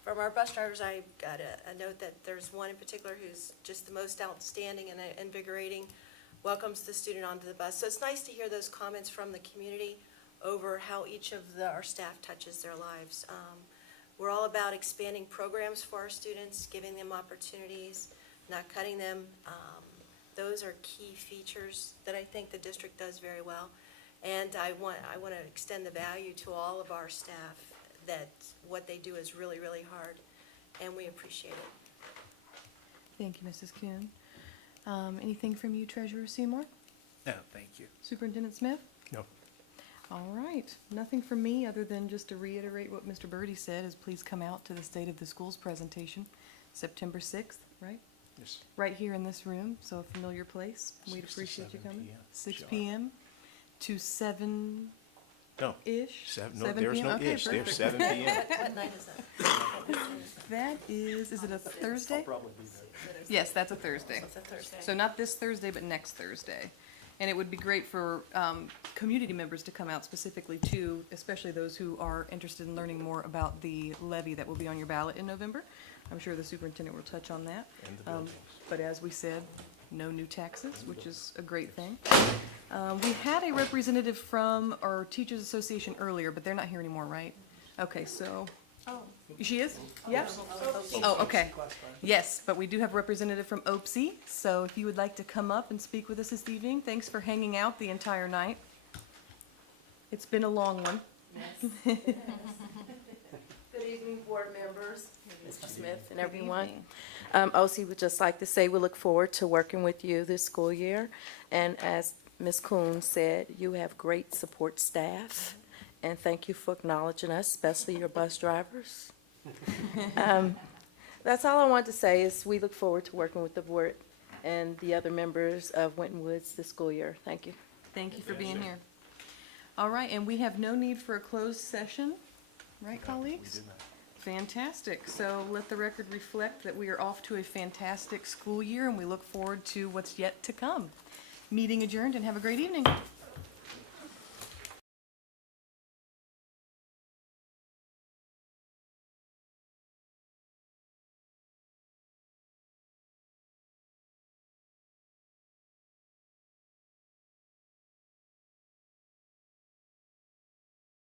From our bus drivers, I got a note that there's one in particular who's just the most outstanding and invigorating, welcomes the student onto the bus. So it's nice to hear those comments from the community over how each of our staff touches their lives. We're all about expanding programs for our students, giving them opportunities, not cutting them. Those are key features that I think the district does very well. And I want to extend the value to all of our staff that what they do is really, really hard, and we appreciate it. Thank you, Mrs. Kuhn. Anything from you, Treasurer Seymour? No, thank you. Superintendent Smith? No. All right, nothing from me other than just to reiterate what Mr. Birdie said, is please come out to the State of the Schools presentation, September 6th, right? Yes. Right here in this room, so a familiar place. We'd 6 to appreciate you 7 coming. p.m. 6 Sure. p.m. to 7-ish? No. No, there's no Okay, ish. There's perfect. 7 p.m. What night is that? That is it a Thursday? I'll probably be there. Yes, that's a Thursday. It's a Thursday. So not this Thursday, but next Thursday. And it would be great for community members to come out specifically too, especially those who are interested in learning more about the levy that will be on your ballot in November. I'm sure the superintendent will touch on that. And the buildings. But as we said, no new taxes, which is a great thing. We had a representative from our Teachers Association earlier, but they're not here anymore, right? Okay, so. She is? Yeah? Oh, okay. Yes, but we do have a representative from OPSI, so if you would like to come up and speak with us this evening, thanks for hanging out the entire night. It's been a long one. Good evening, board members, Mr. Smith and everyone. OC would just like to say we look forward to working with you this school year. And as Ms. Kuhn said, you have great support staff. And thank you for acknowledging us, especially your bus drivers. That's all I want to say is we look forward to working with the board and the other members of Winton Woods this school year. Thank you. Thank you for being here. All right, and we have no need for a closed session, right, colleagues? We did not. Fantastic. So let the record reflect that we are off to a fantastic school year, and we look forward to what's yet to come. Meeting adjourned, and have a great evening.